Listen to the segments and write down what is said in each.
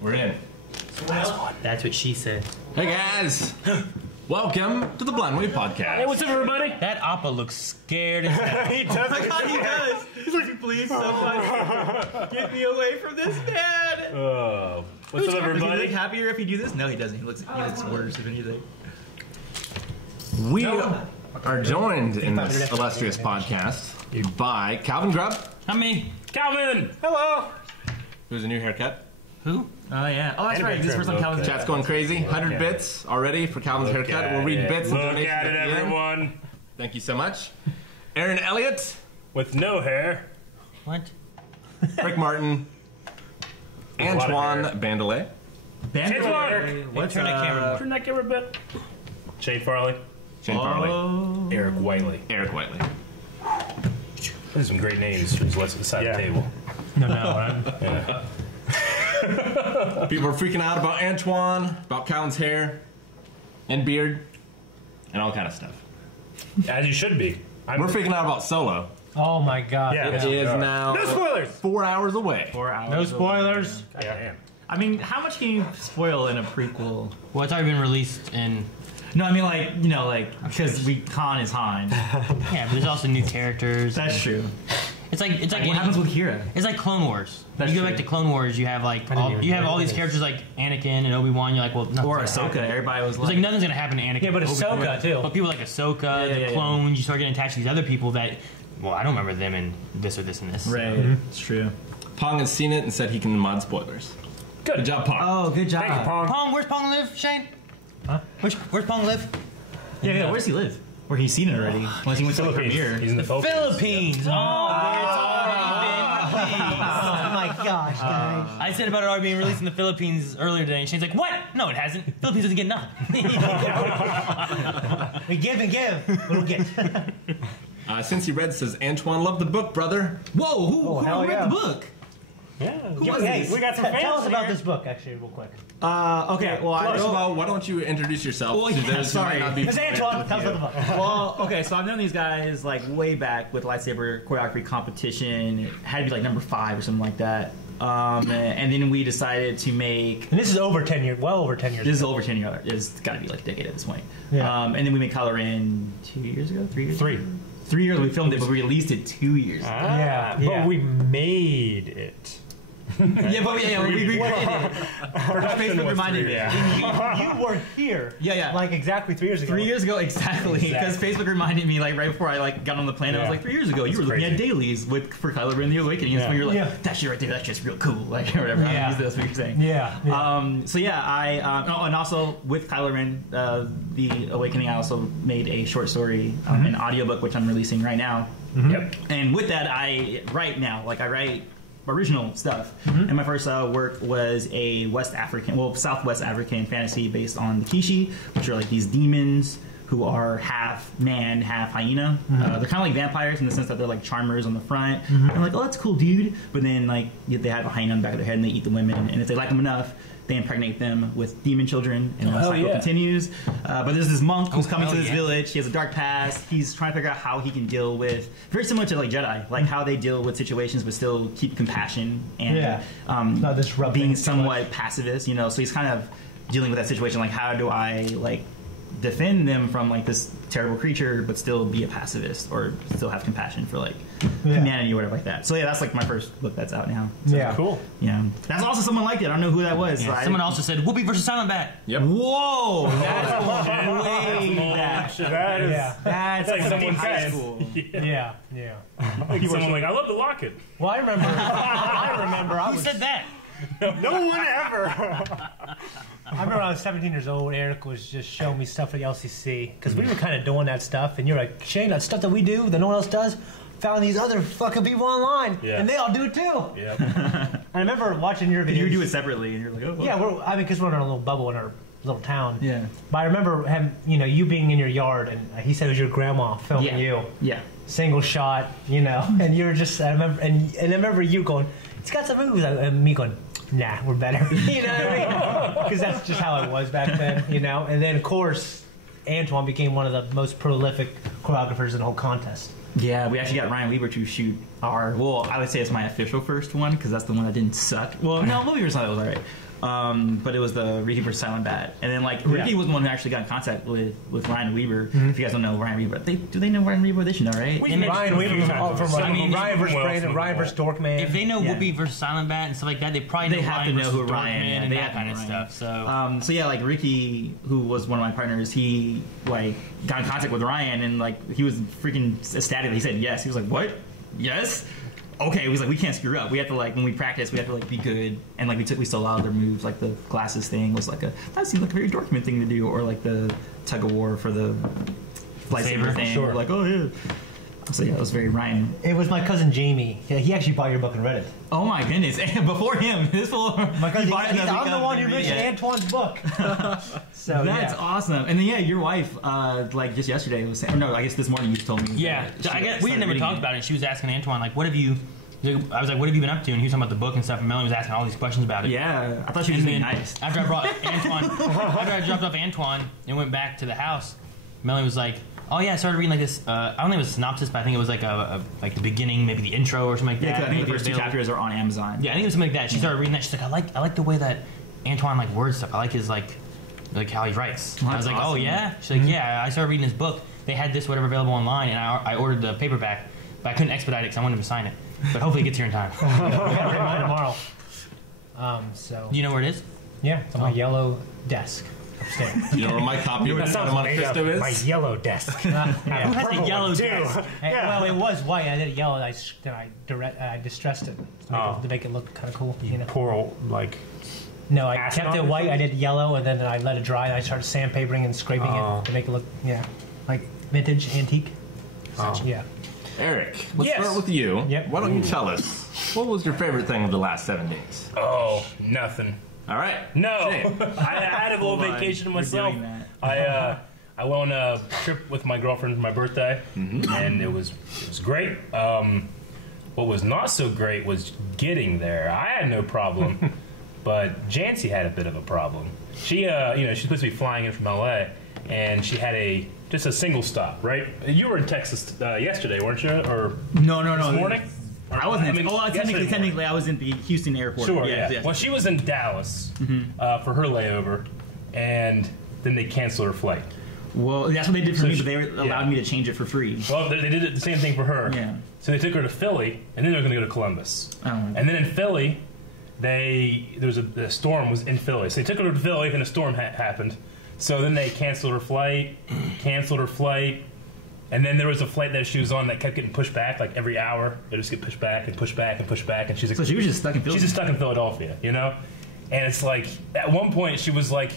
We're in. That's what she said. Hey guys, welcome to the Blind Wave Podcast. Hey, what's up, everybody? That Appa looks scared as hell. He does. Oh my god, he does! He's like, please, somebody get me away from this man! What's up, Does he everybody? look happier if you do this? No, he doesn't. He looks worse, if anything. We are joined in this illustrious podcast by Calvin Grubb, Not me. Calvin! Hello! who's a new haircut. Who? Oh, yeah. Oh, that's Anime right. This is the first time trim, Calvin's Chat's going crazy. 100 bits already for Calvin's haircut. We'll read bits and Look donations at it, the end. everyone. Thank you so much. Aaron Elliott, With no hair. What? Rick Martin, lot of Antoine hair. Bandeles, Bandler. What's Turn that camera. Turn that camera a bit. Shane Farley. Shane Farley, Eric Whiteley. Eric Whiteley. Those are some great names for his left side of the table. No. Yeah. People are freaking out about Antoine, about Calvin's hair and beard, and all kind of stuff. As you should be. We're freaking out about Solo. Oh my god. Yeah. It is now No spoilers! 4 hours away. 4 hours. No spoilers. Yeah. I mean, how much can you spoil in a prequel? Well, it's already been released in... No, I mean, like, you know, like, because Han is Han. Yeah, but there's also new characters. That's true. It's like What happens with Kira? It's like Clone Wars. That's You go true. back to Clone Wars, you have like all these characters like Anakin and Obi-Wan. You're like, well, nothing's Or gonna Ahsoka. happen. Everybody was It's like nothing's gonna happen to Anakin. Yeah, but Obi-Wan. Ahsoka, too. But people like Ahsoka, the yeah. clones, you start getting attached to these other people that, well, I don't remember them in this or this and this. Right. It's true. Pong has seen it and said he can mod spoilers. Good job, Pong. Oh, good job. Thank you, Pong. Pong, where's Pong live, Shane? Huh? Where's Pong live? Yeah, where's he live? Where he's seen it already. Unless he went to the premiere. He's in the Philippines. Oh, where it's already been released. Oh my gosh, guys. I said about it already being released in the Philippines earlier today, and Shane's like, what? No, it hasn't. Philippines doesn't get nothing. We give and give. We'll get. Since he read, says Antoine loved the book, brother. Whoa, who hell read yeah. the book? Yeah. was Hey, this? we got some fans Tell us about here. this book, actually, real quick. Okay, well, First of all, why don't you introduce yourself Well, to yeah, those who sorry. might not be This is familiar Antoine. with Tell us you. about the book. Well, okay, so I've known these guys like way back with lightsaber choreography competition. It had to be like number 5 or something like that. And then we decided to make. And this is over 10 years, well over 10 years. This is over 10 years. It's got to be like a decade at this point. Yeah. And then we made Kylo Ren 2 years ago, 3 years. Three. Ago? 3 years. We filmed it, but we released it 2 years. ago. Yeah, But we made it. Yeah, but we recreated it. Facebook was reminded 3 me. years. You were here. Yeah. Like exactly 3 years ago. 3 years ago, exactly. Because Facebook reminded me, like, right before I like got on the plane, I was Yeah. like, 3 years ago, you were looking crazy. at dailies for Kylo Ren: The Awakening. And so Yeah. you were like, Yeah. that shit right there, that shit's real cool, like, or whatever. Yeah. That's what you're saying. Yeah. So yeah, and also with Kylo Ren, The Awakening, I also made a short story, an audiobook, which I'm releasing right now. Yep. And with that, I write original stuff. And my first work was a Southwest African fantasy based on the Kishi, which are like these demons who are half man, half hyena. They're kind of like vampires in the sense that they're like charmers on the front. I'm like, oh, that's cool, dude. But then like they have a hyena on the back of their head and they eat the women. And if they like them enough, they impregnate them with demon children, and the cycle continues. But there's this monk who's coming to this village. He has a dark past. He's trying to figure out how he can deal with, very similar to like Jedi, like how they deal with situations but still keep compassion and Not disrupting being too somewhat pacifist, you know. So he's kind of dealing with that situation, like how do I like defend them from like this terrible creature but still be a pacifist or still have compassion for like humanity or whatever like that. So yeah, that's like my first book that's out now. So, Yeah. Cool. yeah, that's also someone liked it. I don't know who that was. Yeah, So someone also said Whoopi versus Silent Bat. Yep. Whoa, that's way That back. is. Yeah. That's Like like someone high said. school. Yeah. Like someone like, I love the locket. Well, I remember. I Who was. said that? No one ever. I remember when I was 17 years old, Eric was just showing me stuff at the LCC because we were kind of doing that stuff, and you're like, Shane, that stuff that we do that no one else does, found these other fucking people online, and they all do it too. Yep. And I remember watching your videos. You do it separately, and you're like, oh. Yeah, because we're in our little bubble in our little town. Yeah. But I remember having, you being in your yard, and he said it was your grandma filming you. Yeah. Single shot, and you're just, I remember, and I remember you going, it's got some moves, and me going, nah, we're better. You know what I mean? Because that's just how it was back then, And then, of course, Antoine became one of the most prolific choreographers in the whole contest. Yeah, we actually got Ryan Weaver to shoot our, well, I would say it's my official first one, because that's the one that didn't suck. Well, no, Weaver's not, that was alright. but it was the Ricky versus Silent Bat. And then like Ricky was the one who actually got in contact with Ryan Weaver. If you guys don't know Ryan Weaver, do they know Ryan Weaver? They should know, right? Ryan Weaver from Ryan versus Brandon, Ryan versus Dorkman. If they know Whoopi versus Silent Bat and stuff like that, they probably know have to know who Ryan is. and They that have to kind know of Ryan. stuff. So, So yeah, like Ricky, who was one of my partners, he like got in contact with Ryan, and like he was freaking ecstatic. He said yes. He was like, "What? Yes." Okay, he was like, we can't screw up. We have to like when we practice, we have to like be good, and like we stole a lot of their moves. Like the glasses thing was like that seemed like a very Dorkman thing to do, or like the tug of war for the lightsaber thing. Sure. Like, oh yeah. So yeah, it was very Ryan. It was my cousin Jamie. Yeah, he actually bought your book and read it. Oh my goodness! And before him, this fool. My cousin, I'm I'm the one who mentioned Antoine's book. So that's awesome. And then yeah, your wife, like just yesterday was saying, or no, I guess this morning you told me. yeah, we had never reading talked it. about it. And she was asking Antoine, like, what have you... I was like, what have you been up to? And he was talking about the book and stuff, and Melanie was asking all these questions about it. Yeah, I thought she was And being then nice. after I brought Antoine, after I dropped off Antoine and went back to the house, Melanie was like, "Oh yeah, I started reading like this. I don't think it was a synopsis, but I think it was like like the beginning, maybe the intro or something like Yeah, that. 'cause I think the Maybe first two available. chapters are on Amazon. Yeah, I think it was something like that. She started reading that. She's like, I like the way that Antoine like words stuff. I like his like how he writes. Well, I was that's like, oh awesome. yeah. She's like, yeah. I started reading his book. They had this whatever available online, and I ordered the paperback, but I couldn't expedite it because I wanted him to sign it. But hopefully it gets here in time. yeah, tomorrow. So Do you know where it is? yeah, it's on my yellow desk upstairs. You know where my copy of That sounds made up. Manifesto My is? yellow desk. Who has a yellow desk? Well, it was white. I did it yellow. And I distressed it to make it look kind of cool. You know. Poor old, like, No, I acid kept on it it? white. I did yellow, and then I let it dry. And I started sandpapering and scraping Oh. it to make it look like vintage, antique. Oh. Yeah. Eric, let's Yes. start with you. Yep. Why don't you tell us, what was your favorite thing of the last 7 days? oh, nothing. All right. No, Shane. I had a little Hold on. vacation We're myself. doing that. I went on a trip with my girlfriend for my birthday, and it was great. What was not so great was getting there. I had no problem, but Jancy had a bit of a problem. She, she's supposed to be flying in from LA, and she had just a single stop. Right? You were in Texas yesterday, weren't you? Or No. this morning? I wasn't. I mean, yesterday technically, I was in the Houston airport. Sure, Yes, yeah. yes. Well, she was in Dallas for her layover, and then they canceled her flight. Well, that's what they did for So me, she- but they allowed yeah. me to change it for free. Well, they did it the same thing for her. Yeah. So they took her to Philly, and then they're going to go to Columbus. Oh. And then in Philly, the storm was in Philly. So they took her to Philly, and a storm happened. So then they canceled her flight, and then there was a flight that she was on that kept getting pushed back, like every hour. It just get pushed back and pushed back and pushed back, and she's like, So she was just stuck in Philly. she's just stuck in Philadelphia, you know? And it's like, at one point, she was like,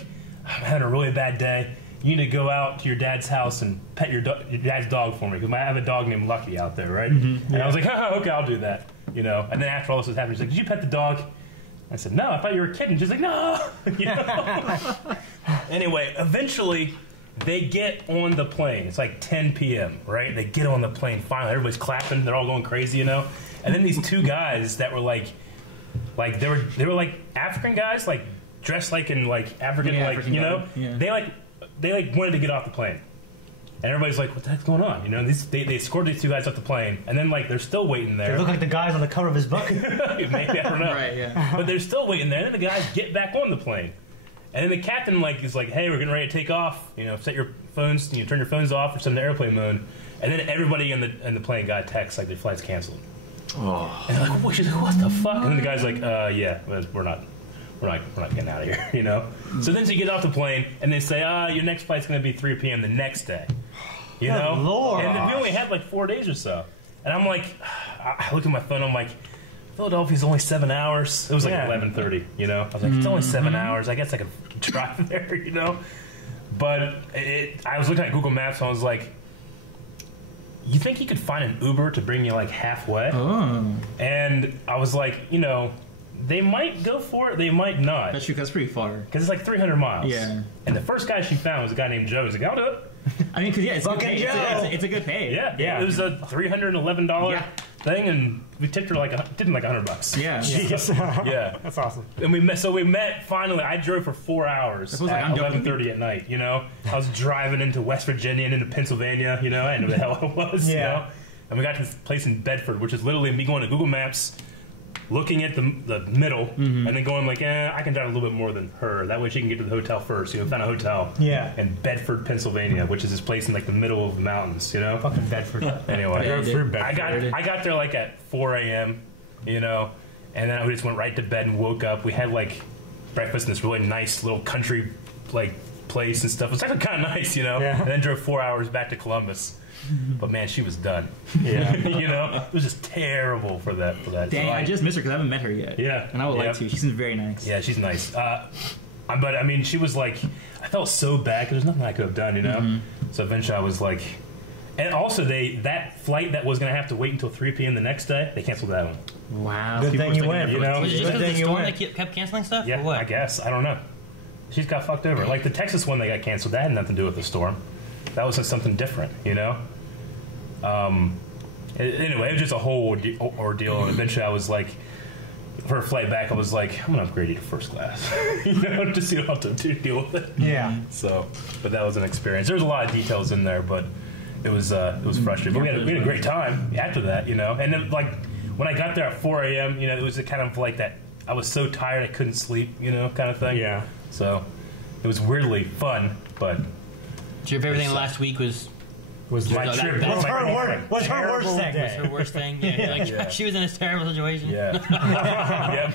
I'm having a really bad day. You need to go out to your dad's house and pet your dad's dog for me, because I have a dog named Lucky out there, right? And I was like, oh, okay, I'll do that, you know? And then after all this was happening, she's like, did you pet the dog? I said, no, I thought you were a kid. And she's like, no. You know? Anyway, eventually, they get on the plane. It's like 10 p.m., right? They get on the plane, finally. Everybody's clapping. They're all going crazy, you know? And then these two guys that were like they were like African guys, like dressed like in like African, Yeah, like, African you know? guy. Yeah. They wanted to get off the plane. And everybody's like, what the heck's going on? You know, they escorted these two guys off the plane, and then like they're still waiting They there. look like the guys on the cover of his book. Maybe, I don't know. Right, yeah. But they're still waiting there, and then the guys get back on the plane. And then the captain is like, hey, we're getting ready to take off. You know, set your phones, turn your phones off or set them to airplane mode. And then everybody in the plane got a text like their flight's canceled. Oh. And they're like, what? She's like, what the fuck? And then the guy's like, yeah, we're not getting out of here, you know? So then you get off the plane, and they say, your next flight's going to be 3 p.m. the next day. You Good know? Lord. And then we only had like 4 days or so. And I'm like, I look at my phone, I'm like, Philadelphia's only 7 hours. It was like 11:30, you know? I was like, it's only 7 hours. I guess I could drive there, you know? But I was looking at Google Maps, and I was like, you think you could find an Uber to bring you like halfway? Oh. And I was like, they might go for it, they might not. That's true, that's pretty far. Because it's like 300 miles. Yeah. And the first guy she found was a guy named Joe. He's like, I'll do it. I mean, because, yeah, it's good Fucking pay. Joe. It's a good pay. Yeah. It was a $311 Yeah. thing, and we tipped her did him like $100. Yeah. Yeah. That's awesome. And we met finally. I drove for 4 hours feels like at I'm joking. 11:30 at night, you know? I was driving into West Virginia and into Pennsylvania, you know? I didn't know who the hell it was, you Yeah. know? And we got to this place in Bedford, which is literally me going to Google Maps, looking at the middle, and then going like, I can drive a little bit more than her. That way she can get to the hotel first. You know, found a hotel. Yeah. In Bedford, Pennsylvania, which is this place in like the middle of the mountains. You know. Fucking Bedford. Anyway, I got there like at 4 a.m. You know, and then we just went right to bed and woke up. We had like breakfast in this really nice little country like place and stuff. It was actually kind of nice, you know. Yeah. And then drove 4 hours back to Columbus. But man, she was done. Yeah. You know, it was just terrible for that. Dang, So I just missed her because I haven't met her yet. Yeah. And I would Yeah. like to. She seems very nice. Yeah, she's nice. But I mean, she was like, I felt so bad because there's nothing I could have done, you know. So eventually, I was like, and also that flight that was gonna have to wait until 3 p.m. the next day, they canceled that one. Wow. Good People thing were you thinking went. You know, Was it just Good because of the thing you storm went. they kept canceling stuff? yeah, or what? I guess I don't know. She's got fucked over. Like the Texas one that got canceled, that had nothing to do with the storm. That was just something different, you know. Anyway, it was just a whole ordeal, and eventually I was like, for a flight back, I was like, I'm gonna upgrade you to first class, you know, just so you don't have to deal with it. Yeah. So, but that was an experience. There's a lot of details in there, but it was frustrating. But we had a great time after that, you know. And then like when I got there at 4 a.m., you know, it was a kind of like that. I was so tired I couldn't sleep, you know, kind of thing. Yeah. So it was weirdly fun, but So your favorite thing last week was my that- trip. that- What's her worst? What's her worst Terrible thing? day. her worst thing? Yeah, like Yeah. she was in a terrible situation. Yeah. Yeah.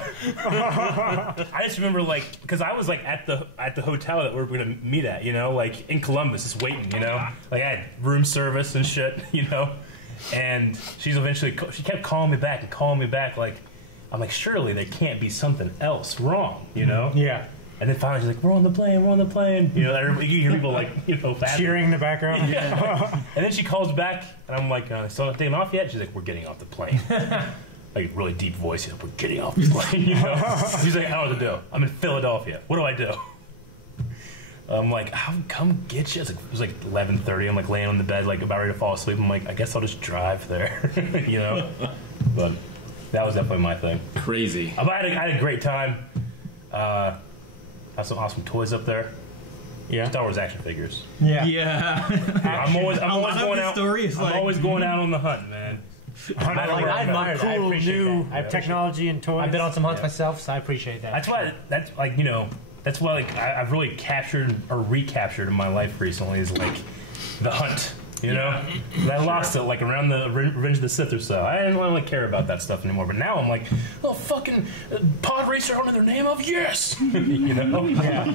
I just remember like because I was like at the hotel that we were going to meet at, you know, like in Columbus, just waiting, you know, like I had room service and shit, you know, and she kept calling me back, like I'm like surely there can't be something else wrong, you know. Yeah. And then finally she's like, we're on the plane. You know, you hear people like, you know, laughing. Cheering in the background. Yeah. And then she calls back, and I'm like, still not taking off yet? She's like, we're getting off the plane. Like, really deep voice, you know, we're getting off the plane, you know? She's like, I don't know what to do. I'm in Philadelphia. What do I do? I'm like, I'll come get you. It was like 11:30. I'm like laying on the bed, like about ready to fall asleep. I'm like, I guess I'll just drive there, you know? But that was definitely my thing. Crazy. But I had a great time. Have some awesome toys up there. Yeah. Star Wars action figures. Yeah. Yeah. I'm always lot of going the out. story is I'm like- always going out on the hunt, man. I admire that. I Cool appreciate new that. technology and toys. I've been on some hunts Yeah. myself, so I appreciate that. That's like you know that's why like I've really captured or recaptured in my life recently is like the hunt. You know, and I lost it like around the Revenge of the Sith or so. I didn't really care about that stuff anymore. But now I'm like, oh fucking pod racer under their name of yes, you know. Yeah.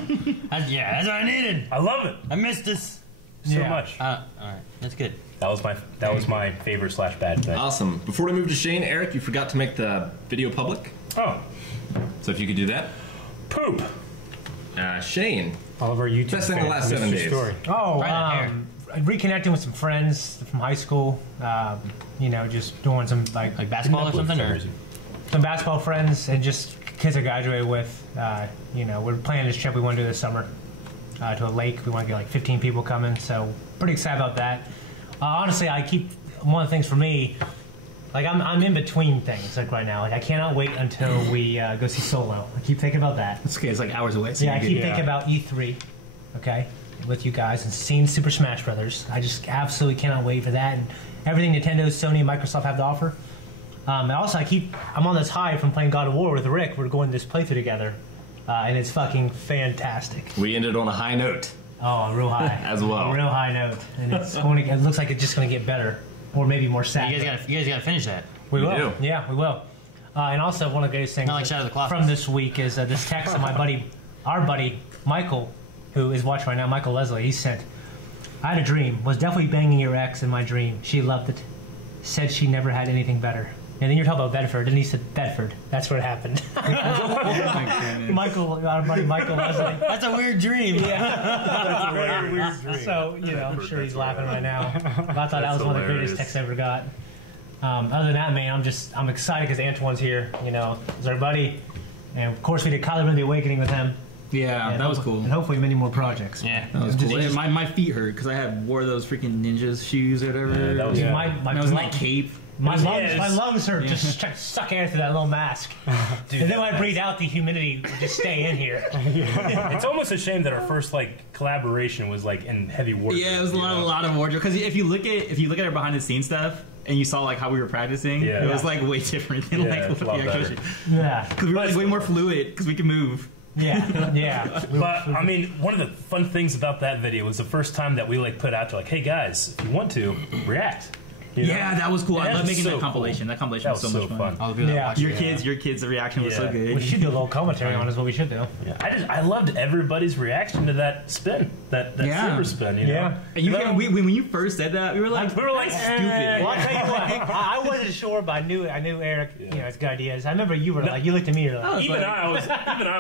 That's what I needed. I love it I missed this. so Yeah. much. All right, that's good. That was my favorite / bad thing. Awesome. Before we move to Shane, Eric, you forgot to make the video public. Oh, So if you could do that. poop. Shane, All of our YouTube Best thing in the last fans 7 missed your days. story. Oh, Right on air. reconnecting with some friends from high school. You know, just doing some like Basketball or something, or some basketball friends and just kids I graduated with. You know, we're planning this trip we want to do this summer to a lake. We want to get like 15 people coming, so pretty excited about that. Honestly, one of the things for me, like I'm in between things like right now. Like I cannot wait until we go see Solo. I keep thinking about that. It's okay. It's like hours away. So Yeah, I you're keep good. thinking about E3, okay, with you guys and seeing Super Smash Brothers. I just absolutely cannot wait for that and everything Nintendo, Sony, and Microsoft have to offer. And also, I'm on this high from playing God of War with Rick. We're going this playthrough together, and it's fucking fantastic. we ended on a high note. Oh, a real high As well. a real high note, and it looks like it's just going to get better, or maybe more sad. you guys gotta finish that. We will. do. Yeah, we will. And also, one of the greatest things Not like Shadow of the Colossus. from this week is this text that our buddy, Michael, who is watching right now, Michael Leslie, he sent, I had a dream, was definitely banging your ex in my dream. She loved it. Said she never had anything better. And then you're talking about Bedford, and he said Bedford. That's where it happened. Michael, our buddy Michael Leslie. That's a weird dream. Very weird dream. So, you know, I'm sure he's laughing right now. But I thought that was one of the greatest texts I ever got. Other than that, man, I'm excited because Antoine's here. You know, he's our buddy, and of course we did Kyler Ren: The Awakening with him. Yeah, And that was cool. And hopefully many more projects. Yeah. That was Just- cool. just- My feet hurt because I wore those freaking ninjas shoes or whatever. Yeah, that was- Dude, Yeah. my And I was in lung- that cape. my Yeah, lungs, my it's- lungs hurt just trying to suck air through that little mask. And then when I breathe out, the humidity would just stay in here. It's almost a shame that our first like collaboration was like in heavy wardrobe. Yeah, it was a you know? lot of wardrobe. Because if you look at our behind the scenes stuff, and you saw like how we were practicing, Yeah. it was like way different than like it's what a lot we actually. better. Yeah. Because we were like way more fluid because we can move. Yeah. But I mean, one of the fun things about that video was the first time that we like put out to like, hey guys, if you want to react. You know? Yeah, that was cool. And I love that's making so that compilation. cool. That compilation That was was so so much fun. All the people that Yeah. watch Your it, kids' reaction was so Yeah. good. We should do a little commentary on is what we should do. Yeah, I loved everybody's reaction to that spin, that Yeah. super spin. You know? Yeah. And you And can, when you first said that, we were like, we were like, stupid. Well, I'll tell you what, I wasn't sure, but I knew Eric, you know, his good ideas. I remember you were like, you looked at me, you're like, even I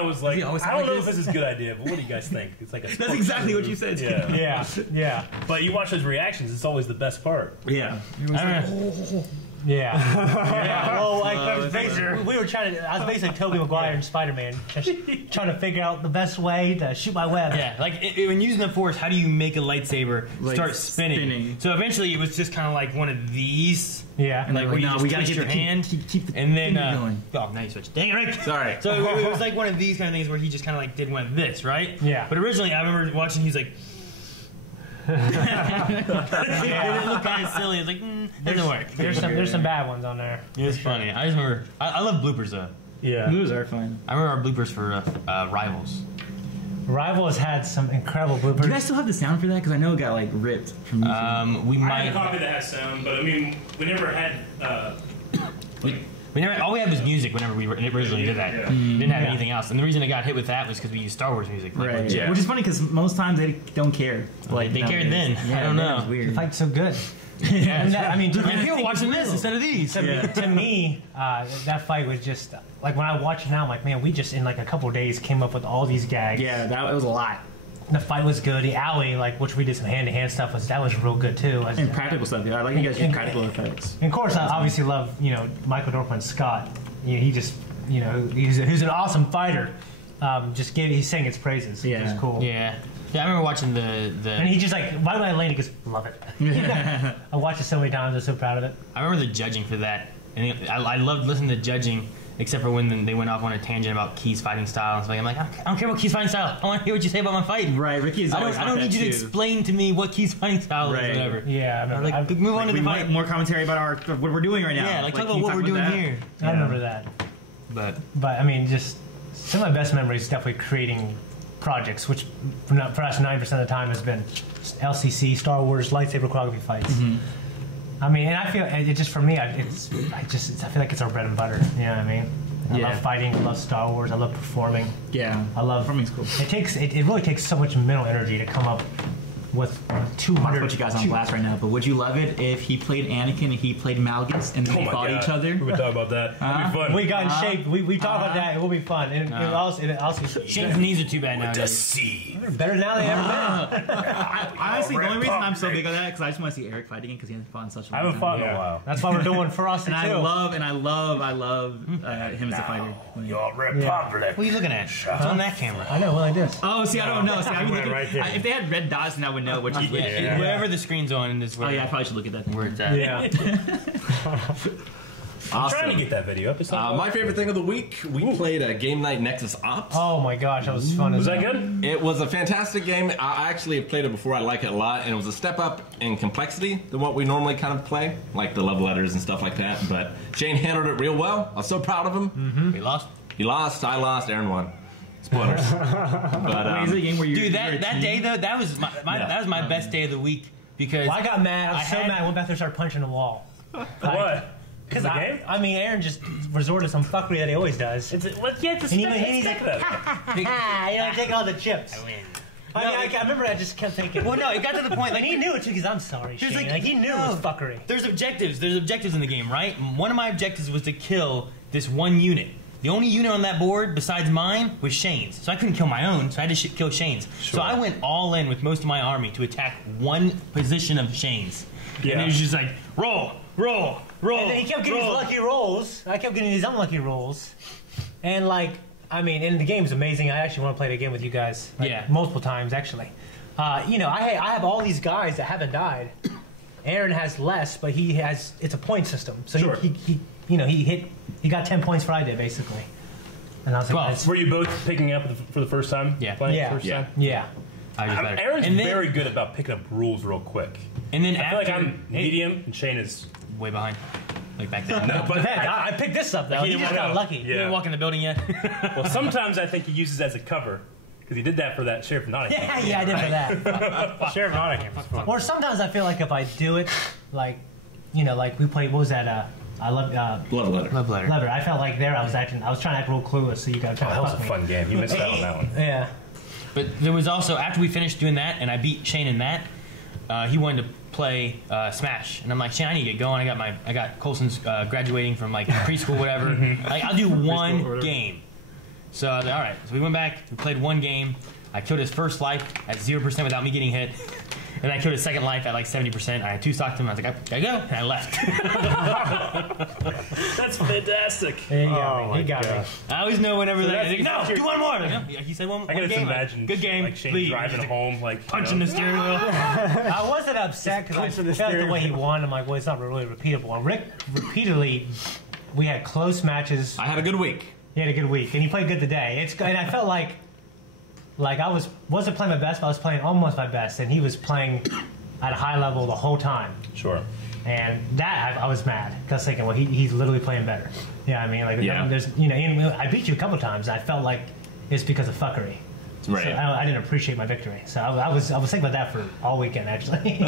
was like, he always I sound don't like know if this? this is a good idea, but what do you guys think? It's like a That's sports exactly show. what you said. Yeah. yeah. But you watch those reactions; it's always the best part. Yeah. Yeah. Well, like, I was we were trying to, I was basically Tobey Maguire and Spider-Man, just trying to figure out the best way to shoot my web. Yeah, like when using the Force, how do you make a lightsaber Like, start spinning? So eventually, it was just kind of like one of these, Yeah. And like where you just we gotta twist get your the hand, keep the and then finger going. oh, now you switch. Dang it, Rick. Sorry. So it was like one of these kind of things where he just kind of like did one of this, right? Yeah. But originally, I remember watching. He's like. It looked kind of silly. It's like doesn't work. There's some bad ones on there. It was funny. I just remember. I love bloopers though. Yeah. Those are fun. I remember our bloopers for Rivals. Rivals had some incredible Do you bloopers. guys still have the sound for that? Because I know it got like ripped from YouTube. We I might. had a copy that has sound, but I mean, we never had. We never. All we had was music. Whenever we originally did that, we didn't have anything else. And the reason it got hit with that was because we used Star Wars music. Like, Right. legit. Which is funny because most times they don't care. They cared nowadays. then. Yeah, I don't know. It's weird. The fight's so good. Yeah. And that, I mean, And people were watching this instead of these. to me, that fight was just like when I watch it now, I'm like, man, we just in like a couple of days came up with all these gags. Yeah, that was a lot. The fight was good. The alley, like which we did some hand-to-hand stuff, that was real good too. And practical stuff. Yeah, I like you guys do practical effects. And of course, I obviously love Michael Dorfman Scott. He just he's an awesome fighter. He sang its praises. Yeah. It was cool. Yeah. Yeah, I remember watching the. And he just like right when I landed, he goes, love it. I watched it so many times. I'm so proud of it. I remember the judging for that, and I loved listening to judging, except for when they went off on a tangent about Key's fighting style. And stuff. I'm like, I don't care about Key's fighting style. I want to hear what you say about my fighting. Right, Ricky is always I don't like need you that, to too. explain to me what Key's fighting style is Right. or whatever. Yeah, I remember. Like, move on to We the want fight. more commentary about what we're doing right now. Yeah, like talk can about you what we're doing that? here. I remember that. But But I mean, just some of my best memories is definitely creating projects, which for us 9% of the time has been LCC, Star Wars, lightsaber choreography fights. I mean, and I feel it just for me, I feel like it's our bread and butter. You know what I mean? I Yeah. love fighting. I love Star Wars. I love performing. Yeah, I love. performing's cool. It really takes so much mental energy to come up with I'll 200. put you guys on blast right now, but would you love it if he played Anakin and he played Malgus and they fought each other? We would talk about that. That'd be fun. We got in shape. We talk about that. It will be fun. And it also Shane's knees are too bad nowadays. see. better now than they ever been. Honestly, the only reason I'm so big on that because I just want to see Eric fight again because he hasn't fought in such a I long haven't time. fought in a while. That's why we're doing Frosty And too. I love him as a fighter. Your republic. What are you looking at? It's on that camera. I know. Well, like this. Oh, see, I don't know. See, I would look Right there. if they had red dots, then I would know which is which. Yeah. Wherever the screen's on in this Oh yeah, I probably should look at that. where it's at. Yeah. I'm trying to get that video up. It's not My favorite thing of the week, we played a Game Night Nexus Ops. Oh my gosh, that was fun. Was that good? It was a fantastic game. I actually have played it before. I like it a lot, and it was a step up in complexity than what we normally kind of play, like the love letters and stuff like that. But Shane handled it real well. I was so proud of him. We lost. He lost. I lost. Aaron won. Spoilers. But Is it a game where you Dude, that day though, that was my best day of the week because Well, I got mad. I was so had- mad. I went back there and started punching the wall. What? Because The game? I mean, Aaron just resorted to some fuckery that he always does. It's yeah, it's And he's like, that. take all the chips. I win. I remember I just kept thinking. Well, no, it got to the point And like he knew it too, because I'm sorry, There's Shane. like- Like, he knew it was fuckery. There's objectives. There's objectives in the game, right? One of my objectives was to kill this one unit. The only unit on that board besides mine was Shane's. So I couldn't kill my own, so I had to kill Shane's. So I went all in with most of my army to attack one position of Shane's. Yeah. And it was just like, roll. And then he kept getting these lucky rolls. I kept getting these unlucky rolls. And, like, I mean, and the game's amazing. I actually want to play it again with you guys. Like, Yeah. multiple times, actually. I have all these guys that haven't died. Aaron has less, but it's a point system. So Sure. he got 10 points for I did, basically. And I was like, 12. that's- Were you both picking up for the first time? Yeah. Playing Yeah. the first Yeah. time? yeah. I was better. Aaron's and then, very good about picking up rules real quick. And then I feel after, like I'm medium and Shane is way behind. Like back then. No, but I picked this up though. He You just didn't got walk- lucky. You didn't walk in the building yet. well, sometimes I think he uses it as a cover because he did that for that Sheriff of Nottingham. Yeah, I did for that. Sheriff of Nottingham. Was fun. Or sometimes I feel like if I do it, like, you know, like we played. What was that? I love Love letter. Love letter. Lever. I felt like there I was trying to act real clueless, so you got to Oh, that was a fun game. You missed out on that one. Yeah. But there was also, after we finished doing that and I beat Shane in that, he wanted to play Smash, and I'm like, Shane, I need to get going. I got Colson's graduating from like preschool, whatever. Like, I'll do one game. So I was like, all right. So we went back. We played one game. I killed his first life at 0% without me getting hit. And I killed his second life at like 70%. I had 2 stocked him. I was like, I gotta go. And I left. That's fantastic. He got Oh me. my He got me. gosh. I always know whenever So they're that's- like, no, you're- do one more. Like, no. He said one I can just game. imagine Good game. like Shane please. driving home, like Punching the steering wheel. I wasn't upset because I Punching the felt the steering way he won. I'm like, well, it's not really repeatable. And Rick repeatedly, we had close matches. I had a good week. He had a good week, and he played good today. And I felt like I wasn't playing my best, but I was playing almost my best, and he was playing at a high level the whole time. Sure. And that I was mad because I was thinking, well, he's literally playing better. Yeah, I mean, like Yeah. there's I beat you a couple times. I felt like it's because of fuckery. Right. So I didn't appreciate my victory. So I was thinking about that for all weekend actually.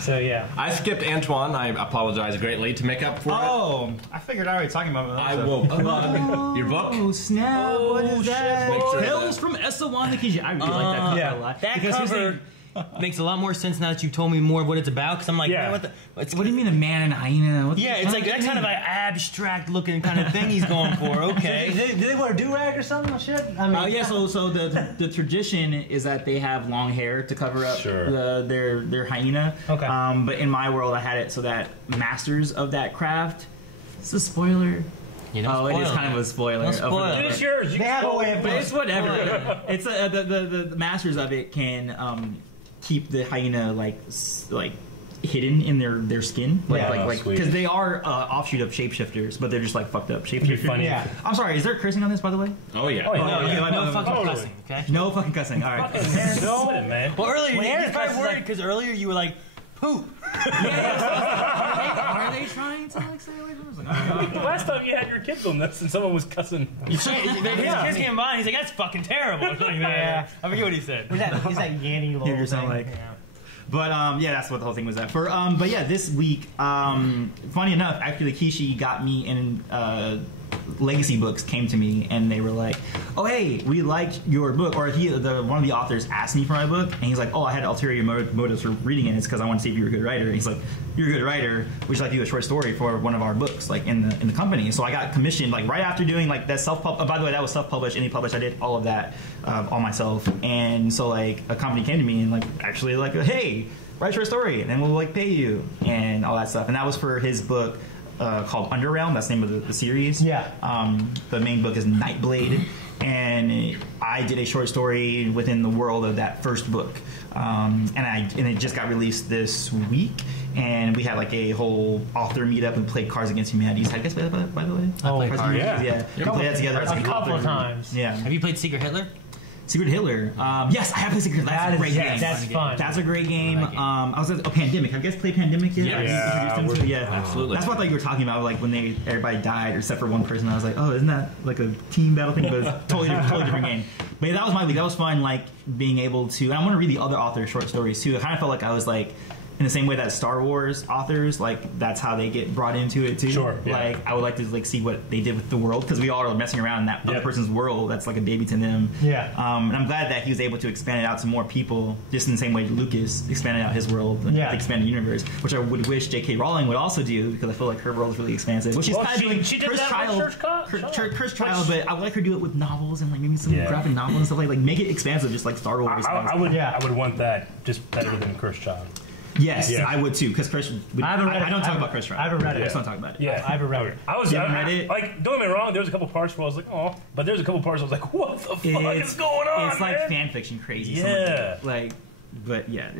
So yeah. I skipped Antoine. I apologize greatly to make up for it. Oh, I figured I already talking about I will plug your book. Oh snap! What is that? Make sure Tales that- from Essa1 Nikishi. I really like that cover yeah. a lot. That Because here's the cover makes a lot more sense now that you told me more of what it's about. Because I'm like, Yeah. man, what the? It's, What do you mean a man and a hyena? What yeah, it's like that kind of an abstract looking kind of thing he's going for. Okay. Did they wear a do-rag or something? Or shit? I mean, Yeah, so the tradition is that they have long hair to cover up Sure. their hyena. Okay. But in my world, I had it so that masters of that craft. It's a spoiler. You know, Oh, it is kind of a spoiler. Don't spoil of it. It's yours. You They have a way of But it's whatever. It's the masters of it can keep the hyena like hidden in their skin, Yeah. like Sweet. because they are offshoot of shapeshifters, but they're just like fucked up shapeshifters. funny. Yeah. I'm sorry. Is there cursing on this, by the way? Oh yeah. Oh, No, yeah. okay, no no, fucking totally. cussing. Okay. No fucking cussing. All right. No, man. Well, earlier When you Aaron were probably cusses, worried like- because earlier you were like, poop. Are they trying to like stay away from us? Like, all right. The last time you had your kids on this and someone was cussing. His kids came by and he's like, that's fucking terrible. Or something like that. Yeah. I forget what he said. Is that Yanny little Hear yourself thing? like- Yeah. But yeah, that's what the whole thing was at. But yeah, this week, funny enough, actually Kishi got me in Legacy Books came to me and they were like, "Oh hey, we liked your book." Or one of the authors asked me for my book, and he's like, "Oh, I had ulterior motives for reading it. It's because I want to see if you're a good writer." And he's like, "You're a good writer. We should like do a short story for one of our books, like in the company." So I got commissioned like right after doing like that by the way, that was self-published, indie published. I did all of that all myself, and so like a company came to me and like actually like, "Hey, write a short story, and then we'll like pay you," and all that stuff. And that was for his book. Called Underrealm. That's the name of the series. Yeah. The main book is Nightblade, and I did a short story within the world of that first book, and it just got released this week. And we had like a whole author meetup and played Cards Against Humanity. Have you guys played that, by the way? Oh, Cards Against yeah. Humanity, yeah. We played that together. as A an couple author. times. Yeah. Have you played Secret Hitler? Secret Hitler. Yes, I have played Secret Hitler. That's a great game. That's fun. That's a great game. I like it. I was at Pandemic. Have you guys played Pandemic yet? Yeah. Have you introduced them to it? Yeah, Absolutely. That's what I thought you were talking about, like when everybody died except for one person. I was like, oh, isn't that like a team battle thing? But it's totally different game. But yeah, that was my week. That was fun, like being able to. And I want to read the other authors' short stories too. I kind of felt like I was like. In the same way that Star Wars authors, like that's how they get brought into it too. Sure, yeah. Like I would like to like see what they did with the world because we all are messing around in that other Yep. person's world. That's like a baby to them. Yeah. And I'm glad that he was able to expand it out to more people, just in the same way Lucas expanded out his world, like, Yeah. the expanded universe, which I would wish J.K. Rowling would also do because I feel like her world is really expansive. Well, she's Well, kind of doing she did Cursed that with Child, Church Child. Cursed Child, but I would like her to do it with novels and like maybe some Yeah. graphic novels and stuff like make it expansive, just like Star Wars. I would. Yeah. I would want that just better than Cursed Child. Yes, Yeah. I would too, because Chris. I haven't read it. I don't talk I about Chris Child. I haven't read it. I just don't talk about it. Yeah, I haven't read it. I was. You haven't I- read it? Like, don't get me wrong. There was a couple parts where I was like, oh, but there's a couple parts I was like, what the fuck is going on? It's like man? fan fiction crazy. Yeah. Something like that. Like But yeah,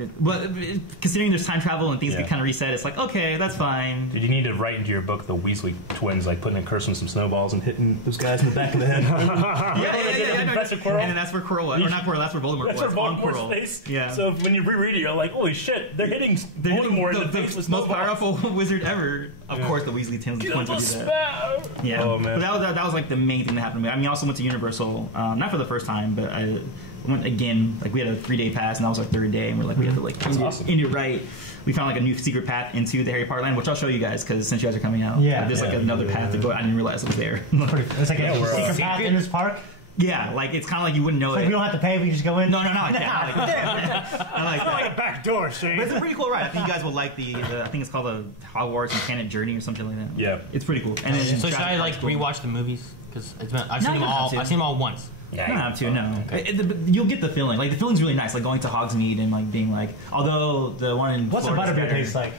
considering there's time travel and things get kind of reset, it's like, okay, that's fine. Did you need to write into your book the Weasley twins, like putting a curse on some snowballs and hitting those guys in the back of the head? Yeah. Quirrell? And then that's where Quirrell, or not Quirrell, that's where Voldemort That's was. where on Voldemort's Quirrell. face. Yeah. So when you reread it, you're like, holy shit, they're hitting Voldemort in the face with the most snowballs. powerful wizard ever. Of course, the Weasley twins would do that. Spell. Yeah. Oh, man. But that was like the main thing that happened to me. I mean, I also went to Universal, not for the first time, but I went again. Like we had a 3-day pass, and that was our 3rd day, and we're like, we had to like end it right. We found like a new secret path into the Harry Potter land, which I'll show you guys because since you guys are coming out, there's like another path to go. I didn't realize it was there. It's like a secret path in this park. Yeah, like it's kind of like you wouldn't know Like it. we don't have to pay, we just go in. No, like that. I like that. Like a back door, Shane. But it's a pretty cool ride. I think you guys will like the I think it's called the Hogwarts Enchanted Journey or something like that. Yeah. It's pretty cool. And then So should Jurassic I like Park's cool. rewatch the movies? Because I've No, seen you them don't all. have to. I've seen them all once. You don't have to, no. You'll get the feeling. Like the feeling's really nice. Like going to Hogsmeade and like being like, although the one in What's a Florida's butterbeer better. taste like?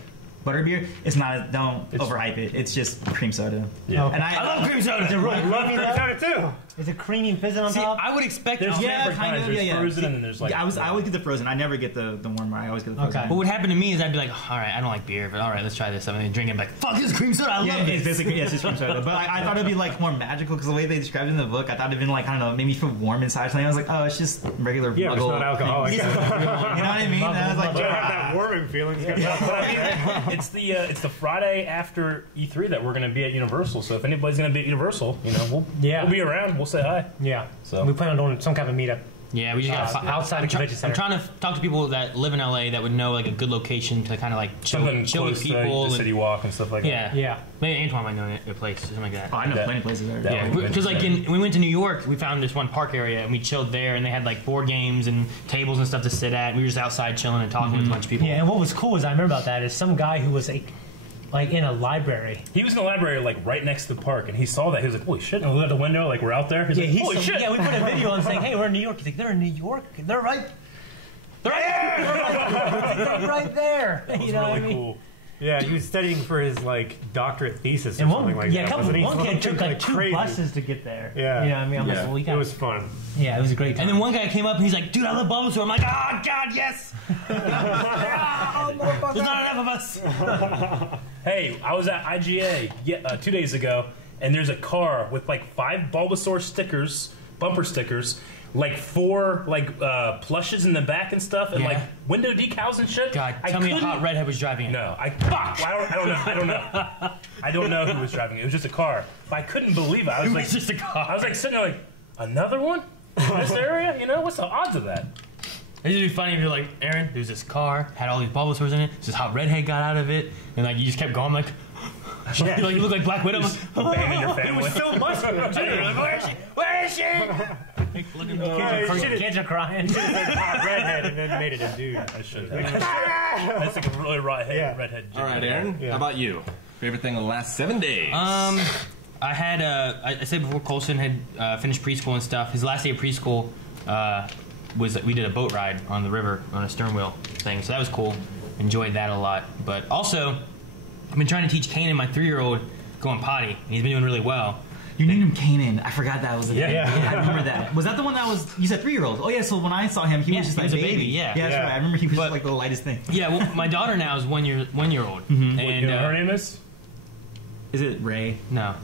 Butterbeer? It's not. Don't overhype it. It's just cream soda. Yeah. And I love cream soda. Is it really creamy though? too. Is it creamy and fizzing on See, top? I would expect. There's Yeah, different kind kinds. of, There's yeah. frozen and then there's like... I would get the frozen. I never get the warmer. I always get the frozen. Okay. What would happen to me is I'd be like, all right, I don't like beer, but all right, let's try this. I'm gonna drink it. I'm like, fuck this cream soda. I Yeah, love it's this. basically it's just cream soda. But I thought it'd be like more magical because the way they described it in the book, I thought it'd been like, I don't know, made me feel warm inside or something. I was like, oh, it's just regular. Yeah, it's Muggle not alcoholic. thing. You know what I mean? And I was like, You don't have that warming feeling. It's the Friday after E3 that we're going to be at Universal. So if anybody's going to be at Universal, we'll be around. We'll say hi. Yeah. So We plan on doing some kind of meetup. Yeah, we just got outside the convention I'm center. trying to talk to people that live in LA that would know like a good location to kind of like chill something with close people. to the City Walk and stuff like Yeah, that. Yeah. Maybe Antoine might know a place, something like that. oh, I know Yeah. plenty of places there. Yeah. Yeah, because like when we went to New York, we found this one park area and we chilled there, and they had like board games and tables and stuff to sit at. We were just outside chilling and talking with a bunch of people. Yeah, and what was cool is I remember about that is some guy who was like in a library. He was in the library like right next to the park, and he saw that. He was like, "Holy shit!" And we looked out the window, like we're out there. He's like, "Holy shit!" Yeah, we put a video on saying, "Hey, we're in New York." He's like, "They're in New York. They're right. They're right there. They're right there." It was You know what I really mean? cool. Yeah, he was studying for his like doctorate thesis or And something like that. wasn't he? one kid took like 2 crazy. buses to get there. Yeah. You know what I mean? I'm like, well, we It got was fun. Yeah, it was a great time. And then one guy came up and he's like, "Dude, I love Bulbasaur." I'm like, "Oh God, yes!" There's not enough of us. Hey, I was at IGA 2 days ago, and there's a car with like 5 Bulbasaur stickers, bumper stickers, like 4 like plushes in the back and stuff, and Yeah. like window decals and shit. God, tell me a hot redhead was driving it. No, fuck. I don't know. I don't know who was driving it. It was just a car. But I couldn't believe it. I was It like, was just a car. I was like sitting there like, another one in this area? What's the odds of that? It'd just be funny if you're like, Aaron, there's this car, had all these Bulbasaurs in it, this hot redhead got out of it, and like you just kept going like, you look like Black Widow. Abandon your family. It was so much. You're like, where is she? Where is she? Looking at the kids are crying. Hot redhead and then made it a dude. I should have. That's like a really redhead. All right, Aaron. How about you? Favorite thing of the last 7 days? I had I said before Colson had finished preschool and stuff. His last day of preschool was we did a boat ride on the river on a stern wheel thing, so that was cool. Enjoyed that a lot. But also, I've been trying to teach Kanan, my 3-year-old, going potty, and he's been doing really well. You named him Kanan. I forgot that was the name. Yeah. I remember that. Was that the one that was? You said 3-year-old. Oh yeah. So when I saw him, he was just he like was a baby, yeah. Yeah, that's Yeah. right. I remember he was But- just like the lightest thing. Yeah, well, my daughter now is 1 year old, and You know what her name is? Is it Ray? no.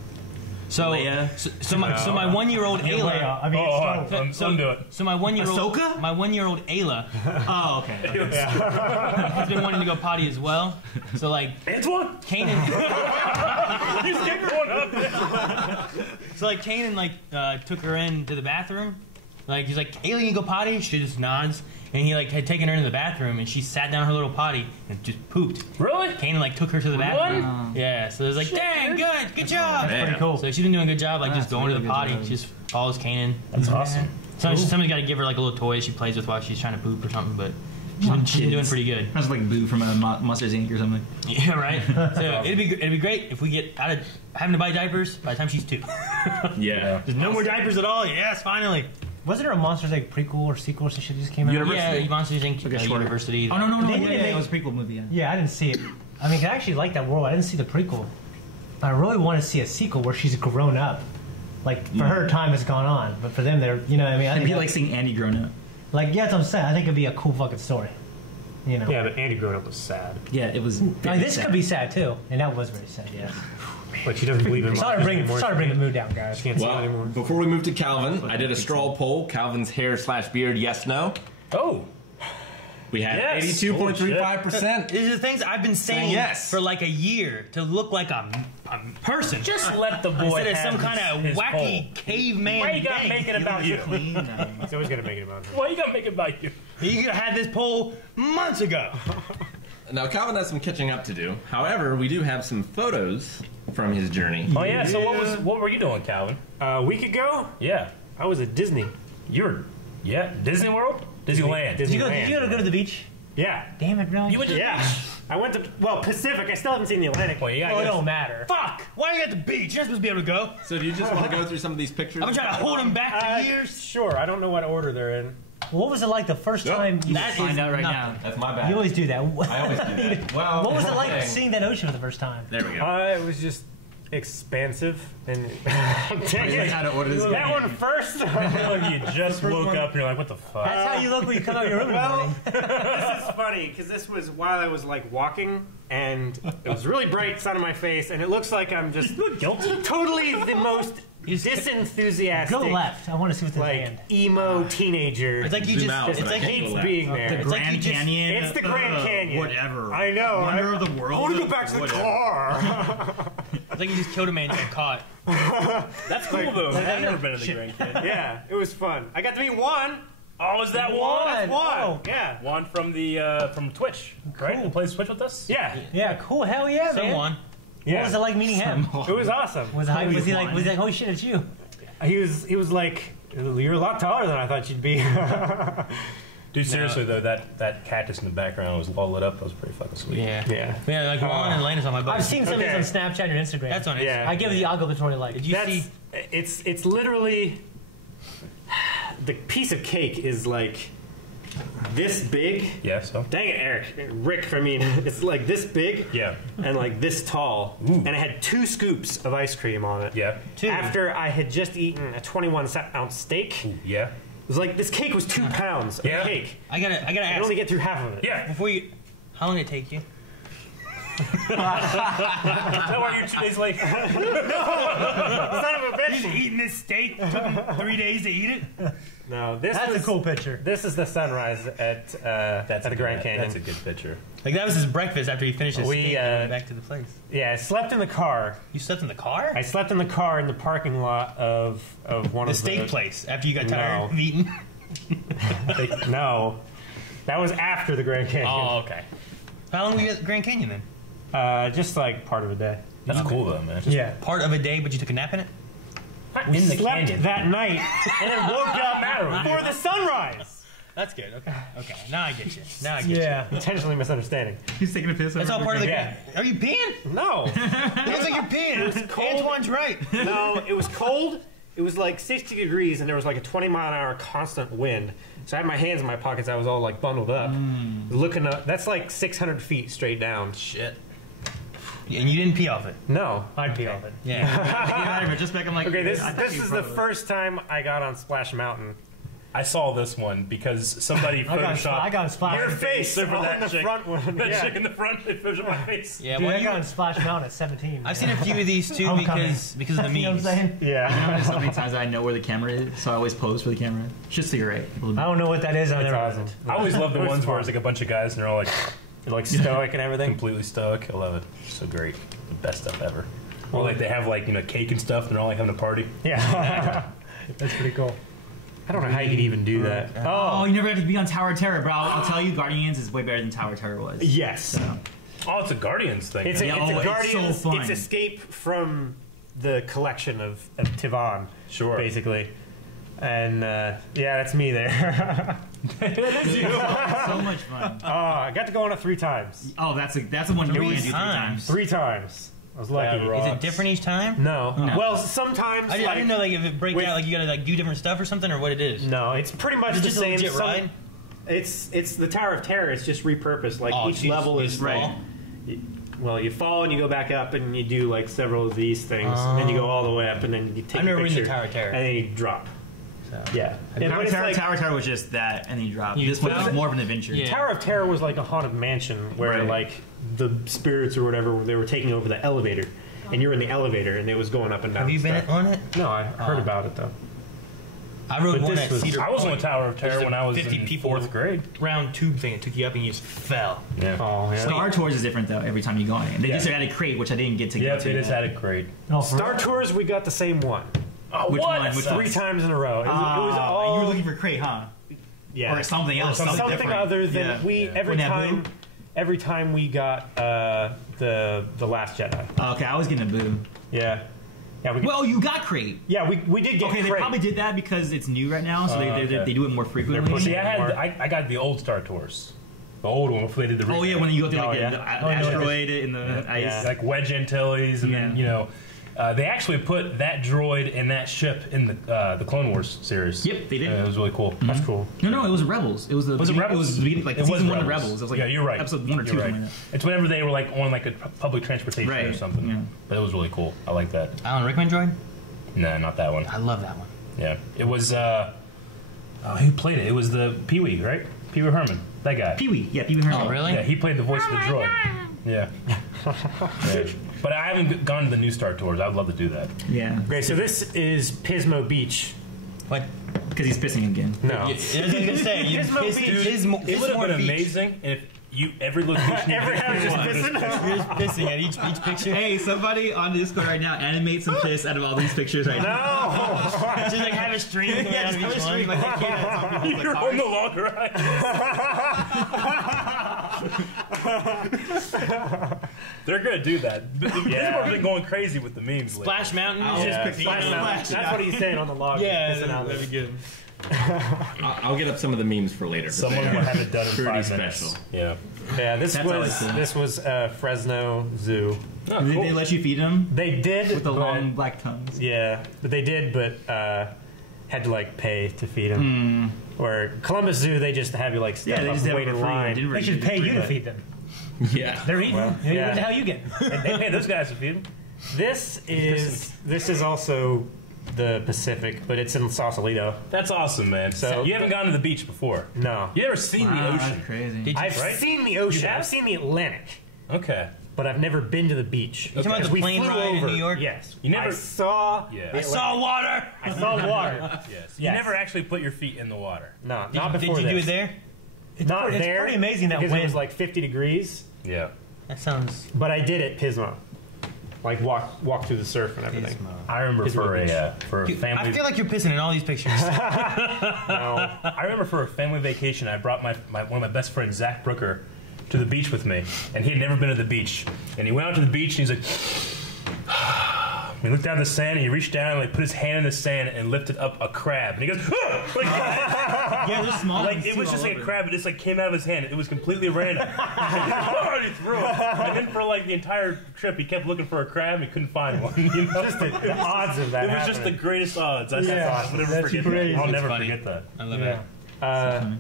So, Leia? so my 1-year-old Ayla. I mean, Undo it. So my 1-year-old Ahsoka? my 1-year-old Ayla Oh, okay. has been wanting to go potty as well. So like Antoine? Kanan, He's getting one up. so like Kanan took her into the bathroom. Like he's like, Ayla, you go potty? She just nods. And he like had taken her into the bathroom, and she sat down in her little potty and just pooped. Really? Kanan like took her to the bathroom. Yeah, so it was like, dang, good job. Damn. pretty cool. So she's been doing a good job, like just going to the really good potty. job. She just follows Kanan. That's awesome. Somebody's got to give her like a little toy she plays with while she's trying to poop or something. But she's been doing pretty good. Sounds like Boo from Monsters Inc. or something. Yeah, right. So it'd be great if we get out of having to buy diapers by the time she's 2. Yeah. There's no more diapers at all. Yes, finally. Wasn't there a Monsters Inc. prequel or sequel or some shit that just came out? Yeah, Monsters Inc. University. Oh no, They yeah, didn't it was a prequel movie. Yeah. Yeah, I didn't see it. I mean, I actually like that world. I didn't see the prequel. I really want to see a sequel where she's grown up. Like, for her, time has gone on. But for them, they're, you know what I mean? I It'd think be like seeing Andy grown up. Like, yeah, that's what I'm saying. I think it'd be a cool fucking story. You know. Yeah, but Andy growing up was sad. Yeah, it was. I mean, this could be sad too, and that was very sad. Yeah. But she doesn't believe in Sorry to bring the mood down, guys. Can't see it Well, anymore. before we move to Calvin, I did a straw poll. Calvin's hair/beard, yes, no. Oh, We had Yes. 82.35%. These are the things I've been saying yes. for like a year to look like a person. just let the boy Instead of have some kind of his wacky poll. caveman Why you gotta thing. make it about you? It's always gonna make it about her. Why you gotta make it about you? You could have had this poll months ago. Now, Calvin has some catching up to do. However, we do have some photos from his journey. Oh yeah. So what were you doing, Calvin? A week ago, Yeah. I was at Disney. Disney World, Disneyland. Did you go to the beach? Yeah. Damn it, really? You went to Yeah. I went to, Pacific. I still haven't seen the Atlantic. Well, yeah, I Oh, it guess- don't matter. Fuck! Why are you at the beach? You're not supposed to be able to go. So do you just want to go through some of these pictures? I'm trying to hold him back to years. Sure. I don't know what order they're in. What was it like the first time you That Find is out right nothing. now. That's my bad. You always do that. I always do that. Well, What was it here's the like thing. seeing that ocean for the first time? There we go. It was just expansive and dang Like it. how to order this. That one first. I feel like you just woke up and you're like, what the fuck? That's how you look when you come out of your room in the morning. This is funny because this was while I was like walking and it was really bright sun in my face and it looks like I'm just totally the most disenthustic, Go left. I want to see what's in his like hand. emo teenager. It's like you Zoom just. out It's so I like can't hates go left. being there. The It's like Grand you just- Canyon. It's the Grand Canyon. Whatever. I know. Wonder of the world. I want to go back to the Whatever. car. It's like you just killed a man and got caught. That's cool though. I've never been to the Grand Canyon. Yeah, it was fun. I got to meet one. Oh, is that one? That's one. Oh. Yeah. One from the from Twitch, right? Who plays Twitch with us? Yeah. Yeah, cool. Hell yeah, man. Someone. What was it like meeting him? It was awesome. Was he like, holy shit, it's you? He was like, you're a lot taller than I thought you'd be. Dude, seriously though, that cactus in the background was all lit up. That was pretty fucking sweet. Yeah. Yeah. Yeah, like Juan and Landis on my butt. I've seen some of Okay. these on Snapchat and Instagram. That's on it. Yeah. I give it the obligatory like. Did you see? It's literally the piece of cake is like this big. Yeah. So. Dang it, Rick. I mean, it's like this big. Yeah. And like this tall, and it had 2 scoops of ice cream on it. Yeah. After I had just eaten a 21-ounce steak, it Yeah. was like this cake was 2 pounds of Yeah. cake. I gotta I could ask. only get through half of it. Yeah. Before you, how long did it take you? Is that why it's like? Son of a bitch. He's eating this steak. Took him 3 days to eat it. No, this That's was a cool picture. This is the sunrise at the Grand Canyon. That's a good picture. Like that was his breakfast after he finished his We, steak and went back to the place. Yeah, I slept in the car. You slept in the car? I slept in the car in the parking lot of one The of steak the place after you got tired No. of eating. No, that was after the Grand Canyon. Oh, okay. How long were you at the Grand Canyon then? Just like part of a day. That's cool though, man. Yeah. Part of a day, but you took a nap in it? We in the slept canyon. that night and then woke up for the sunrise. That's good. Okay. Okay. Now I get you. Now I get you. Yeah, intentionally misunderstanding. He's taking a piss. That's all part of the. Yeah. Are you peeing? No, It looks like you're peeing. Antoine's right. no, it was cold. It was like 60 degrees and there was like a 20-mile-an-hour constant wind. So I had my hands in my pockets. I was all like bundled up, looking up. That's like 600 feet straight down. Shit. And you didn't pee off it. No, I'd pee off it. Yeah. Just back. I'm like, Okay, this I thought you is the probably- first time I got on Splash Mountain. I saw this one because somebody I got photoshopped Splash. Your face over on that the chick. front one. that Yeah. chick in the front. They photoshopped my face. Yeah. Dude, Well, I you, got on Splash Mountain at 17. I've seen a few of these too Homecoming. because of the You know what I'm memes. saying? Yeah. There's so many times I know where the camera is, so I always pose for the camera. Just so you're right. I don't know what that is. I've never awesome. heard it. I always love the It was ones where fun. it's like a bunch of guys and they're all like Stoic and everything. completely stoic. I love it. So great. The best stuff ever. Or like they have like cake and stuff and they're all like having a party. Yeah. That's pretty cool. I don't know how you could even do that. Oh, you never had to be on Tower of Terror, bro. I'll tell you, Guardians is way better than Tower of Terror was. Yes. Oh, it's a Guardians thing. It's a, Yeah, it's oh, a it's Guardians. so fun. It's escape from the collection of Tivon. Sure. Basically. And yeah, that's me there. So much fun. I got to go on it 3 times. Oh, that's a one you can't do 3 times. times. 3 times. I was lucky. Is it different each time? No. Well, sometimes. I didn't know like if it breaks with- out like you gotta like do different stuff or something or what it is. No, it's pretty much Is it the just a same. legit ride? It's the Tower of Terror. It's just repurposed. Like Oh, each you level just is fall? Well, you fall and you go back up and you do like several of these things, and then you go all the way up and then you take I've a never ridden picture, the Tower of Terror. and then you drop. So. Yeah. Yeah, but it's like- Tower of Terror was just that, and then you drop. You This one was found- more of an adventure. Yeah. Tower of Terror was like a haunted mansion where Right. like the spirits or whatever they were taking over the elevator, and you're in the elevator and it was going up and down. Have you been stuff. on it? No, I heard about it though. I rode But one this at was- Cedar I was on Point. the Tower of Terror There's when I was 50 in people 4th grade. round tube thing. It took you up and you just fell. Yeah. Oh yeah. Star Tours is different though. Every time you go on it, they just added crate, which I didn't get to Yeah, go to. they just yet. had a grade. Oh, for Star real? Tours, we got the same one. Oh, Which what? one? Which That Three sucks. times in a row. It was all you were looking for crate, huh? yeah. Or something else. something different. other than Yeah. we Yeah. every Wouldn't that time. boo? Every time we got the Last Jedi. Okay, I was getting a boo. Yeah. Yeah, we Well, you got crate. we did get Okay, they crate. probably did that because it's new right now, so okay. they do it more frequently. pushing See, it more. I got the old Star Tours. The old one before they did the Oh yeah, remake. when you go through Oh, like yeah. the Oh, no, asteroid in the ice. Yeah. like Wedge Antilles, and then Yeah. they actually put that droid and that ship in the Clone Wars series. Yep, they did. It was really cool. That's cool. No, it was Rebels. It was the Was it beginning- Rebels? It was the beginning, like It was season one of Rebels. It was like yeah, you're right. episode 1 or 2. You're right. Something like It's whenever they were like on like a public transportation Right, or something. yeah. But it was really cool. I like that. Alan Rickman droid? Nah, not that one. I love that one. Yeah, it was. Who played it? It was the Pee Wee, right? Pee Wee Herman. That guy. Pee Wee. Yeah, Pee Wee Herman. Oh, really? Yeah, he played the voice of the droid. Yeah. Yeah. But I haven't gone to the new Star Tours. I would love to do that. Yeah, Okay, so this is Pismo Beach. What? because he's pissing again. No. I was gonna say, you Pismo piss, Beach. It would have been amazing if you every location. Every house just pissing. You're just pissing at each picture. Hey, somebody on Discord right now, animate some piss out of all these pictures right now. No. Just like have a stream going Yeah, out of just each have a stream one. like they can't have some people's, You're like, on the cars. long ride. They're gonna do that. Yeah. People have been going crazy with the memes. lately. Splash Mountain. Yeah, Just Splash Mountain. That's what he's saying on the log. Yeah, Pissing out that'd be good. I'll get up some of the memes for later. Someone will have it done in Pretty 5 special. minutes. Yeah. Yeah, That's always cool. this was Fresno Zoo. Oh, Did cool. they let you feed him They did with the but- long black tongues? Yeah, but they did, but had to like pay to feed them. Or Columbus Zoo, they just have you like step Yeah, they up just and have wait it in for free. line. Denver They should did pay you to But- feed them. Yeah. They're eating. Well, What yeah. the hell you getting? And they pay those guys to feed them. This is also the Pacific, but it's in Sausalito. That's awesome, man. So- You haven't gone to the beach before. No, You ever seen the Wow, ocean? that's crazy. Did you, I've right? seen the ocean. You have? I've seen the Atlantic, Okay. but I've never been to the beach. You talking about Because the we plane flew ride in over. New York? Yes, You never- I saw. Yeah. the I saw water. I saw water. Yes. You Yes. never actually put your feet in the water. No, Did, not did before you do this. it there? Not it's there. pretty amazing that because wind. it was like 50 degrees. Yeah. That sounds. But I did it Pismo, like walk through the surf and everything. I remember It's for really a Dude, family. I feel like you're pissing in all these pictures. No, I remember for a family vacation, I brought one of my best friends, Zach Brooker, to the beach with me, and he had never been to the beach. And he went out to the beach, and he's like, he looked down the sand, and he reached down and like put his hand in the sand and lifted up a crab, and he goes, "Ah!" like, Yeah, they're small. like ones, it too, was just all like a over. crab. It just like came out of his hand. It was completely random. And he threw it. And then for like the entire trip, he kept looking for a crab. He couldn't find one. You know? just the odds of that. It was just the happening. greast odds. I'll Yeah, never that's forget crazy. that. I'll never funny. forget that. I love Yeah. it.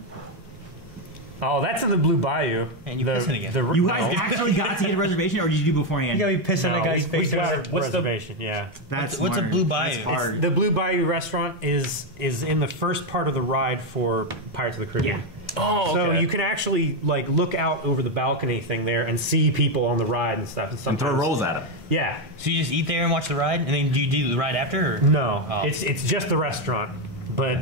Oh, that's in the Blue Bayou. And you pissing again. You guys actually got to get a reservation, or did you do beforehand? You gotta be pissing No, that guy's we face. got a What's the- reservation. Yeah. That's What's a smart. Blue Bayou? That's hard. The Blue Bayou restaurant is in the first part of the ride for Pirates of the Caribbean. Oh, So okay. you can actually like look out over the balcony thing there and see people on the ride and stuff. And sometimes, throw rolls at him. Yeah. So you just eat there and watch the ride, and then do you do the ride after? Or? No, Oh. it's just the restaurant. But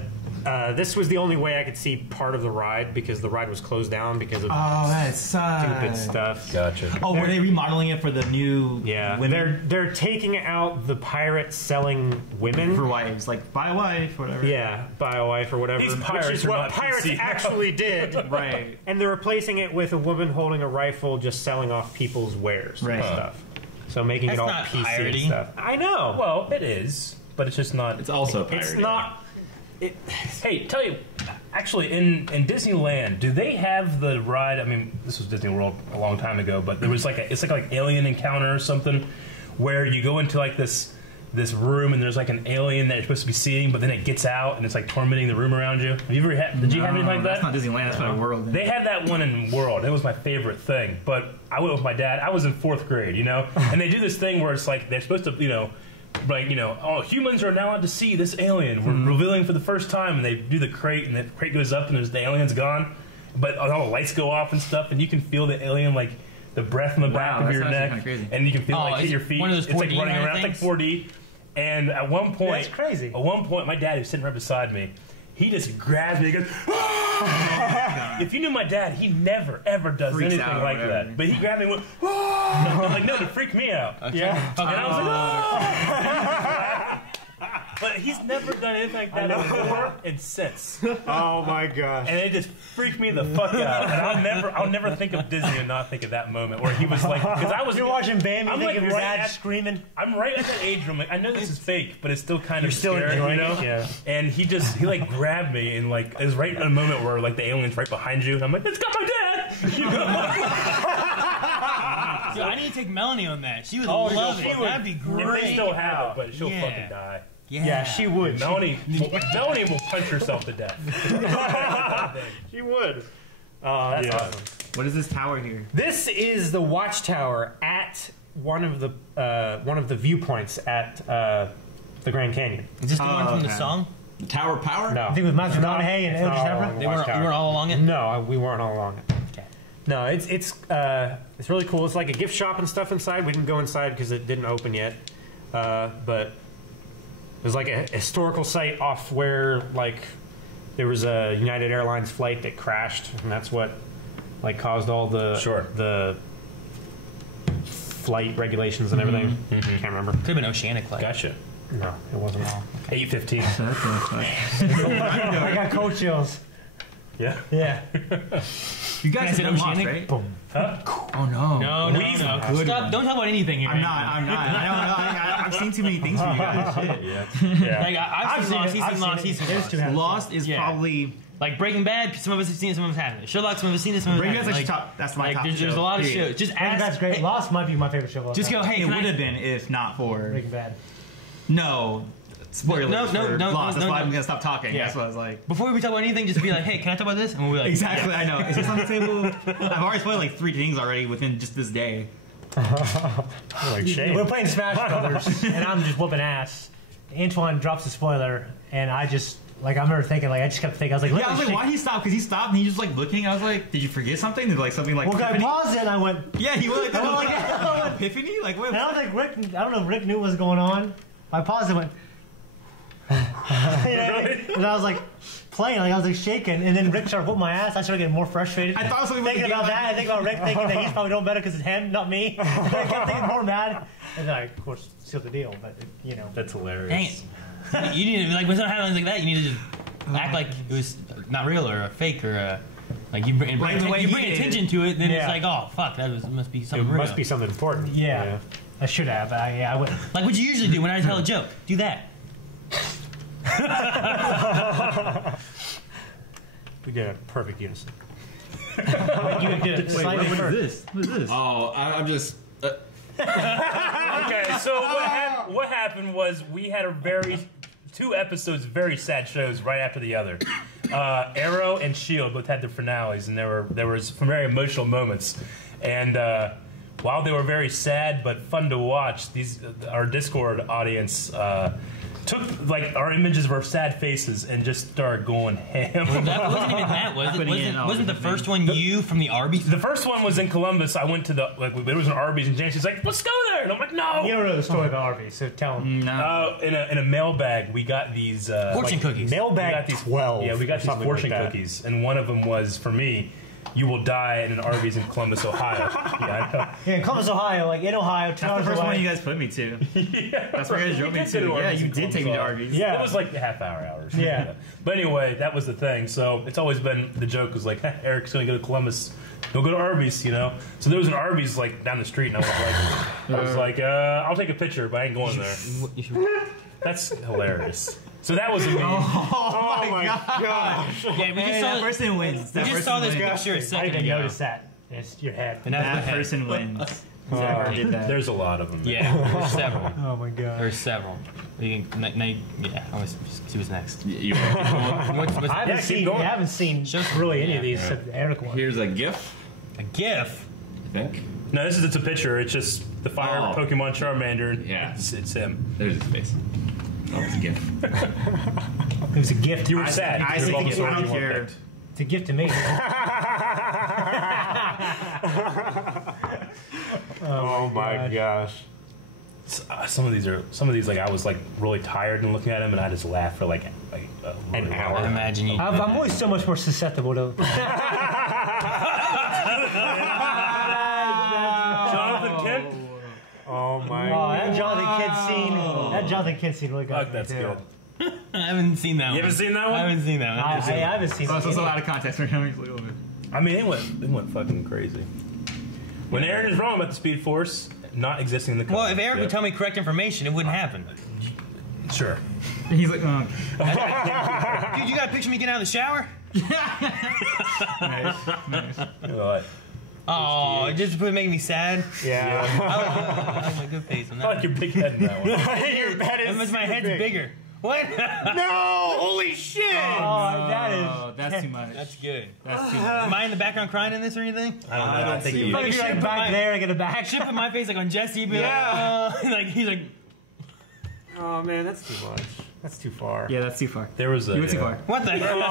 this was the only way I could see part of the ride because the ride was closed down because of Oh, that's stupid stuff. Gotcha. Oh, were they remodeling it for the new Yeah, women? they're taking out the pirates selling women. For wives, like buy a wife, whatever. Yeah, buy a wife or whatever. These which pirates is are what not pirates PC. actually did. Right. And they're replacing it with a woman holding a rifle, just selling off people's wares Right. and stuff. So making That's it all not PC pirating. and stuff. I know. Well, it is, but it's just not. It's also pirated. It's not. Hey, tell you, actually, in Disneyland, do they have the ride? I mean, this was Disney World a long time ago, but there was it's like alien encounter or something, where you go into like this room and there's like an alien that you're supposed to be seeing, but then it gets out and it's like tormenting the room around you. Have you ever had? Did you have anything like that? That's not Disneyland. That's not World. They had that one in World. It was my favorite thing. But I went with my dad. I was in 4th grade, you know? And they do this thing where it's like they're supposed to, like, you know, oh, humans are now allowed to see this alien. We're revealing for the first time, and they do the crate, and the crate goes up, and the alien's gone, but all the lights go off and stuff, and you can feel the alien like the breath in the back of your neck, and you can feel like hit your feet. One of those 4D it's like running around. things? It's like 4D. And at one point, That's crazy. At one point, my dad, who's sitting right beside me, he just grabs me. He goes, "Ah!" If you knew my dad, he never ever does Freaks anything out like or that. whatever. But he grabbed me and went, "Ah!" I'm like, no, to freak me out. Yeah. And I was like, "Ah!" But he's never done anything like that before and since. Oh my gosh. And it just freaked me the fuck out. And I'll never think of Disney and not think of that moment where he was like, because I was. You're watching Bambi, I'm think like of your right dad at- screaming. I'm right at that age where I'm like, I know this is fake, but it's still kind of still scary, enjoying you know? it, yeah. And he like grabbed me and like it was right in a moment where like the alien's right behind you, and I'm like, it's got my dad. You know? Yo, I need to take Melanie on that. She would Oh, love she it. would. That'd be If great. they still have it, but she'll Yeah. fucking die. Yeah, she would. Melanie will punch herself to death. She would. Oh, that's Yeah. awesome. What is this tower here? This is the watchtower at one of the viewpoints at the Grand Canyon. Is this the one from the okay. song? Tower of Power? No, I think with Matthew McConaughey and It's Idris not Elba. all They weren't, Watchtower. you weren't all along it? No, we weren't all along it. Okay. No, it's really cool. It's like a gift shop and stuff inside. We didn't go inside because it didn't open yet. But there's like a historical site off where like there was a United Airlines flight that crashed, and that's what like caused all the the flight regulations and everything. Can't remember. Could have been Oceanic Light. Gotcha. No, it wasn't. 8:15. I got cold chills. Yeah. Yeah. You guys Is it have them lost, Oceanic? right? Boom. Oh no. No, no, We've no. good Stop. one. Don't talk about anything here. I'm not. I don't know. I've seen too many things from you guys. Shit. Yeah. Like, I've seen Lost, he's seen Lost, he's seen There's Lost. two halves. Lost is Yeah. probably. Like Breaking Bad, some of us have seen it, some of us haven't. Sherlock, some of us have seen it, some of us Breaking haven't. Bad's Like, actually top. That's my like top. there's show, a lot of period. shows. Just Breaking ask. Bad's great. Hey, Lost might be my favorite show of all just time. go, hey, It can would I, have been if not for. Breaking Bad. No. Spoilers No, no, for no, Lost. That's no, why no. I'm gonna stop talking. Yeah. That's what I was like. before we talk about anything, just be like, hey, can I talk about this? And we'll be like, Exactly. I know. Is this on the table? I've already spoiled like 3 things already within just this day. Like Shane. We're playing Smash Brothers, and I'm just whooping ass. Antoine drops a spoiler, and I just like I remember thinking like I just kept thinking I was like, Yeah, I was like, shake. why he stopped? Because he stopped and he just like looking. I was like, did you forget something? Did like something like? Well, I epiphany? paused it and I went. Yeah, he went like, I like, went like, epiphany. Like, wait, and I don't think Rick. I don't know if Rick knew what was going on. I paused and went. You know, and I was like playing, like I was like shaking, and then Rick started whooping my ass. I started getting more frustrated. I thought it was something with thinking the about game, that. I think about Rick thinking that he's probably doing better because it's him, not me. And I kept thinking more mad, and then I of course sealed the deal. But you know, That's hilarious. dang it. You need to, like, when something happens like that, you need to just act like it was not real or a fake or a, like you bring, Like the way you he bring did. attention to it, then Yeah. it's like, oh, fuck, must be It something real. must be something important. yeah, I should have. But I went. Like what you usually do when I tell a joke. Do that. We did a perfect unison. You did it slightly what first. is this? What is this? Oh, I'm just. Okay, so what happened was we had two episodes, very sad shows right after the other. Arrow and Shield both had their finales, and there was some very emotional moments. And while they were very sad but fun to watch, our Discord audience took like our images of our sad faces and just started going ham. That wasn't even that, was it? Putting in all Wasn't the different first one you from the Arby's? The first one was in Columbus. I went to there was an Arby's, and Jancy's like, "Let's go there," and I'm like, "No." You don't know the story about Arby's, so tell him. No. In a mailbag, we got these Fortune cookies. We Mailbag got these 12. Yeah, we got these something fortune like that. cookies, and one of them was for me. You will die at an Arby's in Columbus, Ohio. Yeah, I know. Yeah, in Columbus, Ohio, like in Ohio, 2 That's the hours first one away. you guys put me to. Yeah, That's where you guys drove me did go to. Yeah, Arby's you in did take me to Columbus, Ohio. Arby's. Yeah. It was like the hours. Yeah. But anyway, that was the thing. So it's always been the joke was like, Eric's gonna go to Columbus. He'll go to Arby's, you know. So there was an Arby's like down the street, and I was like, I'll take a picture, but I ain't going there. That's hilarious. So that was amazing. Oh my god. Yeah, we Hey, just that saw, person wins. we That just saw person this wins. picture a I second didn't ago. notice that. It's your head. And that's That the head. person wins. Whoever did that. There's a lot of them. Yeah, there's several. Oh my god. There's several. You can, yeah, I was just see what's next. You, What's I haven't keep seen. going. I haven't seen Show some- really any of yeah. these except the Eric one. here's a GIF, a GIF? I think. No, it's a picture. It's just the fire Pokemon Charmander. And Yeah. it's him. There's his face. Oh, it's a gift. It was a gift. You were sad. I Your think Bulbasaur I don't you weren't care. picked. It's a gift to me. Oh my gosh. Some of these like I was like really tired and looking at him, and I just laughed for like An hour. I imagine you. I'm always so much more susceptible to. Jonathan Kent. Oh my Oh, that Jonathan Kidd scene. That Jonathan Kidd scene really got Fuck, me, that's too. good. I haven't seen that one. You haven't seen that one? I haven't seen that one. I haven't seen So it. it's out of context for him. He's like, oh, man. I mean, they went fucking crazy. When Aaron is wrong about the Speed Force not existing in the Well, comics, if Eric would tell me correct information, it wouldn't happen. sure. And he's like, oh. Dude, you got a picture of me getting out of the shower? Nice. What? Oh, just to make me sad. Yeah. I like my good face on I that. like your big head in that one. Your bed is That means my super head's big. bigger. What? No! Holy shit! Oh, that is. Oh, that's too much. That's good. That's too much. Am I in the background crying in this or anything? I don't know. I think see you. Like, Like, you're shit, like put back my- there, I get a back. Should put my face like on Jesse, be Yeah. like he's like, Oh man, that's too much. That's too far. Yeah, that's too far. There was a. You went too far. what the hell?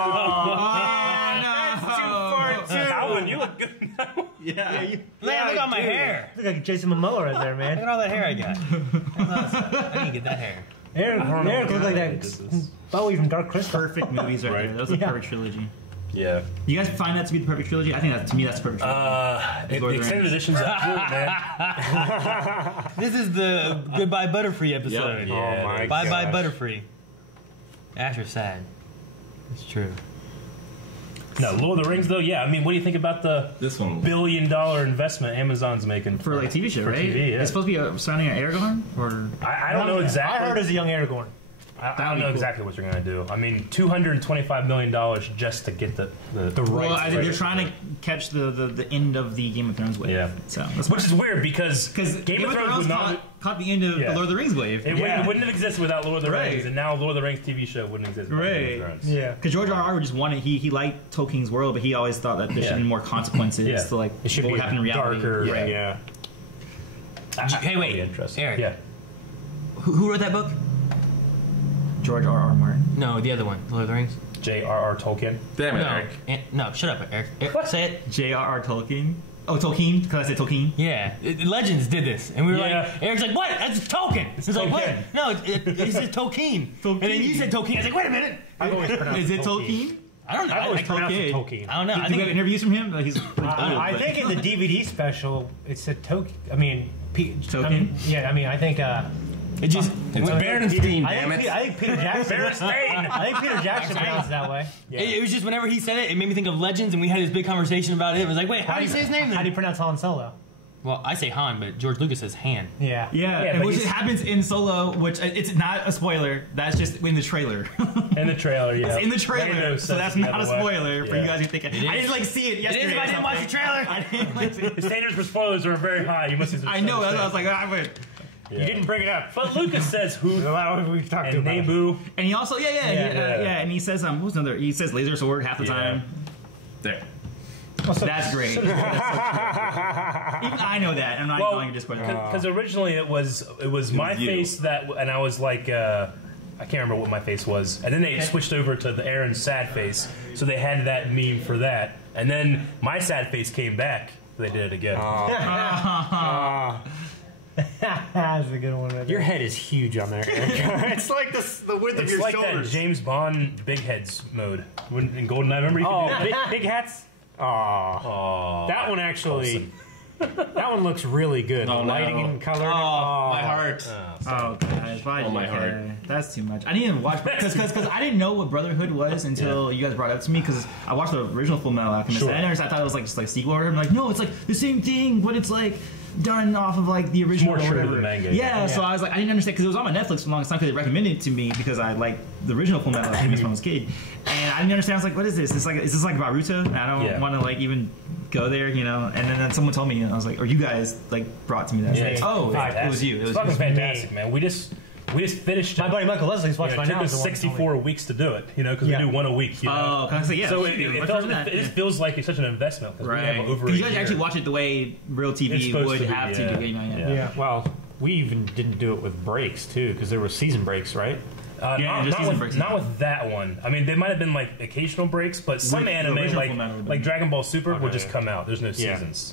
Alvin, you look good now. Yeah. Look at my hair. Look like Jason Momoa right there, Look man. at all that hair I got. That's awesome. I didn't get that hair. Eric looked like that Bowie from Dark Crystal. Perfect movies right there. That was a Yeah. perfect trilogy. Yeah. You guys find that to be the perfect trilogy? I think that to me that's the perfect trilogy. The Lord of the extended Rings. edition's absolute, man. This is the Goodbye Butterfree episode. Yeah, Oh my Bye bye gosh. Butterfree. Asher's sad. It's true. No, Lord of the Rings, though, yeah. I mean, what do you think about the This one. $1 billion investment Amazon's making For like TV show, for right? TV, yeah. It's supposed to be surrounding an Aragorn? Or I don't know exactly. I heard as a young Aragorn. I That'd don't be know cool. exactly what they're going to do. I mean, $225 million just to get the rights. well, I think they're trying to catch the end of the Game of Thrones wave. Yeah. So that's Which is weird because Game of Thrones would not. caught the end of Yeah. the Lord of the Rings wave. It wouldn't have existed without Lord of the Right. Rings, and now Lord of the Rings TV show wouldn't exist without Game Right. of Thrones. Yeah. Because George R.R. just wanted, he liked Tolkien's world, but he always thought that there should be more consequences Yeah. to like It should what be would happen in reality. darker. Right. Yeah. Hey, wait. That'd be interesting. Eric. Yeah. Who wrote that book? George R.R. Martin. No, the other one, Lord of the Rings. J.R.R. Tolkien. Damn it, No, Eric. no, shut up, Eric. Say it. J.R.R. Tolkien. Oh, Tolkien? Because I said Tolkien. Yeah, Legends did this, and we were Yeah. like, Eric's like, what? That's Tolkien. It's like, what? Tolkien. No, it says Tolkien. And then you said Tolkien. I was like, wait a minute. I've always pronounced Is it Tolkien? I don't know. I've always I pronounced it Tolkien. Tolkien. don't know. I Did you think have interviews from him? Like he's pretty old, I but- think in the DVD special it said Tolkien. I mean, Tolkien? I mean, yeah, I mean, I think. it just. It's Berenstein, I damn think, it. I think Peter Jackson. I think Peter Jackson pronounced it that way. It was just whenever he said it, it made me think of Legends, and we had this big conversation about it. It was like, wait, how do you say his name? How do you Then? pronounce Han Solo? Well, I say Han, but George Lucas says Han. Yeah. Yeah, Yeah, and but which he's- happens in Solo, which it's not a spoiler. That's just in the trailer. In the trailer, yeah. It's in the trailer, Lando so says that's it the not a other way. spoiler for Yeah. you guys who think it. I didn't like see it It yesterday. is if I or didn't watch the something. trailer. I didn't like see it. The standards for spoilers are very high. You must have I know. That's why I was like, Yeah. You didn't bring it up. But Lucas says who We've talked and about it. Naboo. and he also, yeah, and he says, what was another? He says laser sword half the Yeah. time. There. That's great. That's so true. Even I know that. I'm not Well, going to display that. because originally it was my you. face that, and I was like, I can't remember what my face was, and then they switched over to the Aaron sad face, so they had that meme for that, and then my sad face came back. They did it again. That's a good one. Right Your there. head is huge on there. Eric. It's like the width of It's your like shoulders. that James Bond big heads mode in GoldenEye. Remember you Oh, could do that? big hats. Aw. That one actually. That one looks really good. Oh, the lighting no. and color. My heart. Oh, guys, why? Oh, my heart. That's too much. I didn't even watch because I didn't know what Brotherhood was until you guys brought it up to me because I watched the original Full Metal Alchemist. Sure. And I thought it was like just like a sequel or whatever. I'm like, no, it's like the same thing, but it's like done off of like the original more or true to whatever. the manga, Yeah, so I was like, I didn't understand because it was on my Netflix for the longest time because they recommended it to me because I liked the original Full Metal Alchemist when I was a kid, and I didn't understand. I was like, what is this? Is this like Baruto? I don't Yeah. want to like even go there, you know. And then someone told me, and I was like, or you guys like brought to me that. I was Yeah, like, it's oh, fantastic. it was you. It It's was fucking you. fantastic, man. We just We just finished My it. buddy Michael Leslie's watching It right took now. us is the one 64 weeks to do it, because Yeah. we do one a week. You know? Oh, kind of, yeah. So shoot, it much just feels like it's such an investment because we right. have over a Because you guys year. actually watch it the way real It's TV supposed would to be, have yeah. to do. Yeah. Well, we even didn't do it with breaks too, because there were season breaks, right? Yeah, just season breaks. Not with that one. I mean, they might have been like occasional breaks, but some With the anime, original Full Metal would like be- Dragon Ball Super, would Okay. just come out. There's no Yeah. seasons,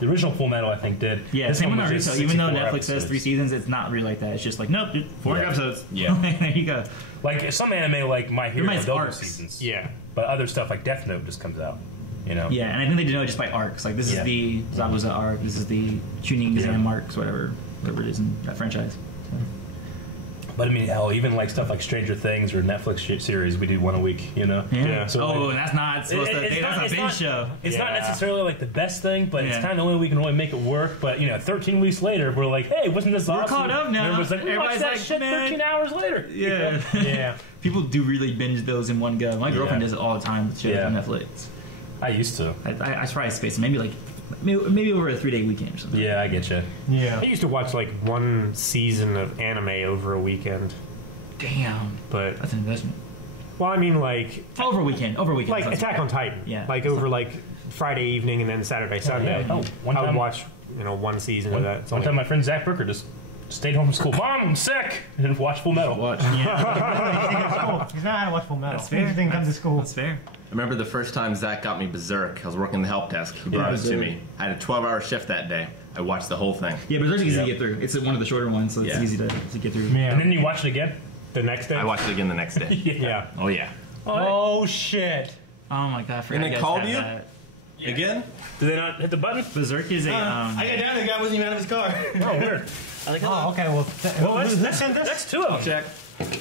The original Full Metal, I think, did. Yeah, This same one with was just Naruto. Even though 64 Netflix says 3 episodes. seasons, it's not really like that. It's just like, nope, dude, 400 Yeah. episodes. Yeah. There you go. Like some anime, like My Hero, Mine's those are arcs. seasons. Yeah. But other stuff like Death Note just comes out. Yeah, and I think they did it just by arcs. Like, this Yeah. is the Zabuza arc, this is the Chunin Exam arcs, whatever it is in that franchise. But I mean, hell, even like stuff like Stranger Things or Netflix series, we do one a week. Yeah. So Oh, like, and that's not supposed to. That's a it's binge show. It's not Yeah. necessarily like the best thing, but it's Yeah. kind of the only way we can really make it work. But 13 weeks later, we're like, hey, wasn't this awesome? caught up now. Everybody's like, we watched Everybody's that like, shit man. 13 hours later. Yeah. Yeah. People do really binge those in one go. My girlfriend Yeah. does it all the time with shows Yeah. on Netflix. I used to. I try to space it, maybe over a 3-day weekend or something. Yeah, I get you. Yeah. I used to watch like one season of anime over a weekend, Damn, but that's an investment. well, I mean like Over a weekend. like sounds Attack fair. on Titan, Yeah. like over like Friday evening and then Saturday, Sunday. yeah. Oh, one I would time- watch one season of that. It's One only- time, my friend Zach Brooker just stayed home from school. Mom, I'm sick, and watched Full Metal. Watch. He's not how to watch Full Metal. That's fair. Everything comes to school. That's fair. I remember the first time Zach got me Berserk. I was working the help desk. He brought it to Berserk. me. I had a 12-hour shift that day. I watched the whole thing. Yeah, Berserk's easy Yeah. to get through. It's one of the shorter ones, so it's Yeah. easy to get through. Yeah. And then you watch it again. the next day. I watched it again the next day. Yeah. Oh yeah. Oh shit. Oh my god, I forgot And it you guys called had you? that. Again? Did they not hit the button? Berserk is a. I got down, the guy wasn't even out of his car. Oh, weird. Oh, okay. Well, That's two of them. Check.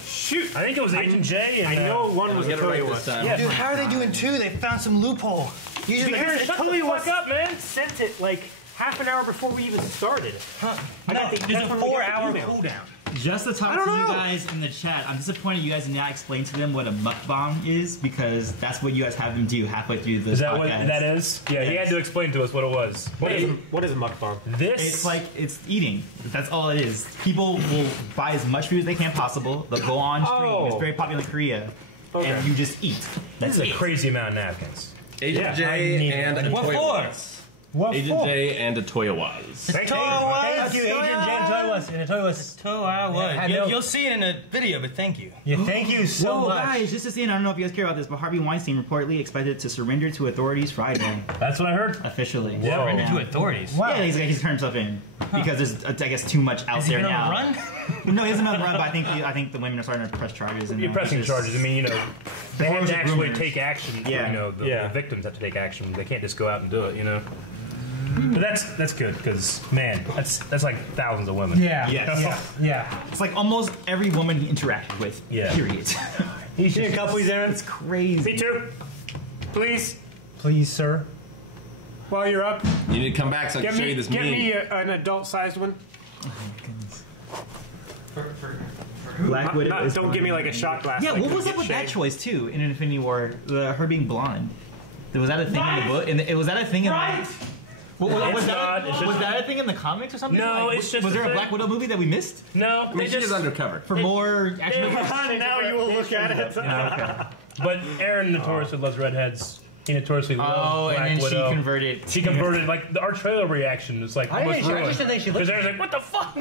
Shoot. I think it was Agent J. And, I know one was a Get it right Toyota. this time. Yeah. Dude, how are they doing two? They found some loophole. Usually, Aaron, shut the fuck up, man. Sent it like half an hour before we even started. no, that's there's a when we got the 4-hour email. cooldown. Just to talk to you guys in the chat, I'm disappointed you guys did not explain to them what a mukbang is, because that's what you guys have them do halfway through this Is that podcast. what that is? Yeah, he had to explain to us what it was. What is a mukbang? This? It's like, it's eating. That's all it is. People will buy as much food as they can possible. They'll go on stream. Oh. It's very popular in Korea. Okay. And you just eat. This That's is a it. crazy amount of napkins. Agent Yeah, I J need and a What Toy for? Was. what Agent for? J and a Toy Was. Thank you, Agent Jen Toiwas. And Toiwas. Oh, I would. I know. You'll see it in a video, but thank you. Yeah, thank you so Whoa, much. guys, just to say, and I don't know if you guys care about this, but Harvey Weinstein reportedly expected to surrender to authorities Friday, That's what I heard. officially. Whoa. Right now. To authorities. Wow. Yeah, he's turned himself in because there's, I guess, too much out Is he there gonna now. run? No, he has another run, but I think the women are starting to press charges. And You're pressing it's just- charges. I mean, they have Rumors to of actually rumors. take action. Yeah. The victims have to take action. They can't just go out and do it. But that's good because man, that's like thousands of women. Yeah. Yes. Yeah. It's like almost every woman he interacted with. Yeah. Period. You see a couple, Aaron? It's crazy. Me too. Please, Please, sir. while you're up, You need to come back so I can show you this get meme. me an adult-sized one. Black Widow. is Don't give me like a shot glass. Yeah, like what you was get up with that shaved. choice too in Infinity War? Her being blonde. Was that a thing in the book? Was that a thing in Right. was, It's that, not, it's was just- that a thing in the comics or something? No, it's just Was a there a thing. Black Widow movie that we missed? No, I they mean, she just. is undercover. For more action movies? Now you will look at it. Yeah, okay. But Aaron notoriously loves redheads. He notoriously loves Oh, Black and then Widow. she converted. She converted like our trailer reaction is like almost I ruined. just didn't think she Because looked. Aaron's like, what the fuck?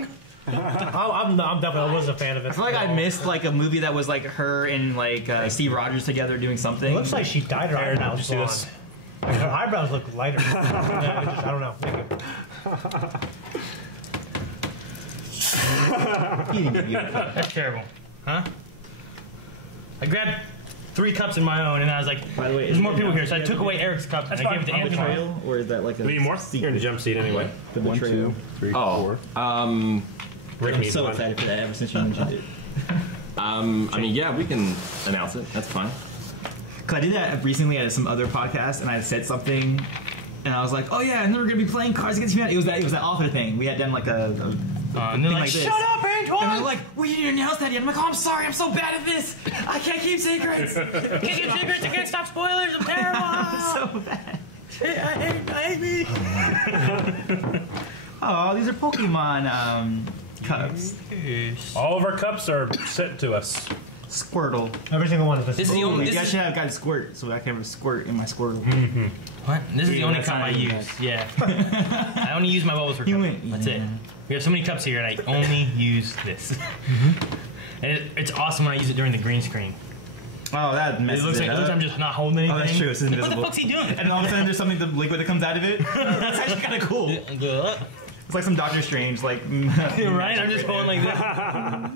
I'm definitely. I wasn't a fan of it. I feel like I missed like a movie that was like her and like Steve Rogers together doing something. It looks like she dyed her Aaron, did you eyebrows see blonde. this? Like, her eyebrows look lighter. Yeah, I don't know. eating it beautiful. That's terrible. Huh? I grabbed 3 cups in my own, and I was like, By the way, there's more people here, so I took away Eric's cup, and I gave it to fine. Antoine. Or is that like a need more? You're in the jump seat anyway. the One, betrayal? 2, 3, Oh, 4. Rick I'm needs so one. excited for that ever since you mentioned it. I mean, yeah, we can announce it. That's fine. Cause I did that recently at some other podcast, and I said something, and I was like, "Oh yeah, and then we're gonna be playing Cards Against Humanity." It was that author thing. We had done like a And they're thing like, like this. shut up, And they're Antoine! like, "We didn't announce that yet." I'm like, "Oh, I'm sorry, I'm so bad at this. I can't keep secrets." Can't get secrets, I can't stop spoilers, I'm terrible! So bad. I hate me! Oh, these are Pokemon cups. All of our cups are sent to us. Squirtle. Every single one of us. This is the Ooh, only. you This guys is, should have got squirt, so I can have a squirt in my Squirtle. what? This is the only that's cup not I even use. Yeah. I only use my bubbles for You cup. went- That's it. We have so many cups here, and I only use this. And it's awesome when I use it during the green screen. Oh, that It messes looks it like up. I'm just not holding anything. Oh, that's true. It's What invisible. the fuck's he doing? And all of a sudden, there's something, the liquid that comes out of it. That's actually kind of cool. It's like some Doctor Strange, like. Right? I'm just holding like this.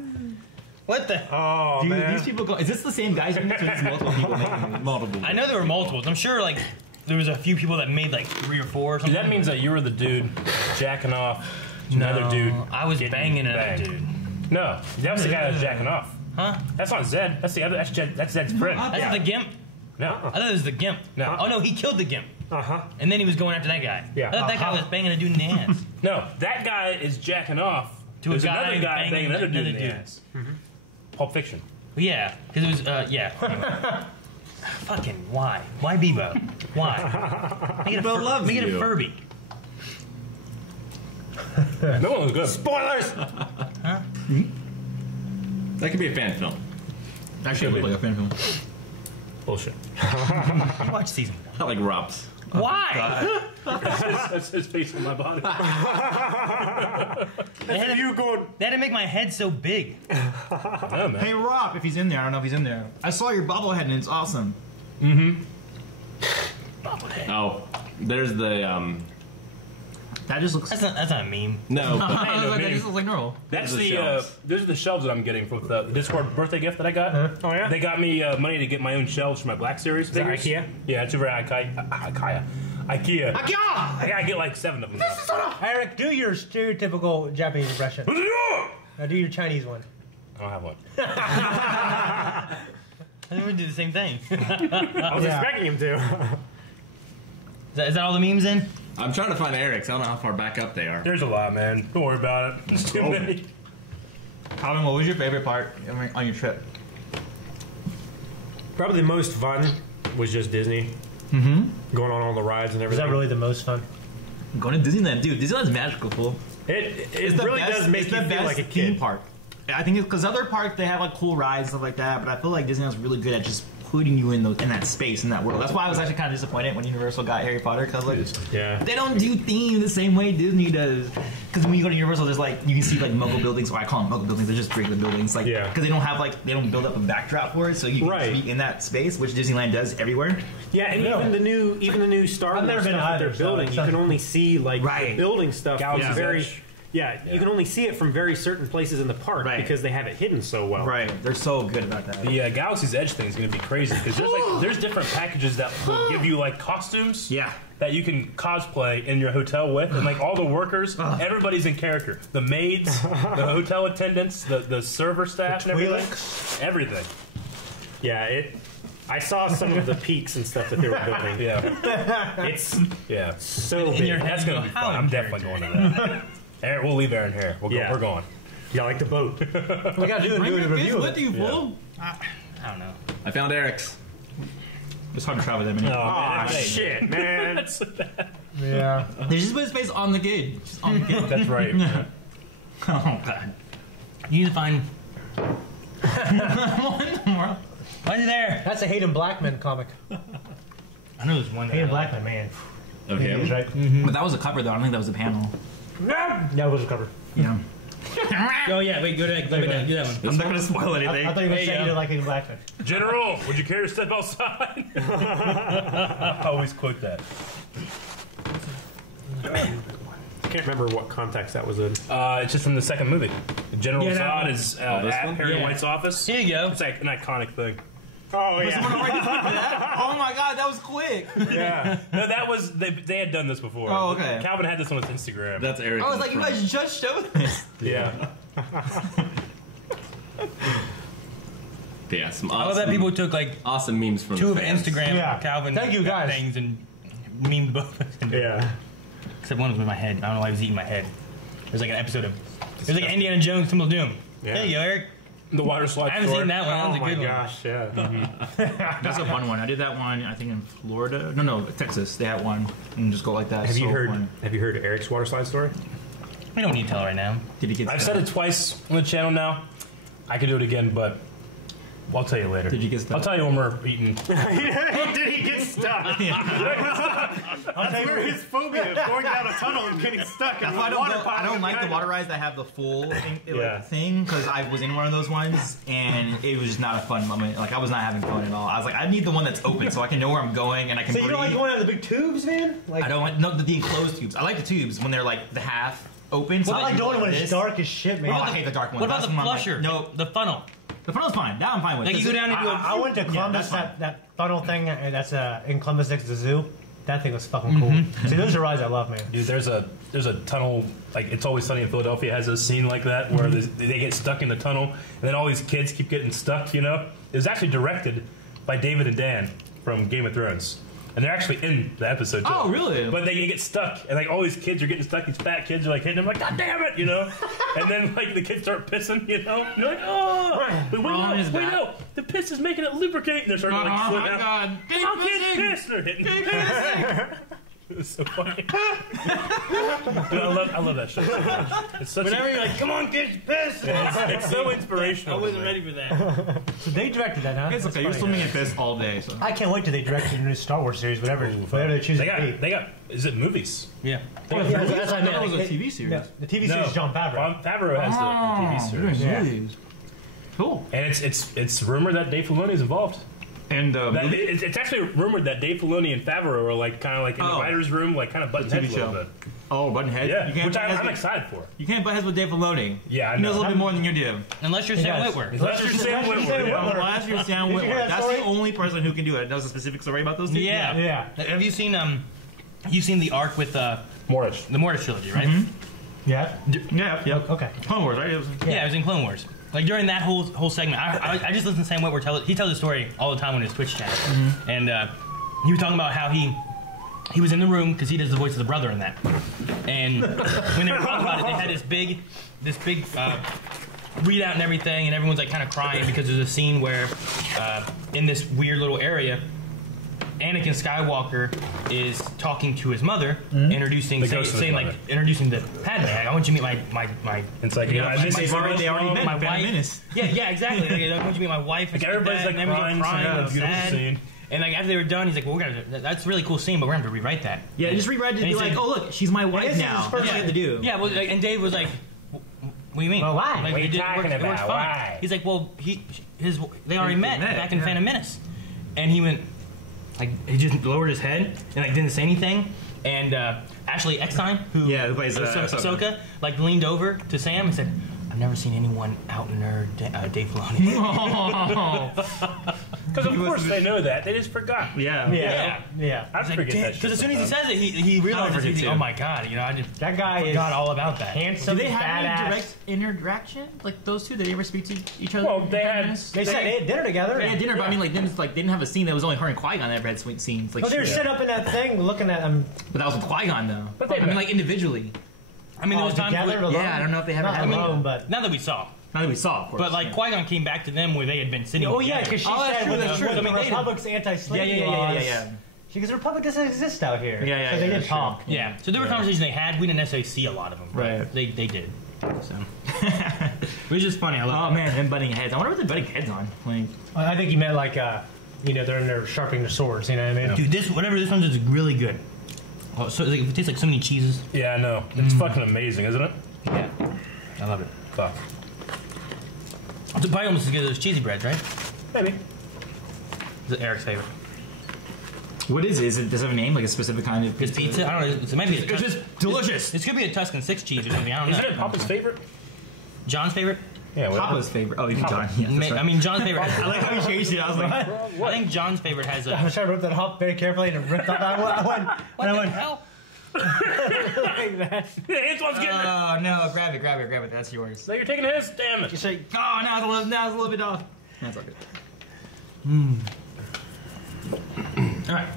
What the? Oh Dude, man. these people go. Is this the same guys? Or is multiple people making these? Multiple. I know there were multiples. I'm sure like there was a few people that made like 3 or 4 or something. That means that you were the dude jacking off to another dude. I was getting banging another banged. dude. No, that was the guy that was jacking off. Huh? That's not Zed. That's the other. That's Zed's friend. That's the gimp. No. I thought it was the gimp. No. Oh no, he killed the gimp. And then he was going after that guy. Yeah. I thought that guy was banging a dude in the ass. No, that guy is jacking off To a There's guy another guy banging banging another dude in another the dude. ass. Pulp Fiction. Well, yeah, because it was yeah. Anyway. Fucking why? Why Bebo? Why? Make it a, Bebo loves make it a you. Furby. No one was good. Spoilers. That could be a fan film. Actually, it looked like a fan film. Bullshit. Watch season. I like Rob's. Why? That's his face on my body. They had, You going? they had to make my head so big. Oh, man. Hey, Rob, if he's in there, I don't know if he's in there. I saw your bobblehead and it's awesome. Bobblehead. Oh, there's the That just looks. That's not a meme. no. But no, that man. just looks like normal. That's Those are the shelves. those are the shelves that I'm getting from the Discord birthday gift that I got. Oh, yeah? They got me money to get my own shelves for my Black Series that figures. IKEA? Yeah, it's over at IKEA. I gotta get like 7 of them. Now. Eric, do your stereotypical Japanese impression. Now do your Chinese one. I don't have one. I think we do the same thing. is, I was Yeah. expecting him to. that all the memes in? I'm trying to find Eric's. I don't know how far back up they are. There's a lot, man. Don't worry about it. There's too many. Calvin, what was your favorite part on your trip? Probably the most fun was just Disney. Going on all the rides and Is everything. that really the most fun? Going to Disneyland, dude. Disneyland's magical, fool. It It's the really best, does make it's you the feel best like a theme kid. park. I think it's because other parks they have like cool rides stuff like that, but I feel like Disneyland's really good at just putting you in that space in that world. That's why I was actually kind of disappointed when Universal got Harry Potter because like Yeah. they don't do theme the same way Disney does. Because when you go to Universal, there's like you can see like Muggle buildings, or I call them Muggle buildings. They're just regular buildings, like Yeah. because they don't have like they don't build up a backdrop for it, so you can Right. just be in that space, which Disneyland does everywhere. Yeah, and even the new Star I've Wars never been stuff that either, they're so building, it you can sounds- only see like Right. the building stuff. Galaxy's Is very. Edge. Yeah, you can only see it from very certain places in the park Right. because they have it hidden so well. Right, they're so good about that. The Galaxy's Edge thing is going to be crazy because there's different packages that will give you like costumes. Yeah. That you can cosplay in your hotel with, and like all the workers, everybody's in character. The maids, the hotel attendants, the server staff, and everything. Yeah, I saw some of the peaks and stuff that they were building. Yeah, It's yeah. so In big. your head, That's you gonna go, be how fun. I'm in definitely going to that. Aaron, we'll leave Aaron here. Yeah. We're going. Yeah, like the boat. We gotta do a review of it. you, fool. I don't know. I found Eric's. It's hard to travel that many. Oh shit, man! That's, Yeah. They just put his face on the gate. Just on the gate. that's right. Oh god. You need to find. More. Why is he there? That's a Hayden Blackman comic. I know there's one. Hayden Blackman, man. Of him. He's right. But that was a cover though. I don't think that was a panel. Yeah, it was a cover. Yeah. Oh yeah, wait, go to that. Do that one. I'm not gonna spoil anything. I thought you were There you saying you go. didn't like Hayden Blackman. General, would you care to step outside? I always quote that. I can't remember what context that was in. It's just from the second movie. General Yeah, that Zod one. is this at one? Harry Yeah. White's office. Here you go. It's like an iconic thing. Oh yeah, Oh my god, that was quick. yeah. No, that was they had done this before. Oh, okay. Calvin had this on his Instagram. That's Eric. I was like, you guys just showed this. yeah. Yeah, some I love awesome, that people took like awesome memes from 2 the of fans. Instagram Yeah. Calvin Thank you, guys. things and memed both of us. Yeah. Except one was with my head. I don't know why he was eating my head. There's like an episode of. There's like Indiana Jones, Temple of Doom. Yeah. There you go, Eric. The water slide. I haven't story. seen that one. That Oh was a my good one. gosh, yeah. That's a fun one. I did that one, I think in Florida. No, Texas. They had one. And just go like that. Have you So heard? fun. Have you heard Eric's water slide story? We don't need to tell right now. Did he get I've stuck? said it twice on the channel now. I could do it again, but I'll tell you later. Did you get stuck? I'll tell you when we're eating. Did he get stuck? That's where his phobia of going down a tunnel and getting stuck. That's why I don't like the water rides that have the full thing, because I was in one of those ones and it was just not a fun moment. Like I was not having fun at all. I was like, I need the one that's open so I can know where I'm going and I can So breathe. you don't like going out of the big tubes, man? Like I don't like the enclosed tubes. I like the tubes when they're like the half open. So I like you going go when like it's this. dark as shit, man. Oh, I hate the dark one. What about That's the when I'm like, flusher? no, The funnel. the funnel's fine. That I'm fine with. Like you go down into I went to Columbus, that's that funnel thing that's in Columbus next to the zoo. That thing was fucking cool. See, those are rides I love, man. Dude, there's a tunnel, like It's Always Sunny in Philadelphia has a scene like that where they get stuck in the tunnel and then all these kids keep getting stuck, you know? It was actually directed by David and Dan from Game of Thrones. And they're actually in the episode too. Oh, really? But they get stuck and like all these kids are getting stuck, these fat kids are like hitting them like, God damn it, you know? And then like the kids start pissing, you know? You're like, oh, wait, no, the piss is making it lubricate. And they're starting to like slip out. God. Come on, kids, piss! They're hitting. It's so funny. Dude, I love that show so much. It's such Whenever you're like, come on, kids, piss. it's so inspirational. I wasn't ready for that. So they directed that, huh? It's That's okay. You're funny. swimming in piss all day. So. I can't wait till they direct the new Star Wars series, whatever they choose to be. They got. Is it movies? Yeah. Yeah, that's what I meant. That was a Like, TV series. yeah, the TV series is John Favreau. Favreau has the TV series, Yeah. Cool. and it's rumored that Dave Filoni is involved. And It's actually rumored that Dave Filoni and Favreau are like kind of like in the writers' room, like kind of butting heads a little bit. oh, Buttonhead. Yeah, You can't which butt heads I'm with- excited for. You can't butt heads with Dave Filoni. Yeah, I He knows a know. little bit more than you do. Unless you're Sam guys- Whitworth. Unless you're Sam Whitworth. Whitworth. Unless you're Sam Did you hear Whitworth. that That's story? the only person who can do it. Knows a specific story about those two. Yeah. Yeah. Have you seen you've seen the arc with Morris. the Mortis trilogy, right? Yeah. Yeah. Yep. Okay. Clone Wars, right? Yeah, it was in Clone Wars. Like during that whole segment, I just listened to Sam Whitworth tell it. He tells the story all the time on his Twitch channel, and he was talking about how he was in the room because he does the voice of the brother in that, and when they were talking about it, they had this big readout and everything, and everyone's like kind of crying because there's a scene where in this weird little area, Anakin Skywalker is talking to his mother, introducing The ghost of his saying mother. like introducing the Padme. Like, I want you to meet my It's like, you know, this my is girl, they already met my in Phantom wife. Menace. Yeah, exactly. Like, I want you to meet my wife. And Like, everybody's, stepdad, like, and everyone's crying, and beautiful sad. scene. And like after they were done, he's like, "Well, that's a really cool scene, but we're gonna have to rewrite that." Yeah, just rewrite it to And be he like, said- oh look, she's my wife this is now. his first That's what you have to do. Yeah, well, like, and Dave was like, "What do you mean? Well, why? Like, What are you it talking works about? fine." Why? He's like, "Well, they already met back in yeah. Phantom Menace," and he went, like, he just lowered his head and like didn't say anything. And Ashley Eckstein, who plays Ahsoka, like leaned over to Sam and said, "I've never seen anyone out nerd Dave Filoni." Because of course they know that. They just forgot. Yeah. Yeah. I forget that shit. Because as soon as he sometimes. says it, he realizes, forget he's too. like, "Oh my god, you know, I just That guy is forgot all about that." handsome, Do they have badass. any direct interaction? Like those two? Did they ever speak to each other? Well, in they Phantom had- Menace? They said they had dinner together. They had dinner, but I mean, like, them, like, they didn't have a scene that was only her and Qui-Gon that ever had sweet scenes. Like, Oh, they were shit. sitting up in that thing looking at them. But that was with Qui-Gon, though. But they I mean, like, individually. I mean, there was times together. where, alone? Yeah, I don't know if they ever Not had alone, but not that we saw, Not that we saw, of course. but like Qui-Gon came back to them where they had been sitting. oh yeah, together. because she Oh, that's said true, when that's the, true. when I mean, the they- Republic's anti-slavery yeah. laws. Because the Republic doesn't exist out here. Yeah, So they did that's talk. Yeah, so there were conversations they had. We didn't necessarily see a lot of them. But Right. They did. So it was just funny. I Oh love. man, them butting heads. I wonder what they're butting heads on. Like, I think he meant like, they're in there sharpening their swords. You know what I mean? Dude, this one's is really good. Oh, so like, it tastes like so many cheeses. Yeah, I know. It's fucking amazing, isn't it? Yeah, I love it. Fuck. It's probably almost as good as those cheesy breads, right? Maybe. It's Eric's favorite. what is it? Does it have a name? Like a specific kind of It's pizza. I don't know. It might be. It's just delicious. This could be a Tuscan 6 cheese or something. I don't know. Isn't it Papa's favorite? John's favorite? Yeah, whatever. Papa's favorite. Oh, even John. Yeah, that's right. I mean, John's favorite. I like how he changed it. I was like, I think John's favorite has I a. was trying to rip that off very carefully and it ripped off. I went What the went hell? like that. Antoine's getting it. oh no, grab it. That's yours. So you're taking his? Damn it. You say, Oh, now it's a little bit off. That's all good. All right.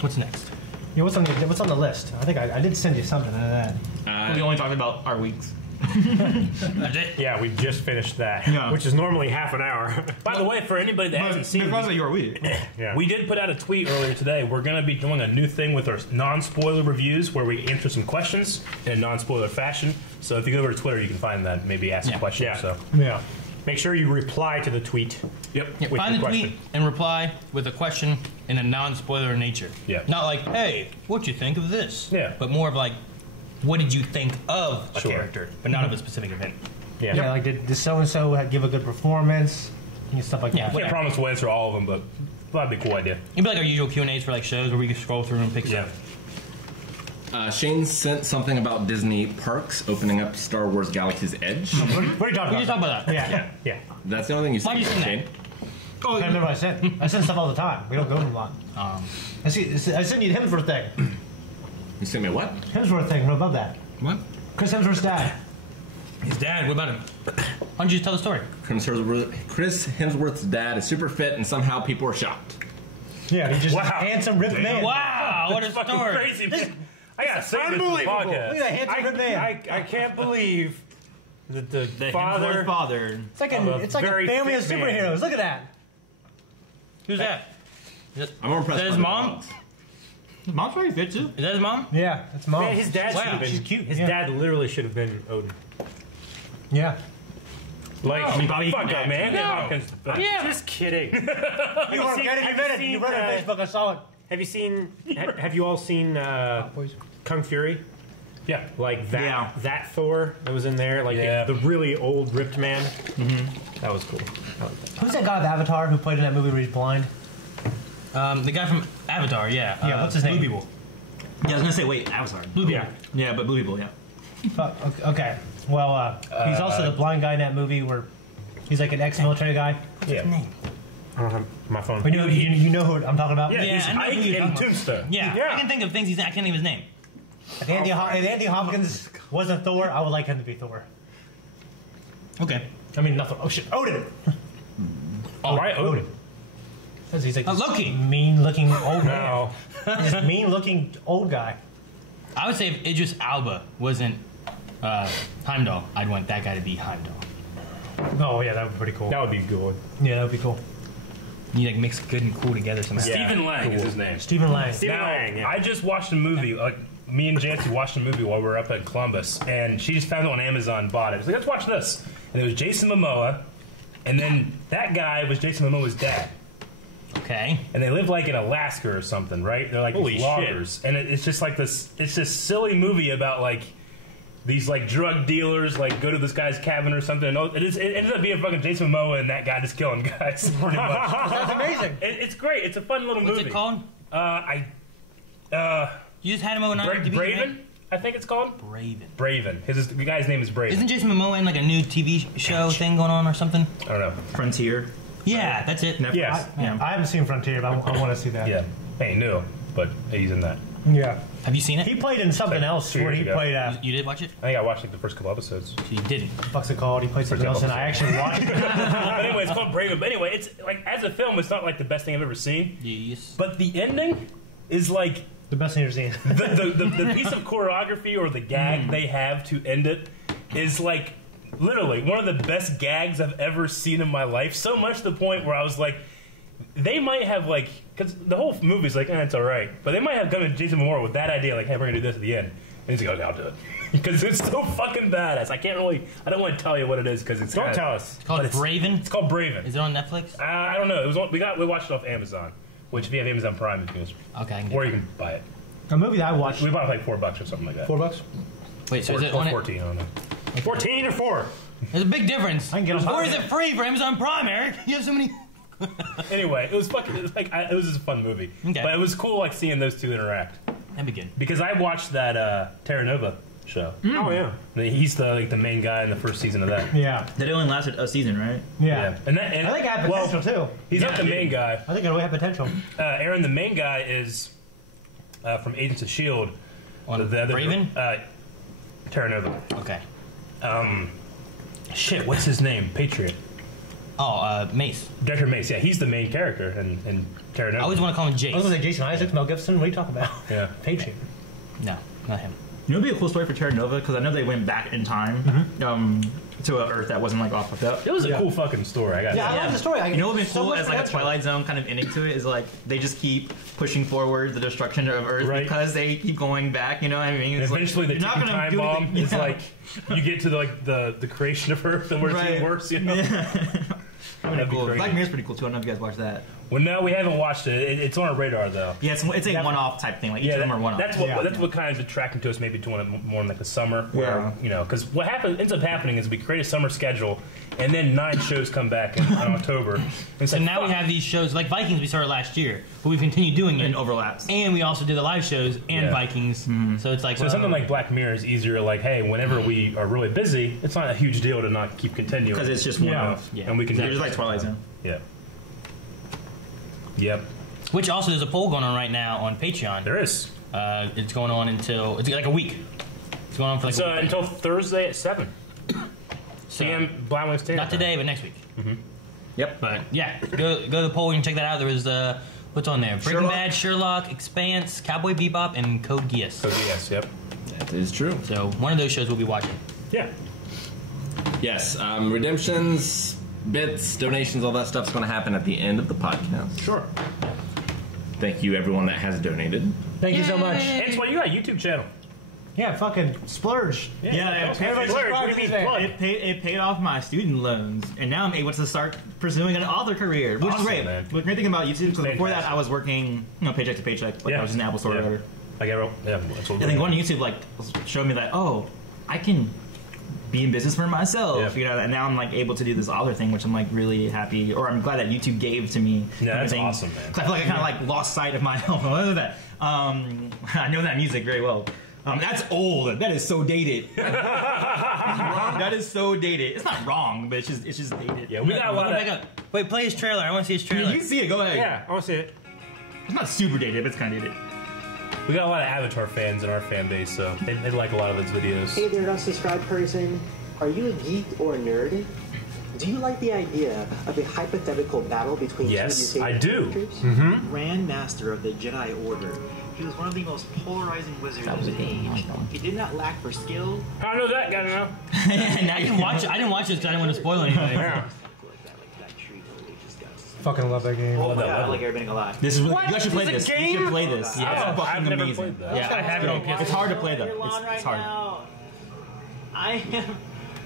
What's next? what's on the list? I think I did send you something out of that. We only talked about our weeks. That's it. Yeah, we just finished that, Yeah. which is normally half an hour. By the way, for anybody that hasn't seen, because of your week. Yeah. we did put out a tweet earlier today. We're going to be doing a new thing with our non-spoiler reviews where we answer some questions in non-spoiler fashion. So if you go over to Twitter, you can find that. Maybe ask a question. Yeah. So Yeah. Make sure you reply to the tweet. yep. Yeah, with find your the question. tweet and reply with a question in a non-spoiler nature. Yeah. Not like, hey, what'd you think of this? Yeah. But more of like, what did you think of a Sure. character, but not of a specific event. Yeah. Yeah, like did so and so give a good performance? And stuff like Yeah. that. Can't promise we'll answer all of them, but that'd be a cool idea. It'd be like our usual Q&As for like shows where we can scroll through and pick Yeah. stuff. Shane sent something about Disney parks opening up Star Wars Galaxy's Edge. What are you talking We about? just talk about that. Yeah. Yeah. That's the only thing you Why'd you sent, send Shane. that? I can't remember what I said. I send stuff all the time. We don't go to a lot. I sent you the Hemsworth thing. You sent me what? Hemsworth thing. Right above that. What? Chris Hemsworth's dad. His dad, what about him? Why don't you just tell the story? Chris Hemsworth's dad is super fit, and somehow people are shocked. Yeah, he's just Wow. a handsome, ripped man. Wow, what a Fucking story. crazy. I gotta say this to the Unbelievable. podcast. Look at that handsome, ripped man. I can't believe that the The father. father. It's like I'm a a very family of thick man. superheroes. Look at that. Who's that? I'm more impressed. Is that his by the mom? dogs. His mom's very fit too. Is that his mom? Yeah, it's mom. Man, his dad Wow, should have been. she's cute, His yeah. dad literally should have been Odin. Yeah. Like, I mean, Bobby, fuck fuck up, man. No. Hopkins- Yeah. Just kidding. You weren't getting have a minute. seen, You read it on Facebook. I saw it. Have you seen? Have you all seen Kung Fury? Yeah. Like that. Yeah. That Thor that was in there. Like Yeah. the really old ripped man. That was cool. I like that. Who's that guy with Avatar who played in that movie where he's blind? The guy from Avatar, yeah. Yeah, what's his name? Blue People. Yeah, I was gonna say wait, Avatar. Blue Yeah. People. Yeah, but blue people. Yeah. Fuck, okay. Well, he's also the blind guy in that movie where he's like an ex-military guy. Yeah. Name. I don't have my phone. You know who I'm talking about? Yeah, Yeah, he's I know who Ike you're in talking about. Tombstone. Yeah, Yeah. I can think of things he's. I can't think of his name. If Andy Hopkins wasn't Thor, I would like him to be Thor. Okay. I mean, not Thor. Oh shit, Odin. All right, Odin. Because he's like Loki. mean-looking old man. No. He's a mean-looking old guy. I would say if Idris Alba wasn't Heimdall, I'd want that guy to be Heimdall. Oh yeah, that would be pretty cool. That would be good. Yeah, that would be cool. You like mix good and cool together somehow. Yeah. Stephen Lang is his name. Stephen Lang. Stephen Now, Lang, yeah. I just watched a movie. Like me and Jancy watched a movie while we were up at Columbus, and she just found it on Amazon, bought it. I was like, let's watch this. And it was Jason Momoa, and then that guy was Jason Momoa's dad. Okay. And they live like in Alaska or something, right? They're like Holy these shit. loggers, and it's just like this. It's this silly movie about like these like drug dealers like go to this guy's cabin or something. And it ended up being fucking Jason Momoa and that guy just killing guys. Pretty much. That's amazing. It's great. It's a fun little What's movie. it called? You You just had him on IMDb, Braven, right? I think it's called. Braven. Braven. The guy's name is Braven. Isn't Jason Momoa in like a new TV show thing going on or something? I don't know. Frontier. Yeah, that's it. Netflix. Yes. I haven't seen Frontier, but I want to see that. Yeah. Ain't new, but he's in that. Yeah. Have you seen it? He played in something Like else 2 where years he ago. played. You did watch it? I think I watched like the first couple episodes. So you didn't. What's it called? He played something else, and I actually watched it. But anyway, it's called Braven. But anyway, it's like as a film, it's not like the best thing I've ever seen. Yes. But the ending is like The best thing you've seen. the piece of choreography or the gag they have to end it is like literally one of the best gags I've ever seen in my life. So much to the point where I was like, they might have like, because the whole movie's like, it's all right, but they might have come to Jason Momoa with that idea, like, hey, we're gonna do this at the end, and he's like, okay, I'll do it, because it's so fucking badass. I don't want to tell you what it is because it's Don't tell us. It's called Braven. It's called Braven. Is it on Netflix? I don't know. It was we watched it off Amazon, which if you have Amazon Prime, you can just, Okay, I can or get you can buy it. A movie that I watched. We bought it for like $4 or something like that. $4. Wait, so Or, is it or on it? 14, I don't know. 14 or 4? There's a big difference. I can get on Or top is of it free for Amazon Prime, Eric? You have so many. Anyway, it was just a fun movie. Okay. But it was cool like seeing those two interact. That'd be good. Because I watched that Terra Nova show. Oh, yeah. He's the main guy in the first season of that. Yeah. That only lasted a season, right? Yeah. And I think I have potential too. He's not the Yeah, main guy. I think I really have potential. Aaron, the main guy is from Agents of S.H.I.E.L.D. On The other, Braven? Terra Nova. Okay. Shit, what's his name? Patriot. Oh, Mace. Dr. Mace, yeah, he's the main character in Terra I Nova. always want to call him I was Jace. going to say Jason Isaacs, Mel Gibson. What are you talking about? Yeah. Patriot. No, not him. You know, it'd be a cool story for Terra Nova because I know they went back in time to an Earth that wasn't like all fucked up. It was a cool fucking story. I got. Yeah, I love the story. You know what would be So cool much as like a potential. Twilight Zone kind of ending to it is like they just keep pushing forward the destruction of Earth Right. because they keep going back. You know what I mean? And It's eventually, like, the you're not ticking gonna time do bomb anything. is like you get to the creation of Earth and where it's Right. even worse. You know. That'd be cool. crazy. Black Mirror's pretty cool too. I don't know if you guys watched that. Well, no, we haven't watched it. It's on our radar though. Yeah, it's a one-off type thing. Like each of them are one-off. that's what kind of attracting to us maybe to one more in like the summer. Where, you know, because what ends up happening is we create a summer schedule, and then 9 shows come back in October. And So now we have these shows like Vikings we started last year, but we've continued doing it. and overlaps. And we also do the live shows and Yeah. Vikings. So it's like So something like Black Mirror is easier. Like, hey, whenever we are really busy, it's not a huge deal to not keep continuing Because it's just one-off. Yeah. and we can It's just like Twilight Zone. Yeah. Yep. which also there's a poll going on right now on Patreon. There is. It's going on until it's like a week. It's going on for like So a week. until Thursday at 7 p.m. Blind Wings Standard Not today, but next week. Yep. But yeah, go to the poll. You can check that out. There was what's on there? Breaking Sherlock. Bad, Sherlock, Expanse, Cowboy Bebop, and Code Geass. So yes, yep. That is true. So one of those shows we'll be watching. Yeah. Yes, redemptions, bits, donations, all that stuff's going to happen at the end of the podcast. Sure. Thank you, everyone that has donated. Thank you so much. Hence why you got a YouTube channel. Yeah, fucking splurge. Yeah, Everybody Splurge, what do you mean what plug? it paid off my student loans, and now I'm able to start pursuing an author career, which Awesome, is great. man. But great thing about YouTube, because before that Fantastic. I was working, paycheck to paycheck, like I was in the Apple Store or whatever. Like everyone, yeah. That's what And then going to YouTube, like, showed me that, oh, I can be in business for myself, Yeah. and now I'm like able to do this author thing, which I'm like really happy, or I'm glad that YouTube gave to me. Yeah, that's Thing. awesome, man. 'Cause I feel like I kind of like lost sight of my own. What is that? I know that music very well. That's old. That is so dated. That is so dated. It's not wrong, but it's just dated. Yeah, we got a lot Back of. up. Wait, play his trailer. I want to see his You trailer. can see it. Go ahead. Yeah, I want to see it. It's not super dated, but it's kind of dated. We got a lot of Avatar fans in our fan base, so they like a lot of its videos. Hey there, unsubscribed person. Are you a geek or a nerd? Do you like the idea of a hypothetical battle between Yes, two of I your favorite do. characters? Grand Master of the Jedi Order. He was one of the most polarizing wizards of his age. He did not lack for skill. How I know that guy now? Now you can watch it. I didn't watch this because I didn't want to spoil anything. Yeah. That tree totally just got Fucking love that game. Oh my that god, I level. like everything a lot. This is really. What? You guys should play This this. is a You should game? play this. Yeah, it's fucking I've never amazing. played that. Yeah, I have it on PS4. It's hard to play though. Your lawn It's right hard. now.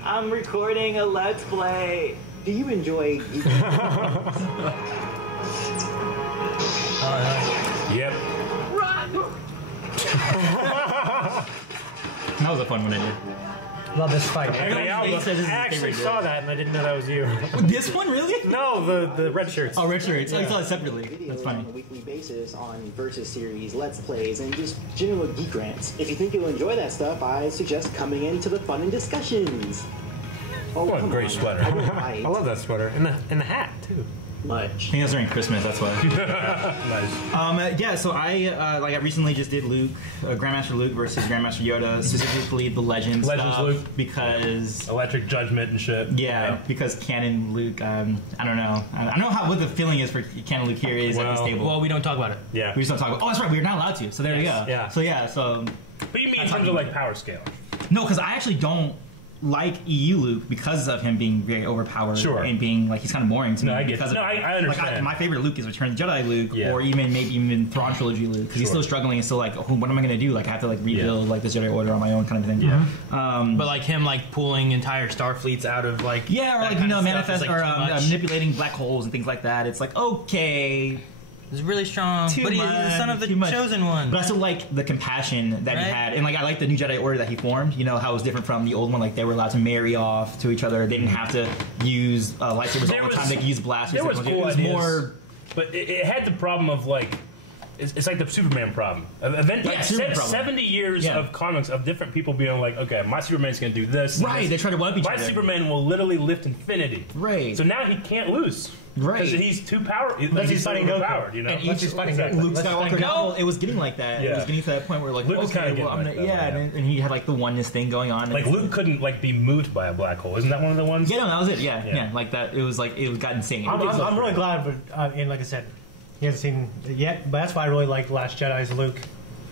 I'm recording a Let's Play. Do you enjoy geeking? Yep. That was a fun one I did. Love this fight. Anthony He Alba. said this is I his actually favorite. saw that and I didn't know that was you. This one really? No, the red shirts. Oh, Red Shirts. Oh, you saw it separately. Videos That's funny. on a weekly basis on Versus series, Let's Plays, and just general geek rants. If you think you'll enjoy that stuff, I suggest coming into the fun and discussions. Oh, What a come great on. sweater. I don't fight I love that sweater and the hat too. much. I think that's during Christmas. That's why. Nice. Yeah. So I recently just did Luke, Grandmaster Luke versus Grandmaster Yoda, specifically the Legends Legends stuff, Luke. because. Electric Judgment and shit. Yeah, because canon Luke, I don't know. I don't know what the feeling is for canon Luke here is at this Well, table. Well, we don't talk about it. Yeah. We just don't talk about. Oh, that's right. We're not allowed to. So there we go. Yeah. So yeah. So But you mean in terms of like power scale? no, because I actually don't like EU Luke because of him being very overpowered Sure. and being like he's kind of boring to me. No, I get because it. of, No, I understand. Like, my favorite Luke is Return of the Jedi Luke, Yeah. or even Thrawn trilogy Luke, because he's Sure. still struggling and still like, oh, what am I going to do? Like I have to like rebuild like this Jedi Order on my own kind of thing. Yeah. But like him, like pulling entire star fleets out of like Yeah, or that like kind of stuff manifest is, like, or too much. manipulating black holes and things like that. It's like okay. He's really strong, Too but he's much, the son of the too much. chosen one. But I still like the compassion that he Right. had, and like I like the new Jedi Order that he formed. You know how it was different from the old one. Like they were allowed to marry off to each other. They didn't have to use lightsabers There all the time. was- They could use blasters. There was it cool was ideas, more. but it had the problem of like. It's like the Superman problem. Like Superman problem. 70 years Yeah. of comics of different people being like, okay, my Superman's going to do this. and Right, this. they try to one up each My other. Superman will literally lift infinity. Right. So now he can't lose. Right. Because he's too powerful. Unless He's he's so fighting Goku. overpowered, you know? And Let's each just fighting exactly. Goku. Luke Let's Skywalker, fight no, it was getting like that. It Yeah. was getting to that point where like, Luke was okay, kinda well, getting I'm like gonna, that, yeah, yeah. and he had like the oneness thing going on. Like Luke couldn't like be moved by a black hole. Isn't that one of the ones? Yeah, no, that was it. Yeah, Yeah. yeah, like that. It was like it got insane. I'm really glad, but and like I said, he hasn't seen it yet. But that's why I really like Last Jedi's Luke.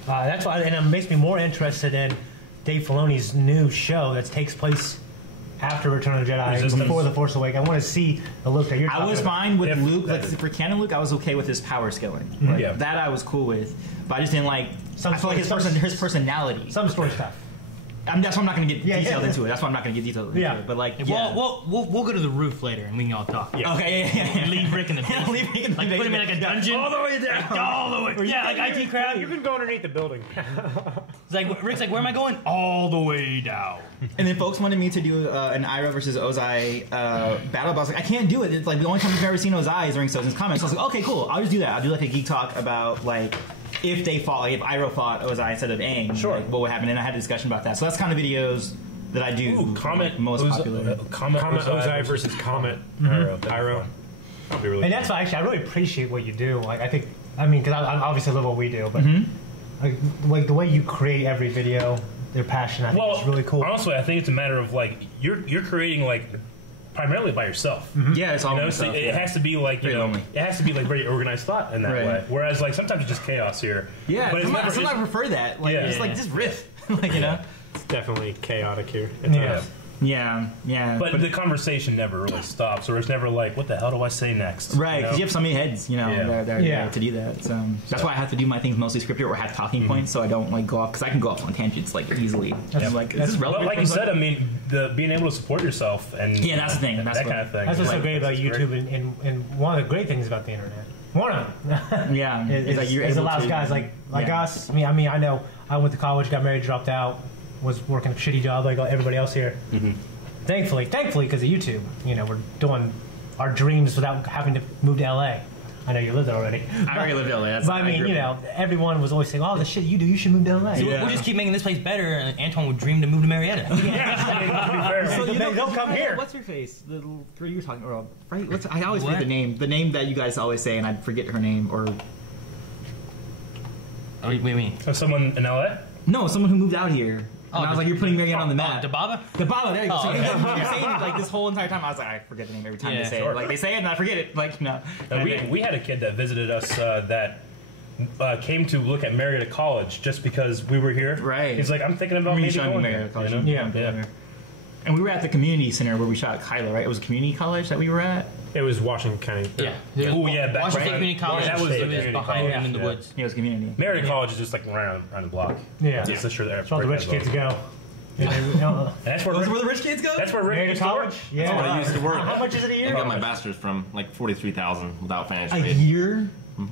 That's why, and it makes me more interested in Dave Filoni's new show that takes place after Return of the Jedi, Resistance. before The Force Awakens. I want to see the look that you're talking I was about. fine with If Luke. that Like is- for canon Luke, I was okay with his power scaling. Yeah. That I was cool with, but I just didn't like. Some I feel like story- his personality. Some story stuff. That's why I'm not going to get Yeah, detailed yeah. into it. That's why I'm not going to get detailed into Yeah. it. But like, Well, we'll go to the roof later and we can all talk. Yeah. okay, yeah. Leave Rick in the basement. Leave Rick in the Like put him in like a dungeon. all the way down. Like, all the way. Yeah, like IT crowd. You can go underneath the building. It's like Rick's like, where am I going? All the way down. And then folks wanted me to do an Iroh versus Ozai battle, but I was like, I can't do it. It's like the only time I've ever seen Ozai is during Sozin's comments. So I was like, okay, cool. I'll just do that. I'll do like a geek talk about like if they fought, like if Iroh fought Ozai instead of Aang, Sure. like, what would happen? And I had a discussion about that. So that's kind of videos that I do. Ooh, Comet. like, most popular. Comet Ozai versus Comet. Pyro. That'll be really And that's why actually I really appreciate what you do. Like I mean, because I obviously love what we do, but like the way you create every video, their passion, I think is really cool. Honestly, I think it's a matter of like you're creating like primarily by yourself. Yeah, it's all You know, myself, so it yeah. has to be like Very lonely. it has to be like very organized thought in that Right. way. Whereas like sometimes it's just chaos here. Yeah, but it's sometimes never. I prefer that. Like, Yeah. just like just riff, like you know. It's definitely chaotic here. At Yeah. times. Yeah. But the conversation never really stops, or it's never like, what the hell do I say next? Right, You because know? you have so many heads, you know, Yeah. that are Yeah. there to do that. So that's why I have to do my things mostly scripted or have talking points, so I don't like go off because I can go off on tangents like easily. And I'm like, is this But relevant? like you said, I mean, the being able to support yourself and Yeah, that's the thing. that That's kind what- of thing. That's what's so Like, great about it's YouTube, and one of the great things about the internet. One of them. Yeah, Is, it's like you're is able allows to- guys like yeah. us. I mean, I know I went to college, got married, dropped out, was working a shitty job like everybody else here. Thankfully, because of YouTube, you know, we're doing our dreams without having to move to LA. I know you lived there already. I already lived in LA. That's But I mean, you know, everyone was always saying, "Oh, the shit you do, you should move to LA." So Yeah. we'll just keep making this place better, and Antoine would dream to move to Marietta. to be fair. So you don't come here. What's her face? The little girl you were talking about, right? I always What? forget the name. The name that you guys always say, and I forget her name. Or Oh, what do you mean? So someone in LA? no, someone who moved out here. And I was like, you're putting Marietta on the Oh, map. Dababa? The Baba, there you go. Oh, So okay. you're saying like this whole entire time. I was like, I forget the name every time Yeah, they say sure. it. Like they say it and I forget it. Like no. No, we had a kid that visited us that came to look at Marietta College just because we were here. Right. He's like, I'm thinking about maybe going there. College. You know? Yeah. And we were at the community center where we shot Kylo, right? It was a community college that we were at. It was Washington County. Yeah. Oh, yeah, back Washington right. Community College. Yeah, that was it the was community behind college. him in the Yeah. woods. Yeah, it was community. Marietta College is just like around the block. Yeah. It's just sure there. That's where all the rich kids go. Yeah, And that's where Those Rick, were the rich kids go? that's where Rick Marietta used to work. College. Yeah. where I used to work. How much is it a I year? got my bachelor's from like 43,000 without A financial aid. year?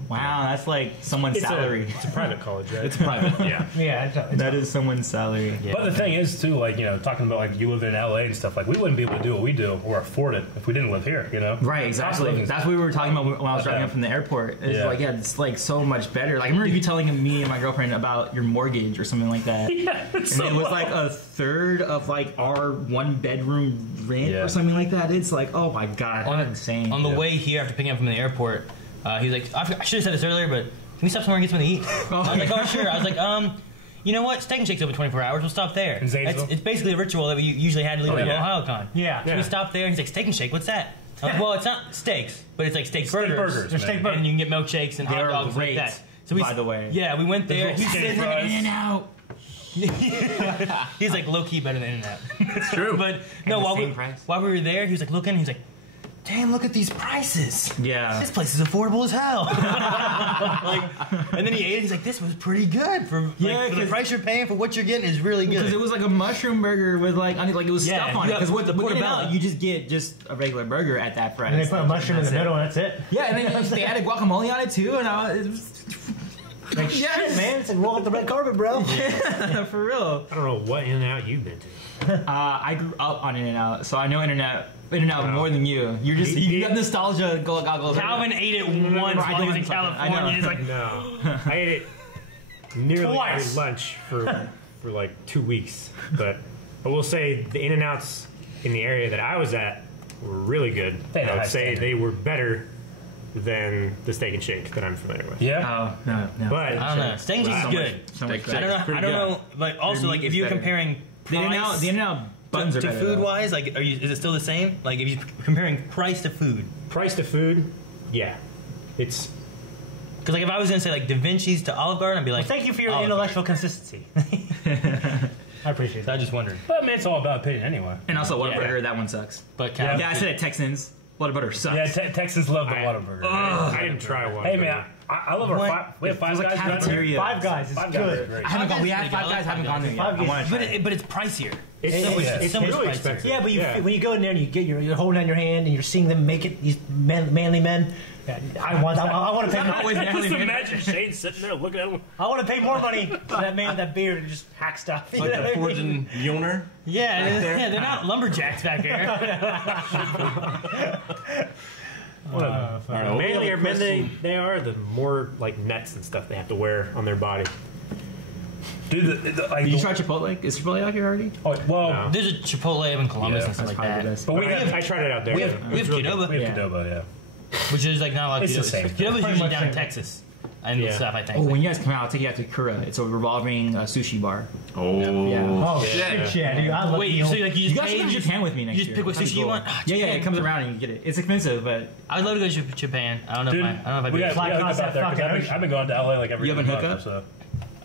Wow, that's like someone's salary. It's a private college, right? It's private. Yeah. Yeah, it's That is someone's salary. But the thing is, too, like, you know, talking about, like, you live in LA and stuff, like, we wouldn't be able to do what we do or afford it if we didn't live here, you know? Right, exactly. That's what we were talking about when I was driving up from the airport. It's Yeah. like, yeah, it's like so much better. Like, I remember you telling me and my girlfriend about your mortgage or something like that. Yeah, it's And so it was low. like a third of like our 1 bedroom rent Yeah. or something like that. It's like, oh my god, On- that's insane. On the way here, after picking up from the airport, he's like, I should have said this earlier, but can we stop somewhere and get something to eat? I was like, oh, sure. I was like, you know what? Steak and Shake's open 24 hours. We'll stop there. In Zanesville? It's basically a ritual that we usually had to leave at yeah. OhioCon. Yeah. So we stopped there. He's like, Steak and Shake, what's that? I was like, well, it's not steaks, but it's like steak burgers. burgers, They're man. steak burgers. And you can get milkshakes and hot They're dogs great, like that. So we, by the way. Yeah, we went there. Those He's little sitting steak there. fries. In and out. He's like low key better than internet. It's true. But no, the while same price? while we were there, he was like looking. He's like, damn, look at these prices. Yeah. This place is affordable as hell. Like, and then he ate it. He's like, this was pretty good for, Yeah, for the 'cause- price you're paying for what you're getting is really Because good. it was like a mushroom burger with like, I mean, like it was Yeah, stuff on you it. Because got what the the portobello. portobello, you just get just a regular burger at that price. And they put a mushroom in the That's it. middle, and that's it. Yeah, and then they added guacamole on it too, and it was Like, shit, man. It's like roll up the red carpet, bro. for real. I don't know what in and out you've been to. I grew up on In-N-Out, so I know In-N-Out more than you. You're just you got nostalgia goggles. Calvin ate it once I while he was in don't- I California. know. He's like, No, I ate it nearly Twice. every lunch for like 2 weeks. But I will say the In-N-Outs in the area that I was at were really good. They had I a would high say standard. they were better than the Steak and Shake that I'm familiar with. Yeah. Oh no. But I don't know. Steak and Shake's So good. much- so much Steak I better. don't know. Pretty I don't good. know. Like also, Their like meat if is you're better. comparing The In-N-Out, the In-N-Out buns to are better, food though. wise, like is it still the same? Like if you're comparing price to food, price to food, yeah, it's Because like if I was gonna say like Da Vinci's to Olive Garden, I'd be like, Thank you for your Olive intellectual consistency. I appreciate So I that. just wondered. But I mean, it's all about opinion anyway. And also Whataburger, that one sucks. But Yeah, I said it. Texans, Whataburger sucks. Yeah, Texans love the Whataburger. I didn't try one. Hey man, I love our What? five. We have Five It's like Guys around here. cafeteria. Five Guys is Five Guys are good. great. I haven't gone. We Five had Guys Five is Guys. good. Haven't gone there yet. Five I want to try. but it's pricier. It's so much really pricier. expensive. Yeah, but Yeah. when you go in there and you get you're holding out your hand and you're seeing them make it, these manly men. I want to pay. Always Just manly man. imagine Shane sitting there looking at him. I want to pay more money for that man with that beard and just hack stuff. You Like know the what I mean? forging Mjolnir. Yeah, they're not lumberjacks back there. All right, well, we have a Manlier men question. they are, the more like nets and stuff they have to wear on their body. Dude, like, Did you try Chipotle? Is Chipotle out here already? oh, well, No. There's a Chipotle in Columbus Yeah, and stuff That's like probably the that. best. but we have I tried it out there. We have Qdoba, we have Yeah. Qdoba, yeah. which is like not a lot of It's the Qdoba. same thing. Qdoba's Pretty usually much down in same. Texas and Yeah. stuff. I think. Oh, when you guys come out, I'll take you out to Kura. It's a revolving sushi bar. Oh, Yeah. Oh Yeah. shit, yeah, dude! I love Wait, Neil. so like you You just guys should pay, go to Japan with me next you year. just pick what That'd be sushi you cool. want? Ah, Yeah, Japan. it comes around and you get it. It's expensive, but I'd love to go to Japan. I don't know Dude, if I don't know if I'd we be got Fly hook across up out that there because fucking I've been going to LA like every You have a month or hookup? so.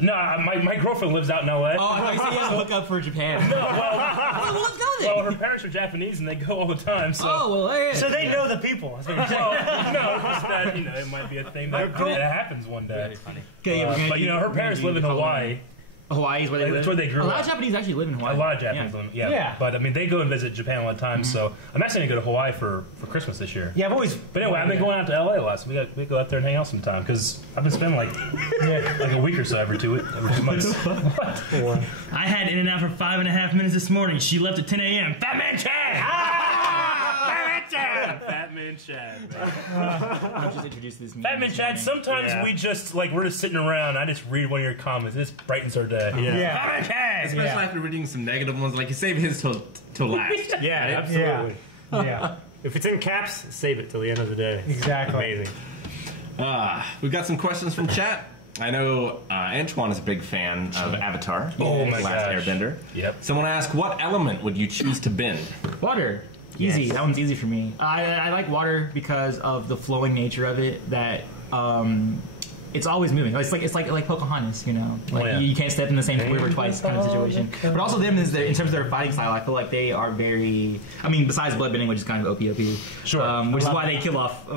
No, my girlfriend lives out in LA. oh, I thought you said you had a hookup for Japan. Well, her parents are Japanese and they go all the time. So, Oh well, yeah. So they know the people. That's what you're saying. well, no, just that it might be a thing that happens one day. Okay, yeah, we're gonna But do- her we're gonna parents do live in the Hawaii. Hawaii is where they Like, live. that's where they grew A lot up. of Japanese actually live in Hawaii. A lot of Japanese, Yeah. Yeah. But I mean, they go and visit Japan all the time. So I'm actually gonna go to Hawaii for Christmas this year. Yeah, I've always. But anyway, I've been going out to LA a lot, so we go out there and hang out sometime because I've been spending like a week or so every 2 months. I had In-N-Out for 5.5 minutes this morning. She left at 10 a.m. Fat Man Chad! Fat Man Chad. Just introduce this. Fat Man Chad. Sometimes we just we're just sitting around. I just read one of your comments. This brightens our day. Yeah. Fat Man Chad! Especially after reading some negative ones, like you save his till last. Yeah, absolutely. Yeah. If it's in caps, save it till the end of the day. Exactly. Amazing. We've got some questions from chat. I know Antoine is a big fan of Avatar. Oh my Last gosh. Airbender. Yep. Someone asked, what element would you choose to bend? Water. Easy. Yes. That one's easy for me. I like water because of the flowing nature of it. That it's always moving. It's like Pocahontas, you know. Like yeah. you can't step in the same river twice kind of situation. But also them is in terms of their fighting style. I feel like they are very. I mean, besides bloodbending, which is kind of OP. Sure. Which is why they kill off.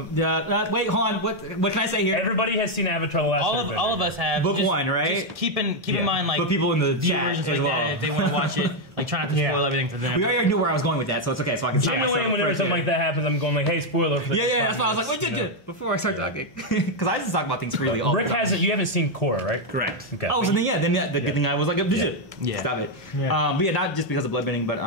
Wait, hold on. What can I say here? Everybody has seen Avatar: The Last Airbender. All of us have. Book just, one, right? Just keep in Yeah. mind, like, But people in the viewers chat and as like well. that, if they want to watch it, like, try not to spoil Yeah. everything for them. We already knew where I was going with that, so it's okay. So I can stop myself. Generally, whenever first, something yeah. like that happens, I'm going like, "Hey, spoiler!" For the Yeah, next that's why I was like, minutes, wait, you know. before I start talking, because I just talk about things freely all the Rick time. hasn't. You haven't seen Korra, right? Correct. Okay. Oh, so then the good thing I was like, Yeah. stop it. Yeah. But yeah, not just because of bloodbending, but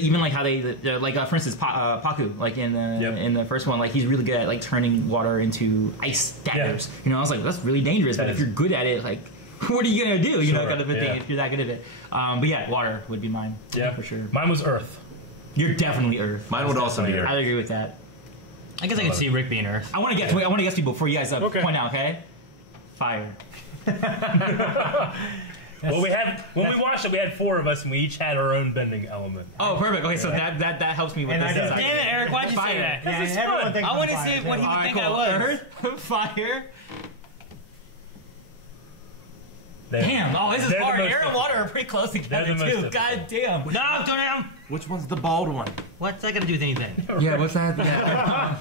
even like how they like for instance Paku like in the first one, like he's really good at like turning water into ice daggers. Yeah. You know, I was like, that's really dangerous. But That if is. you're good at it, like what are you gonna do? You know, Sure, kind of a thing. yeah. If you're that good at it. But yeah, water would be mine. Yeah, for sure. Mine was Earth. You're definitely Earth. Mine would also be definitely Earth. I'd agree with that. I guess I could see Rick being Earth. I want to guess. I want to guess people before you guys Okay. point out. Okay, fire. Well, we had when we watched it, we had 4 of us, and we each had our own bending element. Oh, perfect. Okay, so that helps me with And this. I did- Damn it, Eric, why'd you say Fire. that? Yeah, it's everyone fun. thinks I I'm want to fire, see what he too. would All right, think cool. I was. Earth, fire. They- Damn. Oh, this is They're the hard. most Air and difficult. water are pretty close They're together the most too. difficult. God damn. No, don't him. Which one's the bald one? What's that got to do with anything? Yeah, what's that? Yeah.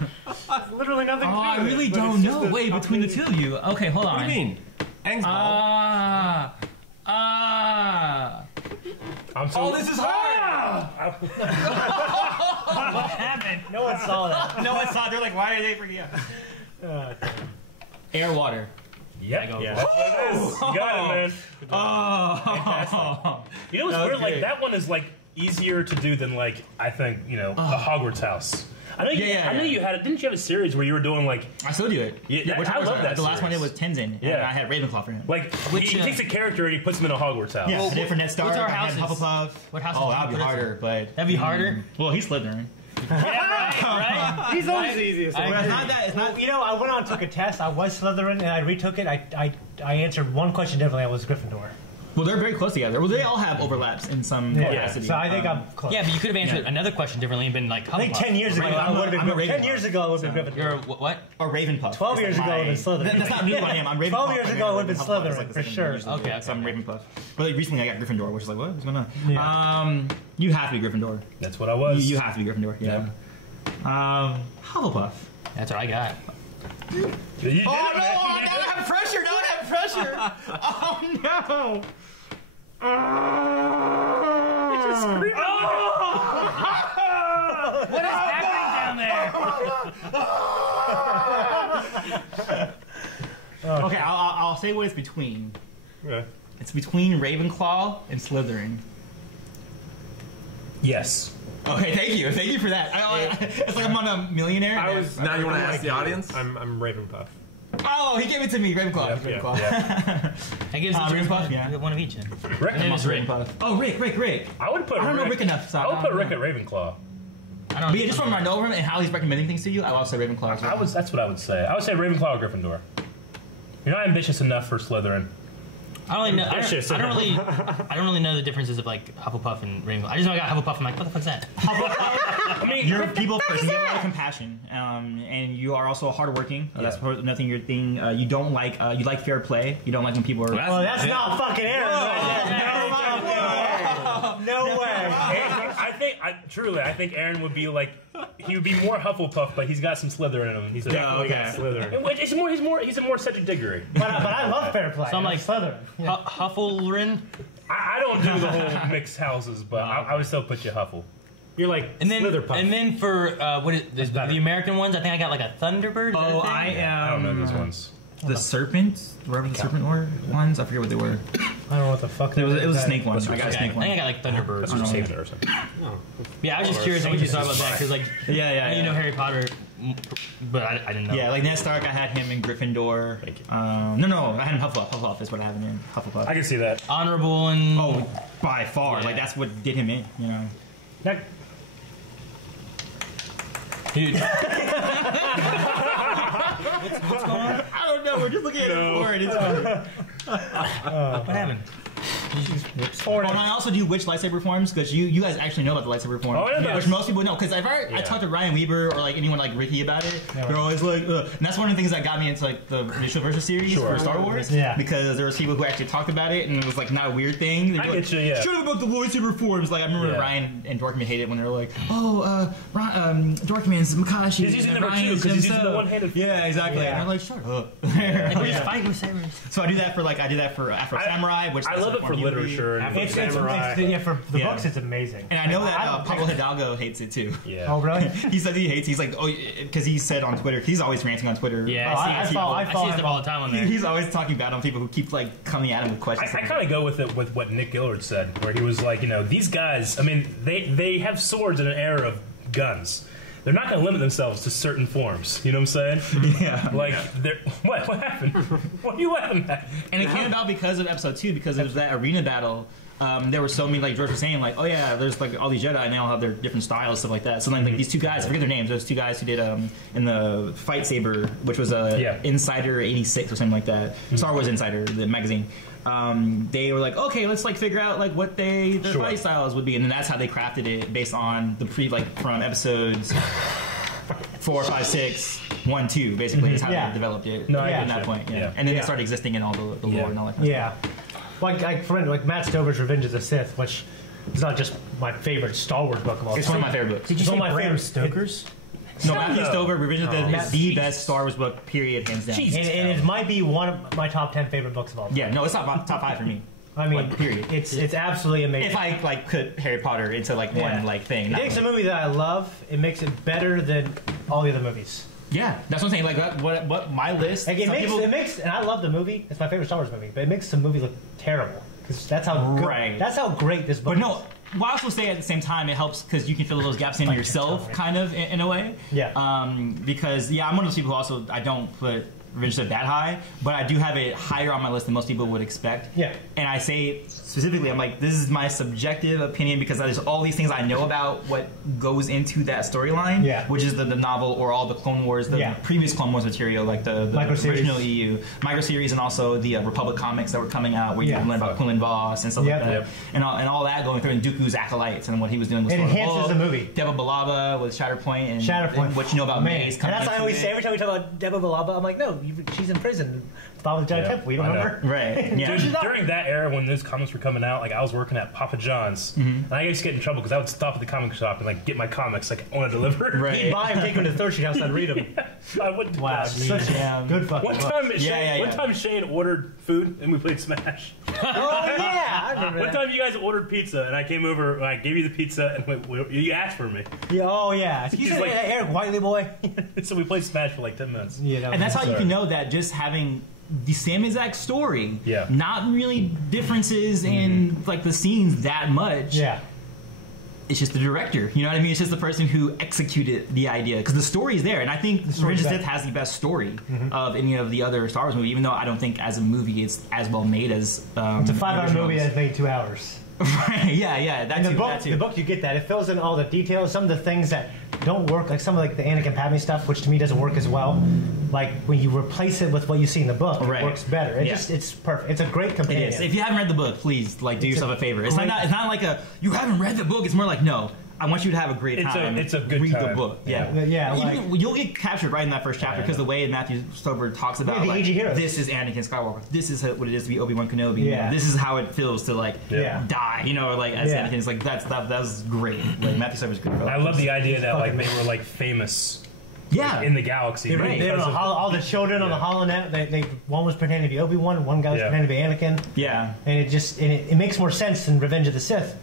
Literally nothing. Oh, to I do with really it, but don't it's just know. a- Wait, between the two of you. Okay, hold on. What do you mean? Aang's bald. I'm so, Oh, this is hard. What happened? No one saw that. No one saw. They're like, why are they freaking out? Air, water. Yep. Yeah. That's what it is. You got it, man. Oh. You know what's That was weird? Like great. that one is like easier to do than like I think the Hogwarts house. I know. I know you had it. Didn't you have a series where you were doing like I still do it. Yeah, which I one was love that The last one I series. did was Tenzin. Yeah. And I had Ravenclaw for him. like Which, he takes a character and he puts him in a Hogwarts house. Yeah, I did for Ned Stark. what's our I had houses? Hufflepuff. What houses Oh, did you that'd be put us harder, but That'd be harder? Well, he's Slytherin. Right? He's always the easiest. I one. It's not that. It's not. You know, I went on and took a test. I was Slytherin, and I retook it. I answered one question differently. I was Gryffindor. Well, they're very close together. Well, they all have overlaps in some capacity. So I think I'm close. Yeah, but you could have answered another question differently and been like, I think 10 years ago I would have been 10 years ago I would have been Gryffindor. You're what? Or Ravenpuff. 12 years ago I would have been Slytherin. That's not me what I am. I'm Ravenpuff. 12 years ago I would have been Hufflepuff is Slytherin, the for second sure. usually. Okay, So I'm okay. Ravenpuff. But like, recently I got Gryffindor, which is like, what's going on? Yeah. You have to be Gryffindor. That's what I was. You have to be Gryffindor. Yeah. Hufflepuff. That's what I got. You did it, Oh no! man. I gotta have pressure. Now I have pressure. Oh no! What is happening down there? Okay, I'll say what it's between. Yeah. It's between Ravenclaw and Slytherin. Yes. Okay, thank you for that. It's like I'm on a millionaire. Now you want to ask the audience? I'm Ravenpuff. Oh, he gave it to me, Ravenclaw. Yeah, Ravenclaw. yeah. I give Ravenpuff, yeah. one of each. Rick, My name is Rick. Ravenclaw. Oh, Rick. I would put I don't know Rick. Rick enough. So I would put don't Rick know. at Ravenclaw. I don't But yeah, just from I know him and how he's recommending things to you, I will say Ravenclaw. as well. That's what I would say. I would say Ravenclaw or Gryffindor. You're not ambitious enough for Slytherin. I don't really know. Ambitious. I don't really know the differences of like Hufflepuff and Ravenclaw. I just know I got Hufflepuff. I'm like, what the fuck's that? I mean, You're a people person. You have a lot of compassion, and you are also hardworking. That's nothing your thing. You don't like you like fair play. You don't like when people are. Well, that's not fucking Aaron right there. No way. I think Aaron would be like, he would be more Hufflepuff, but he's got some Slytherin in him. He's definitely got Slytherin. He's a more Cedric Diggory. But I love fair play. So I'm like Slytherin. Yeah. Hufflerin. I don't do the whole mixed houses, but I would still put you Huffle. You're like And then, Slitherpuff. and then for what is the American ones, I think I got like a Thunderbird. Is that Oh, a thing? I am. I don't know those ones. The serpent, wherever the serpent were ones. I forget what they were. I don't know what the fuck It was a that- snake one. I got a Okay, snake I one. think I got like Thunderbirds. That's what saved it or something. Yeah, I was just curious what you thought about that because like Yeah. you know Harry Potter, but I didn't know. Yeah, like Ned Stark, I had him in Gryffindor. Thank you. No, I had him Hufflepuff. Hufflepuff is what I have him in. Hufflepuff. I can see that. Honorable and Oh, by far. Yeah. Like, that's what did him in, you know. That- dude. I don't know, we're just looking at the board. It's What happened? Oh, and I also do which lightsaber forms, because you guys actually know about the lightsaber forms. Oh, I know Which those. most people know, because I talked to Ryan Weaver or like anyone like Ricky about it. They're always like, ugh. And that's one of the things that got me into like the initial versus series for Star Wars. Yeah. Because there was people who actually talked about it, and it was like not a weird thing. I get you, yeah. Shut up about the lightsaber forms. Like I remember Yeah. Ryan and Dorkman hated it when they were like, Dorkman's Makashi. He's using and number two, Ryan's 'cause he's using Jimso." the one-handed- Yeah, exactly. Yeah. And I'm like, shut up. We're just fighting with sabers. So I do that for Afro Samurai, which I that's love the it for form you would read. literature. And It's, Samurai. yeah, for the Yeah. books, it's amazing. And I know I that don't Pablo pick- Hidalgo hates it too. Yeah. Oh, really? He said he hates. He's like, oh, because he said on Twitter. He's always ranting on Twitter. Yeah, Oh, I see follow stuff him. all the time on there. He's always talking bad on people who keep like coming at him with questions. I kind of go with it with what Nick Gillard said, where he was like, these guys, I mean, they have swords in an era of guns. They're not going to limit themselves to certain forms. You know what I'm saying? Yeah. Like, what happened? What are you laughing at? And it came about because of episode 2, because it was that arena battle. There were so many, like George was saying, like, oh yeah, there's like all these Jedi, and they all have their different styles, stuff like that. So like these two guys, I forget their names. There's two guys who did in the Fight Saber, which was Insider 86 or something like that, Star Wars Insider, the magazine. They were like, okay, let's like figure out like what their fight styles would be, and then that's how they crafted it based on the from episodes 4, 5, 6, 1, 2, basically is how they developed it. No, I at get that you. point, Yeah. and then it started existing in all the lore and all that kind of Yeah. Like Matt Stover's Revenge of the Sith, which is not just my favorite Star Wars book of all stuff. It's time. one of my favorite books. It's one of my favorite Stokers? No, Matthew Stover, Revenge of the Sith is the Jesus. best Star Wars book, period, hands down. Jesus. And it might be one of my top 10 favorite books of all time. Yeah, no, it's not top 5 for me. I mean, Like, period. It's absolutely amazing. If I like put Harry Potter into like one like thing, It makes a movie that I love. It makes it better than all the other movies. yeah, that's what I'm saying. Like what my list. Like some people- it makes, and I love the movie. It's my favorite Star Wars movie, but it makes the movie look terrible because that's how good, Right. that's how great this book. But no, well, I also say at the same time it helps because you can fill those gaps in yourself, kind of in a way. Yeah. Because I'm one of those people who also I don't put Revenge of the Sith that high, but I do have it higher on my list than most people would expect. Yeah. And I say specifically, I'm like, this is my subjective opinion because there's all these things I know about what goes into that storyline, which is the novel or all the Clone Wars, the previous Clone Wars material, like the original EU micro series, and also the Republic comics that were coming out, where you learn about Quinlan Voss and stuff like that, and all that going through, and Dooku's acolytes and what he was doing. It enhances the movie. Deba Balaba with Shatterpoint and what you know about Mace. And that's what I always say every time we talk about Deba Balaba. I'm like, no, she's in prison. Following Jedi Temple. We don't remember. Right. Yeah. During that era when those comics were coming out, like I was working at Papa John's, and I used to get in trouble because I would stop at the comic shop and like get my comics like on a delivery. Right. He'd buy them, take them to the Third Street House, and read them. I wouldn't. Wow, such a good fucking. One time Shane ordered food and we played Smash. Oh yeah, I remember One time you guys ordered pizza and I came over and I gave you the pizza and you asked for me. Yeah, oh yeah. You said, like, Eric Whiteley boy. So we played Smash for like 10 minutes. Yeah, and that's how you can know that just having the same exact story, not really differences in like the scenes that much. Yeah. It's just the director, you know what I mean? It's just the person who executed the idea, because the story is there, and I think Revenge of the Sith has the best story of any of the other Star Wars movies. Even though I don't think as a movie it's as well made as it's a 5-hour movie that's made 2 hours. Right? Yeah. That's the book you get that it fills in all the details, some of the things that don't work, like some of like the Anakin Padme stuff, which to me doesn't work as well. Like when you replace it with what you see in the book, it works better. It's perfect. It's a great companion. If you haven't read the book, please do yourself a favor. It's not like you haven't read the book. It's more like, no, I want you to have a great time. It's a good read time. the book. Yeah. You'll get captured right in that first chapter because the way Matthew Stover talks about like, this is Anakin Skywalker. This is what it is to be Obi-Wan Kenobi. Yeah. This is how it feels to like die. You know, like as Anakin. It's like that was great. Like Matthew Stover's good. I love the idea that like they were like famous. Like, in the galaxy. They were all the children on the HoloNet. They one was pretending to be Obi-Wan, one guy was pretending to be Anakin. Yeah. And it makes more sense in Revenge of the Sith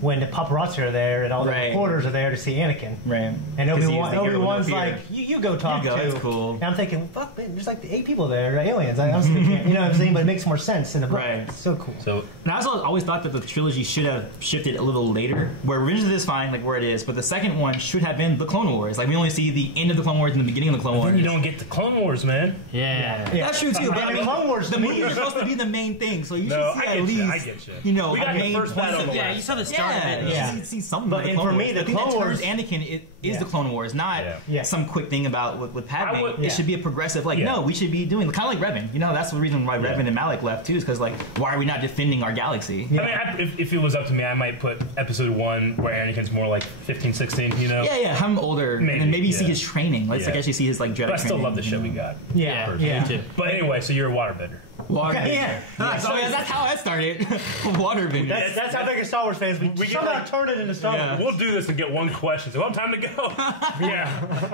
when the paparazzi are there and all the reporters are there to see Anakin. Right. And Obi-Wan's like, you go talk to. It's cool. And I'm thinking, fuck, man, there's like 8 people there, aliens. I honestly can't, you know what I'm saying? But it makes more sense in the book. Right. It's so cool. And I also always thought that the trilogy should have shifted a little later, where Revenge of the Sith is fine, like where it is, but the second one should have been the Clone Wars. Like we only see the end of the Clone Wars and the beginning of the Clone Wars. Then you don't get the Clone Wars, man. Yeah. That's true too. But I mean, Clone Wars, the movies are supposed to be the main thing, so you should see at least, I get you. you know, We got a main the first point battle of it. of the Yeah, you saw the start of it. Yeah. You see something. But with the Clone for me, Wars. the I think Clone that Wars- turns Anakin is the Clone Wars, not some quick thing about with Padme. It should be a progressive. Like, no, we should be doing kind of like Revan. You know, that's the reason why Revan and Malak left too, is because like, why are we not defending our galaxy? I mean, if it was up to me, I might put episode 1 where Anakin's more like 15, 16, you know? Yeah, I'm older. And then maybe you see his training. Let's like actually see his like Jedi But I still training, love the shit we got. Me too. But anyway, so you're a waterbender. Waterbender. That's how that started. Waterbender. That's how big a Star Wars fans we somehow turn it into Star Wars. We'll do this and get one question. So, well, time to go.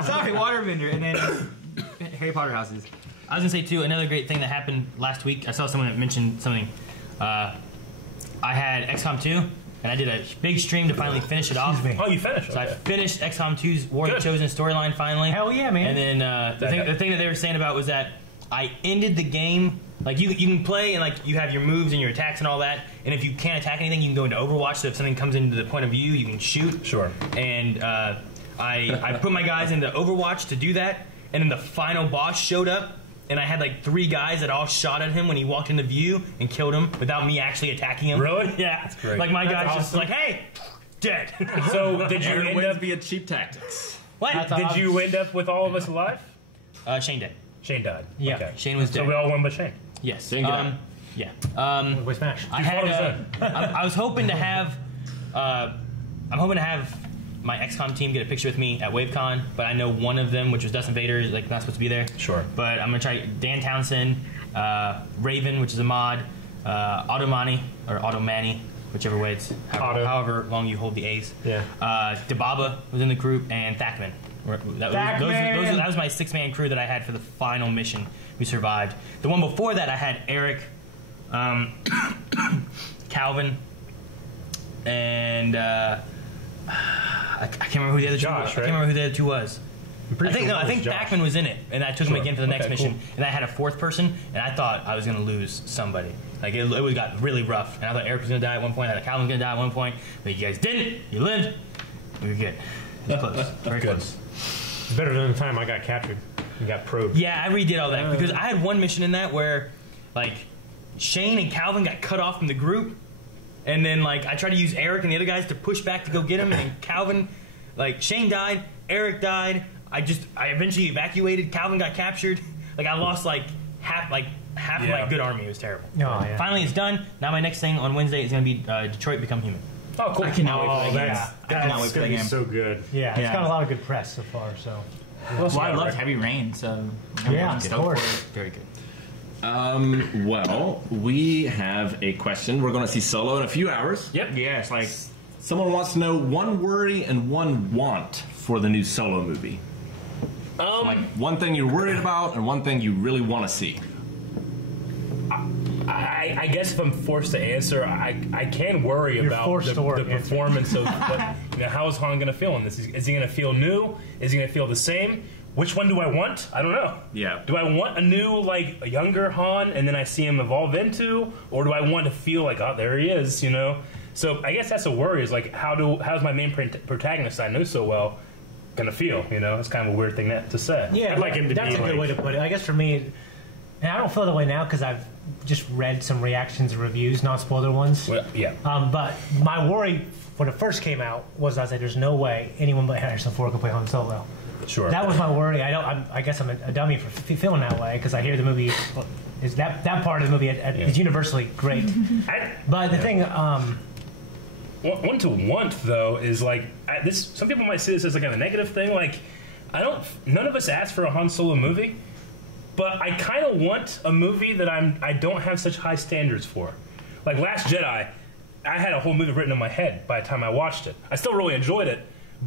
Sorry, Waterbender. And then Harry Potter houses. I was gonna say too, another great thing that happened last week. I saw someone that mentioned something. I had XCOM 2, and I did a big stream to finally finish it off. Oh, you finished? So I finished XCOM 2's War of the Chosen storyline finally. Hell yeah, man! And then the thing that they were saying about was that I ended the game. Like you can play and like you have your moves and your attacks and all that. And if you can't attack anything, you can go into Overwatch. So if something comes into the point of view, you can shoot. Sure. And I put my guys into Overwatch to do that. And then the final boss showed up. And I had like 3 guys that all shot at him when he walked into view and killed him without me actually attacking him. Really? Yeah. That's great. Like my That's guys awesome. just like, hey, dead. So did you end up via cheap tactics? What? Did you end up with all of us alive? Shane did. Shane died. Yeah. Okay. Shane was dead. So we all won but Shane. Yes. Didn't get out. Yeah. We smash. I had. I was hoping to have. I'm hoping to have my XCOM team get a picture with me at WaveCon, but I know one of them, which was Dustin Vader, is like not supposed to be there. Sure. But I'm gonna try Dan Townsend, Raven, which is a mod, Automani or Automani, whichever way it's however long you hold the A's. Yeah. Debaba was in the group, and Thakman. That was my 6-man crew that I had for the final mission. We survived. The one before that, I had Eric, Calvin, and I can't remember who the other Josh, two. right? I can't remember who the other 2 was. I think Josh. Thakman was in it, and I took him again for the next mission. Cool. And I had a 4th person, and I thought I was gonna lose somebody. Like it got really rough, and I thought Eric was gonna die at one point. I thought Calvin was gonna die at one point, but you guys didn't. You lived. We were good. It was close. Very close. Better than the time I got captured. You got probed. Yeah, I redid all that because I had one mission in that where, like, Shane and Calvin got cut off from the group, and then like I tried to use Eric and the other guys to push back to go get him, and Calvin, like Shane died, Eric died. I eventually evacuated. Calvin got captured. Like I lost like half of my good army. It was terrible. Oh, yeah. Finally, it's done. Now my next thing on Wednesday is going to be Detroit Become Human. Oh, cool. I cannot wait for the game. yeah. I cannot wait That's for the gonna be game. so good. Yeah, it's Yeah. got a lot of good press so far. So Well, I loved Heavy Rain, so yeah, I'm of stoked course. for it. Very good. Well, we have a question. We're going to see Solo in a few hours. Yep. Yeah, it's like Someone wants to know one worry and one want for the new Solo movie. Like one thing you're worried about and one thing you really want to see. I guess if I'm forced to answer, I can worry You're about forced to work, the performance of how is Han going to feel in this? Is he going to feel new? Is he going to feel the same? Which one do I want? I don't know. Yeah. Do I want a new, like, a younger Han, and then I see him evolve into, or do I want to feel like, oh, there he is, you know? So I guess that's a worry. Is like, how's my main protagonist I know so well gonna feel? You know, it's kind of a weird thing to say. Yeah, I'd like him to that's be a good like- way to put it. I guess for me, and I don't feel that way now because I've just read some reactions and reviews, not spoiler ones. Well, yeah. But my worry when it first came out was I was like, "There's no way anyone but Harrison Ford can play Han Solo." Sure. That was my worry. I guess I'm a dummy for feeling that way because I hear the movie is that part of the movie is universally great. But the thing, One to want though is like this. Some people might see this as like a negative thing. Like, none of us asked for a Han Solo movie, but I kind of want a movie that I don't have such high standards for. Like Last Jedi, I had a whole movie written in my head by the time I watched it. I still really enjoyed it,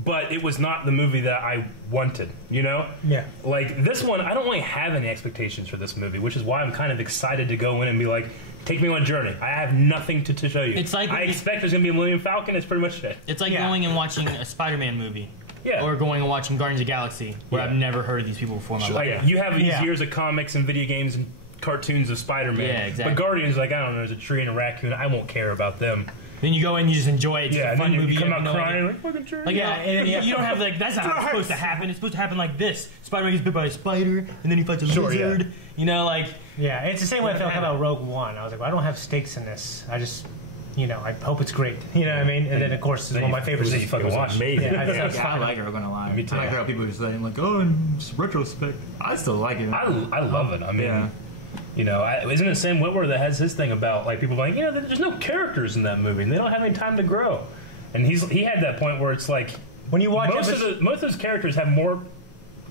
but it was not the movie that I wanted. You know? Yeah. Like this one, I don't really have any expectations for this movie, which is why I'm kind of excited to go in and be like, take me on a journey. I have nothing to show you. It's like I expect there's going to be a Millennium Falcon. It's pretty much it. It's like Yeah. going and watching a Spider-Man movie. Yeah. Or going and watching Guardians of the Galaxy, where Yeah. I've never heard of these people before in my life. Like, you have these Yeah. years of comics and video games and cartoons of Spider-Man. Yeah, exactly. But Guardians, like, I don't know, there's a tree and a raccoon. I won't care about them. Then you go in, you just enjoy it. It's Yeah, a and fun then movie. you come have out no crying, idea. like, fucking tree. Like, yeah, and you don't have, like, that's not how it's supposed to happen. It's supposed to happen like this. Spider-Man gets bit by a spider, and then he fights a Sure, lizard. yeah. You know, like, yeah, it's the same way I felt about Rogue One. I was like, well, I don't have stakes in this. I just, I hope it's great. You know what I mean? And then of course, it's one of my favorites. You fucking watch. Amazing. Yeah, Yeah, that's I like it. I'm gonna lie. Me too. I hear people are saying like, "Oh, in retrospect," I still like it. I love it. I mean, Yeah. you know, isn't it Sam Witwer that has his thing about, like, people like, there's no characters in that movie, and they don't have any time to grow. And he had that point where it's like, When you watch most of those characters have more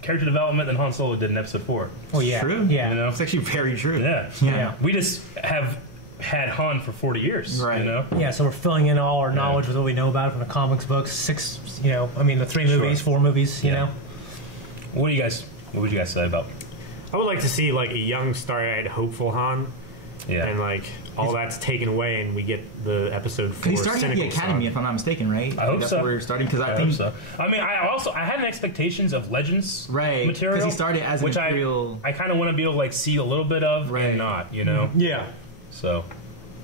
character development than Han Solo did in Episode 4. oh yeah, True. yeah, You know? It's actually very true. Yeah. yeah. We just have had Han for 40 years. Right. You know? Yeah, so we're filling in all our knowledge with what we know about it from the comics, books, the 3 movies, 4 movies, you Yeah. know? What would you guys say about? I would like to see like a young, starry-eyed, hopeful Han, Yeah. and like all that's taken away, and we get the episode 4 Because he's starting at the cynical academy, son. if I'm not mistaken, right? I hope that's so. where you're starting. Because I I think hope so. I mean, I had expectations of Legends Right, material 'cause he started as an which Imperial- I kind of want to be able to like see a little bit of Right. and not, you know. Yeah, So,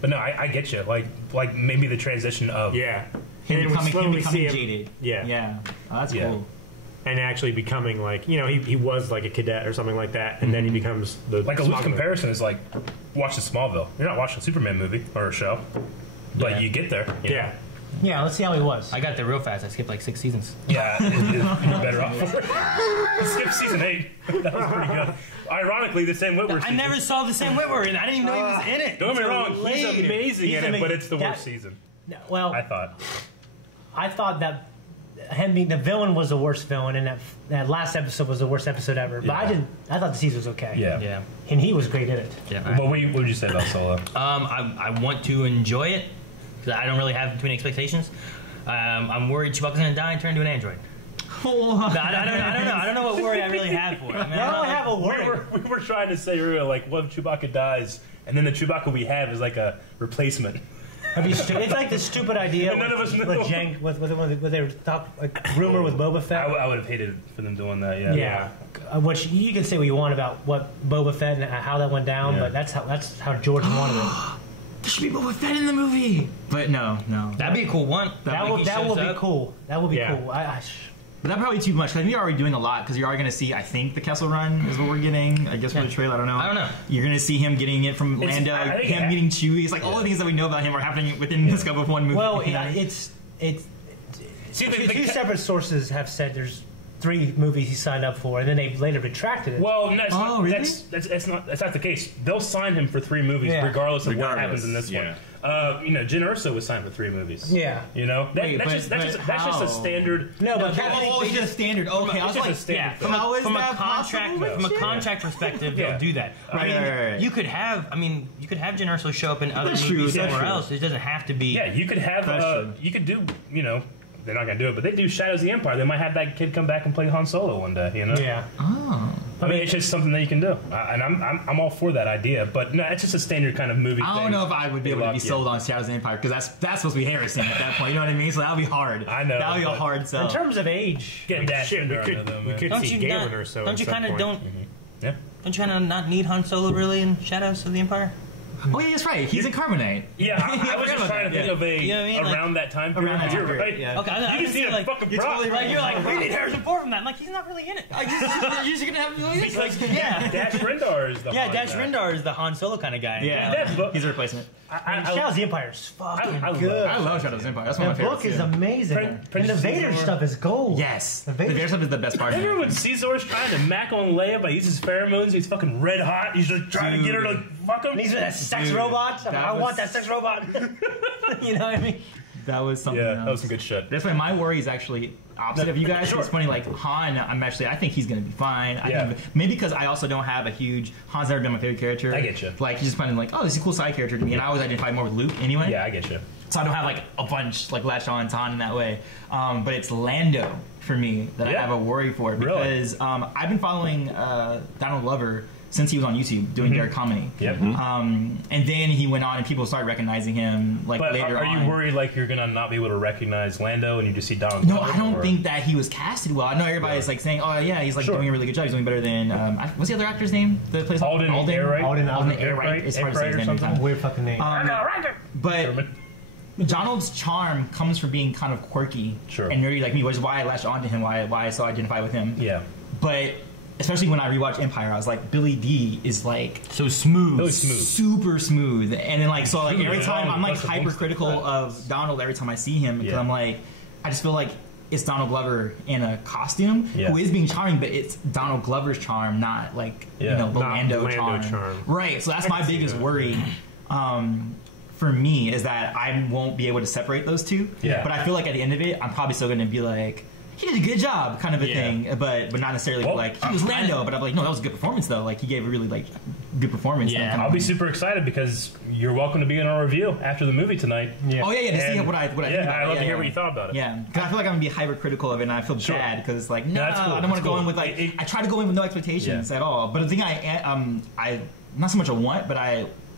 but no, I get you. Like maybe the transition of yeah. him and then we becoming slowly see him, jaded. Yeah. Yeah. Oh, that's Yeah. cool. and actually becoming like he was like a cadet or something like that, and then he becomes the like a loose smuggler. comparison is like watching Smallville. You're not watching a Superman movie or a show, but Yeah. you get there. you Yeah, know? Yeah, let's see how he was. I got there real fast. I skipped like 6 seasons. Yeah, you're better off. Skip season 8. That was pretty good. Ironically, the same Whitworth. I never saw the Sam Witwer, and I didn't even know he was in it. Don't get me wrong. He's Later. amazing He's in it, amazing. but it's the That- worst season. Well, I thought. I thought that him being the villain was the worst villain, and that last episode was the worst episode ever. But Yeah. I thought the season was okay. Yeah. Yeah. And he was great in it. Yeah. What would you say about Solo? I want to enjoy it because I don't really have too many expectations. I'm worried Chewbacca's gonna die and turn into an android. I don't know. I don't know what worry I really have for it. I mean, I don't have a worry. We were trying to say earlier, like, what if Chewbacca dies, and then the Chewbacca we have is like a replacement. It's like the stupid idea And none of us knew. with their rumor with Boba Fett. I would have hated for them doing that. Yeah. Yeah. Which you can say what you want about what Boba Fett and how that went down, Yeah. but that's how George wanted it. There should be Boba Fett in the movie. But no. That'd be a cool one. That will be cool. That will be Yeah. cool. But that's probably too much. 'Cause I think you're already doing a lot because you're already going to see. I think the Kessel Run is what we're getting. I guess for the trailer. I don't know. You're going to see him getting it from Lando. Him meeting Chewie. It's like all the things that we know about him are happening within the scope of one movie. Well, it's. See, two separate sources have said there's 3 movies he signed up for, and then they later retracted it. Well, no, really? that's not the case. They'll sign him for 3 movies, regardless of what happens in this one. Jen Erso was signed for 3 movies. Yeah. That's just a standard. No, but it's just standard. Okay, I was like, how is that possible? From a contract perspective, they'll do that. Right. You could have Jen Erso show up in other movies somewhere else. It doesn't have to be. Yeah, you could have. You could do. They're not gonna do it, but they do Shadows of the Empire. They might have that kid come back and play Han Solo one day. Yeah. Oh. I mean, it's just something that you can do, and I'm all for that idea. But no, it's just a standard kind of movie. I don't know if I would be able to be sold on Shadows of the Empire because that's supposed to be Harrison at that point. You know what I mean? So that would be hard. I know that would be a hard sell. In terms of age, getting that we could see Galen or so. Don't you kind of don't? Yeah. Don't you kind of not need Han Solo really in Shadows of the Empire? Oh yeah, that's right. He's in Carbonite. Yeah, I was just trying to think of around that time period. Around that time period, right? yeah. Okay, you just need a fucking prop. You're like, we need Harrison Ford from that. I'm like, he's not really in it. You're just gonna have millions. Dash Rendar is the Dash Rendar is the Han Solo kind of guy. Yeah, he's a replacement. Shadows of the Empire is fucking good. I love Shadows of the Empire. That's one of my favorites. The book is amazing. And the Vader stuff is gold. Yes, the Vader stuff is the best part. Remember when Caesar's trying to mac on Leia, but he uses pheromones. He's fucking red hot. He's just trying to get her to fuck him. He's a sex robot. I want that sex robot. You know what I mean? That was something. Yeah, that was some good shit. That's why my worry is actually opposite of you guys. It's funny, like Han. I think he's gonna be fine. Maybe because I also don't have a huge. Han's never been my favorite character. I get you. Like he's just kind of like, oh, this is a cool side character to me, and I always identify more with Luke anyway. Yeah, I get you. So I don't have like a bunch like latched on to Han in that way. But it's Lando for me that I have a worry for because I've been following Donald Glover since he was on YouTube doing Derek Comedy. Yep. And then he went on and people started recognizing him later on. Are you worried like you're going to not be able to recognize Lando and you just see Donald No, Glover, I don't think that he was casted well. I know everybody's like saying, oh yeah, he's like doing a really good job. He's doing better than, what's the other actor's name that plays Alden Ehrenreich? Alden Ehrenreich. It's hard to say his name every time. Weird fucking name. But Donald's charm comes from being kind of quirky and nerdy like me, which is why I latched onto him, why I so identify with him. Yeah. But especially when I rewatched Empire, I was like, Billy D is like so smooth, really smooth, super smooth, and then like so like every time I'm like hypercritical of Donald every time I see him because I'm like, I just feel like it's Donald Glover in a costume who is being charming, but it's Donald Glover's charm, not like the Lando charm. Right. So that's my biggest worry. For me, is that I won't be able to separate those two. Yeah. But I feel like at the end of it, I'm probably still going to be like, he did a good job, kind of a thing, but not necessarily like he was Lando. But I'm like, no, that was a good performance though. Like he gave a really like good performance. Yeah, I'll be super excited because you're welcome to be in our review after the movie tonight. Yeah. Oh yeah, to see what I think about it. I'd love to hear what you thought about it. Yeah, because I feel like I'm gonna be hypercritical of it, and I feel bad because it's like, no, I don't want to go in with like I try to go in with no expectations at all. But the thing I not so much a want, but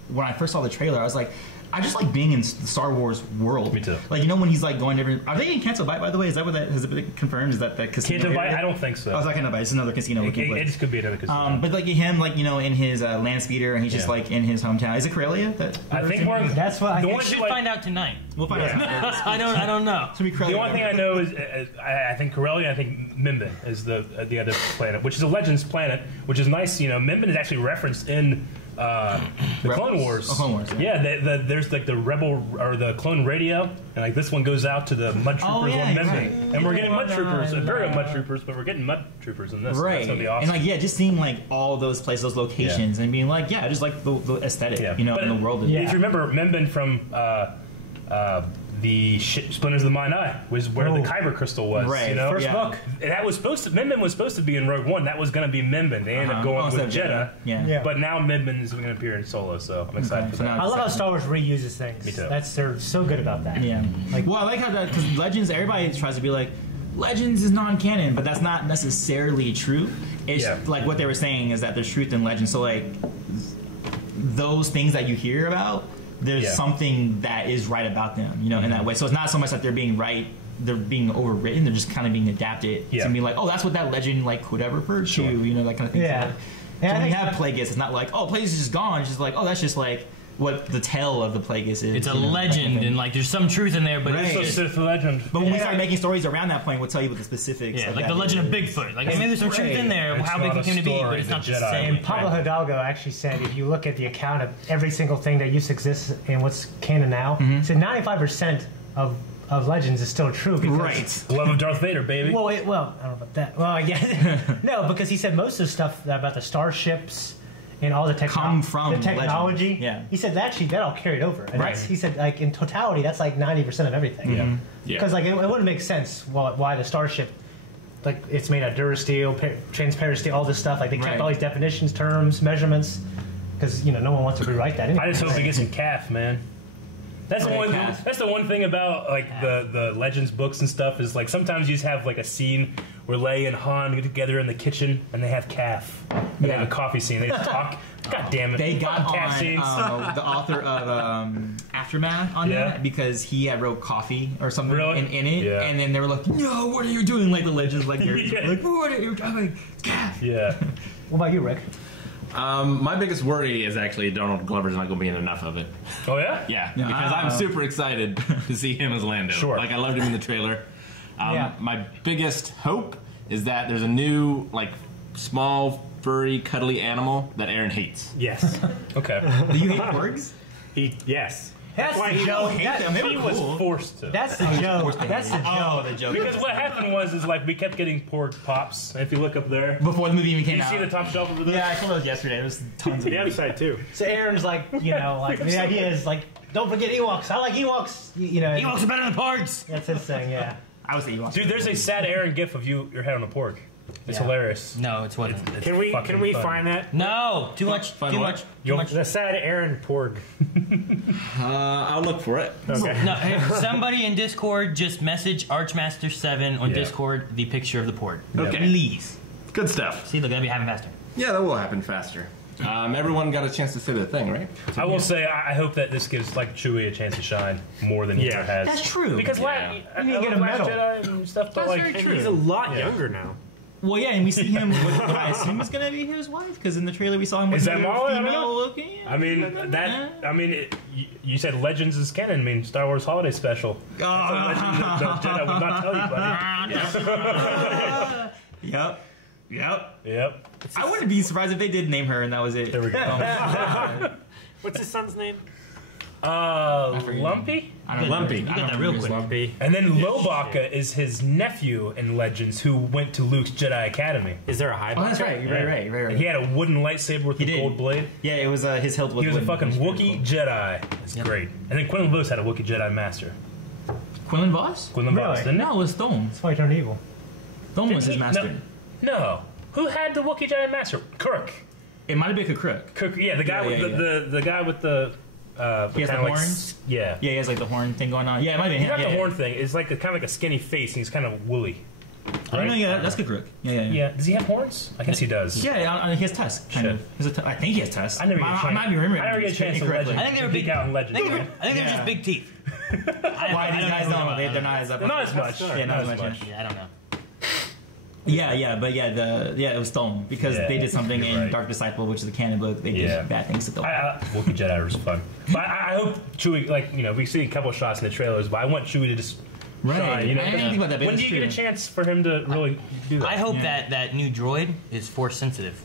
when I first saw the trailer, I was like, I just like being in the Star Wars world. Me too. Like, you know, when he's like going to every... Are they in Canto Bight, by the way? Is that what that has it been confirmed? Is that casino? Canto Bight? I don't think so. Oh, it's not Canto Bight. It's another casino. It just could be another casino. But like him, like, you know, in his land speeder, and he's just like in his hometown. Is it Corellia? I think that's what we should find out tonight. We'll find out. I don't know. The only thing I know is I think Corellia. I think Mimban is the other planet, which is a Legends planet, which is nice. You know, Mimban is actually referenced in the Clone Wars. Clone Wars. Yeah, there's like the Rebel or the Clone Radio, and like this one goes out to the Mud Troopers on Mimban, and we're getting Mud Troopers, Imperial Mud Troopers, but we're getting Mud Troopers in this. Right. That's gonna be awesome. And like just seeing like all those places, those locations, and being like, just like the aesthetic, you know, in the world. If you remember Mimban from the Splinters of the Mind Eye was where the Kyber crystal was. Right. You know? First book. That was Mimban was supposed to be in Rogue One. That was going to be Mimban. They ended up going with Jedha. Yeah. But now Mimban is going to appear in Solo, so I'm excited for that. I love how Star Wars reuses things. Me too. They're so good about that. Yeah. I like how that, because Legends, everybody tries to be like, Legends is non-canon, but that's not necessarily true. It's like what they were saying is that there's truth in Legends. So like those things that you hear about, there's something that is right about them, you know, in that way. So it's not so much that they're being they're being overwritten, they're just kind of being adapted to be like, oh, that's what that legend like could ever refer to, you know, that kind of thing. Yeah. So when you have Plagueis, it's not like, oh, Plagueis is just gone. It's just like, oh, that's just like what the tale of the Plagueis is. It's a legend, and like there's some truth in there, but Right. it's It's just a legend. But when we start making stories around that point, we'll tell you what the specifics. yeah, of like that the legend of is. Bigfoot. Like maybe there's some truth in there, It's how not Bigfoot a came to be, story, but it's the not the Jedi. same. And Pablo Hidalgo actually said if you look at the account of every single thing that used to exist in what's canon now, he said 95% of legends is still true. Because, Right. Love of Darth Vader, baby. Well, I don't know about that. Well, yeah. No, because he said most of the stuff about the starships and all the, Come from the technology. legends. Yeah. He said actually that all carried over. And Right. he said like in totality that's like 90% of everything. Yeah. Because like it wouldn't make sense why the starship, like it's made of durasteel, transparent steel, all this stuff. Like they kept Right. all these definitions, terms, measurements, because no one wants to rewrite that. Anyway. I just hope they get some calf, man. That's the one. calf. That's the one thing about like the Legends books and stuff is like sometimes you just have like a scene where Leia and Han get together in the kitchen and they have calf. And they have a coffee scene. They just talk. God damn it! They got Fucking calf on scenes. the author of Aftermath on Yeah. that because he had wrote coffee or something Really? in it, Yeah. and then they were like, "No, what are you doing?" Like the legends, like you're Yeah. like, "What are you doing?" Calf. Yeah. What about you, Rick? My biggest worry is actually Donald Glover's not going to be in enough of it. Oh yeah. Yeah, because I'm super excited to see him as Lando. Sure. Like I loved him in the trailer. Yeah. My biggest hope is that there's a new like small furry cuddly animal that Aaron hates. Yes. Okay. Do you hate porgs? Yes. That's why the he joke. hate them. They He were was cool. forced to. That's the joke. That's the joke. Oh, the joke. Because what happened was like we kept getting pork pops. And if you look up there, Before the movie even do came you out. see the top shelf over there? Yeah, I saw those yesterday. There was tons of The other side too. So Aaron's like, like the idea is like, don't forget Ewoks. I like Ewoks. Ewoks are better than porgs. That's his thing. Yeah. I would say you want. Dude, there's a sad Aaron gif of your head on a pork. It's Yeah. hilarious. No, it's what. It's Can we fucking fun. find that? No, too much. Find Too what? much. Too You'll- much. The sad Aaron Porg. I'll look for it. Okay. No, hey, somebody in Discord just message Archmaster7 on Yeah. Discord the picture of the port. Okay. Please. Good stuff. See, look, that'll be happening faster. Yeah, that will happen faster. Everyone got a chance to say their thing, right? I will say, I hope that this gives like Chewie a chance to shine more than he Yeah. ever has. That's true. Because Yeah. I You need to get love a Last medal. Jedi and stuff, but like He's a lot Yeah. younger now. Well, yeah, and we see him with what I assume is going to be his wife, because in the trailer we saw him with Is that a Marla? I don't female know. looking. I mean that. I mean, you said Legends is canon. I mean, Star Wars Holiday Special. That's a legend that the Jedi would not tell you, buddy. Yep. Yep. Yep. I wouldn't be surprised if they did name her and that was it. There we go. What's his son's name? Lumpy. I don't know. Lumpy. You got that real quick. Lumpy. And then Lobaka is his nephew in Legends who went to Luke's Jedi Academy. Is there a high? Oh, that's right. You're right. He had a wooden lightsaber with a did. gold blade. Yeah, it was his hilt was. He was a wooden. fucking It was pretty Wookiee Jedi. It's great. And then Quinlan Vos had a Wookiee Jedi master. cool. Quinlan Voss? Quinlan Really? Vos, didn't No, it was Thome. That's why he turned evil. Thome was he? his master. No. Who had the Wookiee Jedi master? Kirk. It might have been Crook. Kirk. Yeah, the guy Yeah, with the guy with the. He has the kinda like horns? Yeah. Yeah, he has like the horn thing going on. Yeah, it might have been He's him. got yeah, the yeah. horn thing. It's like kind of like a skinny face, and he's kind of woolly. I don't know. Yeah, that's Crook. Yeah. Yeah. Does he have horns? I guess he does. Yeah, he has tusks. Kind Shit. of. I think he has tusks. I never get a I chance. might be remembering. I never get a chance to correctly. Legend. I think they were Geek big out in Legend. I think they're Yeah. just big teeth. Why these guys don't? They're not as up. Not as much. Yeah, not as much. Yeah, I don't know. But it was Thome because Yeah, they did something you're in right. Dark Disciple, which is the canon book. They Yeah. did bad things to Thome. Wookiee Jedi was fun. But I hope Chewie, like, we see a couple shots in the trailers, but I want Chewie to just Right. shine. I didn't think about that, but When do it's you get a true. chance for him to really do that? I hope Yeah. that new droid is force sensitive.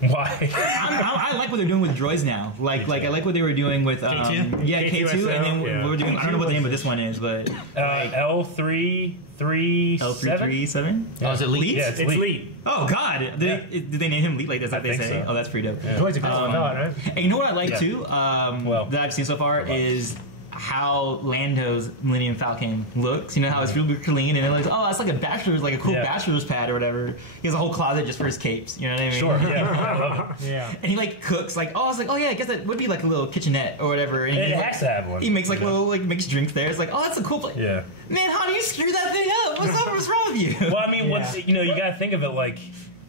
Why? I like what they're doing with droids now. Like I like what they were doing with K2? yeah K2, and then Yeah. we were doing. I don't know what the name of this one is, but L337? L337. Oh, is it Leet? Yeah, it's It's Leet. Leet. Oh God, did they name him Leet like this? Like they think say? so. Oh, that's pretty dope. Droid's a good fella, right? And you know what I like Yeah. too, that I've seen so far is how Lando's Millennium Falcon looks. You know how it's really clean and it looks, oh, that's like a bachelor's, like a cool Yeah. bachelor's pad or whatever. He has a whole closet just for his capes. You know what I mean? Sure, yeah. I love it. Yeah. And he like cooks, like, oh, I was like, oh yeah, I guess that would be like a little kitchenette or whatever. And It he, has to have one. He makes like little like makes drinks there. It's like, oh, that's a cool place. Yeah. Man, how do you screw that thing up? What's wrong with you? Well, I mean, what's you gotta think of it like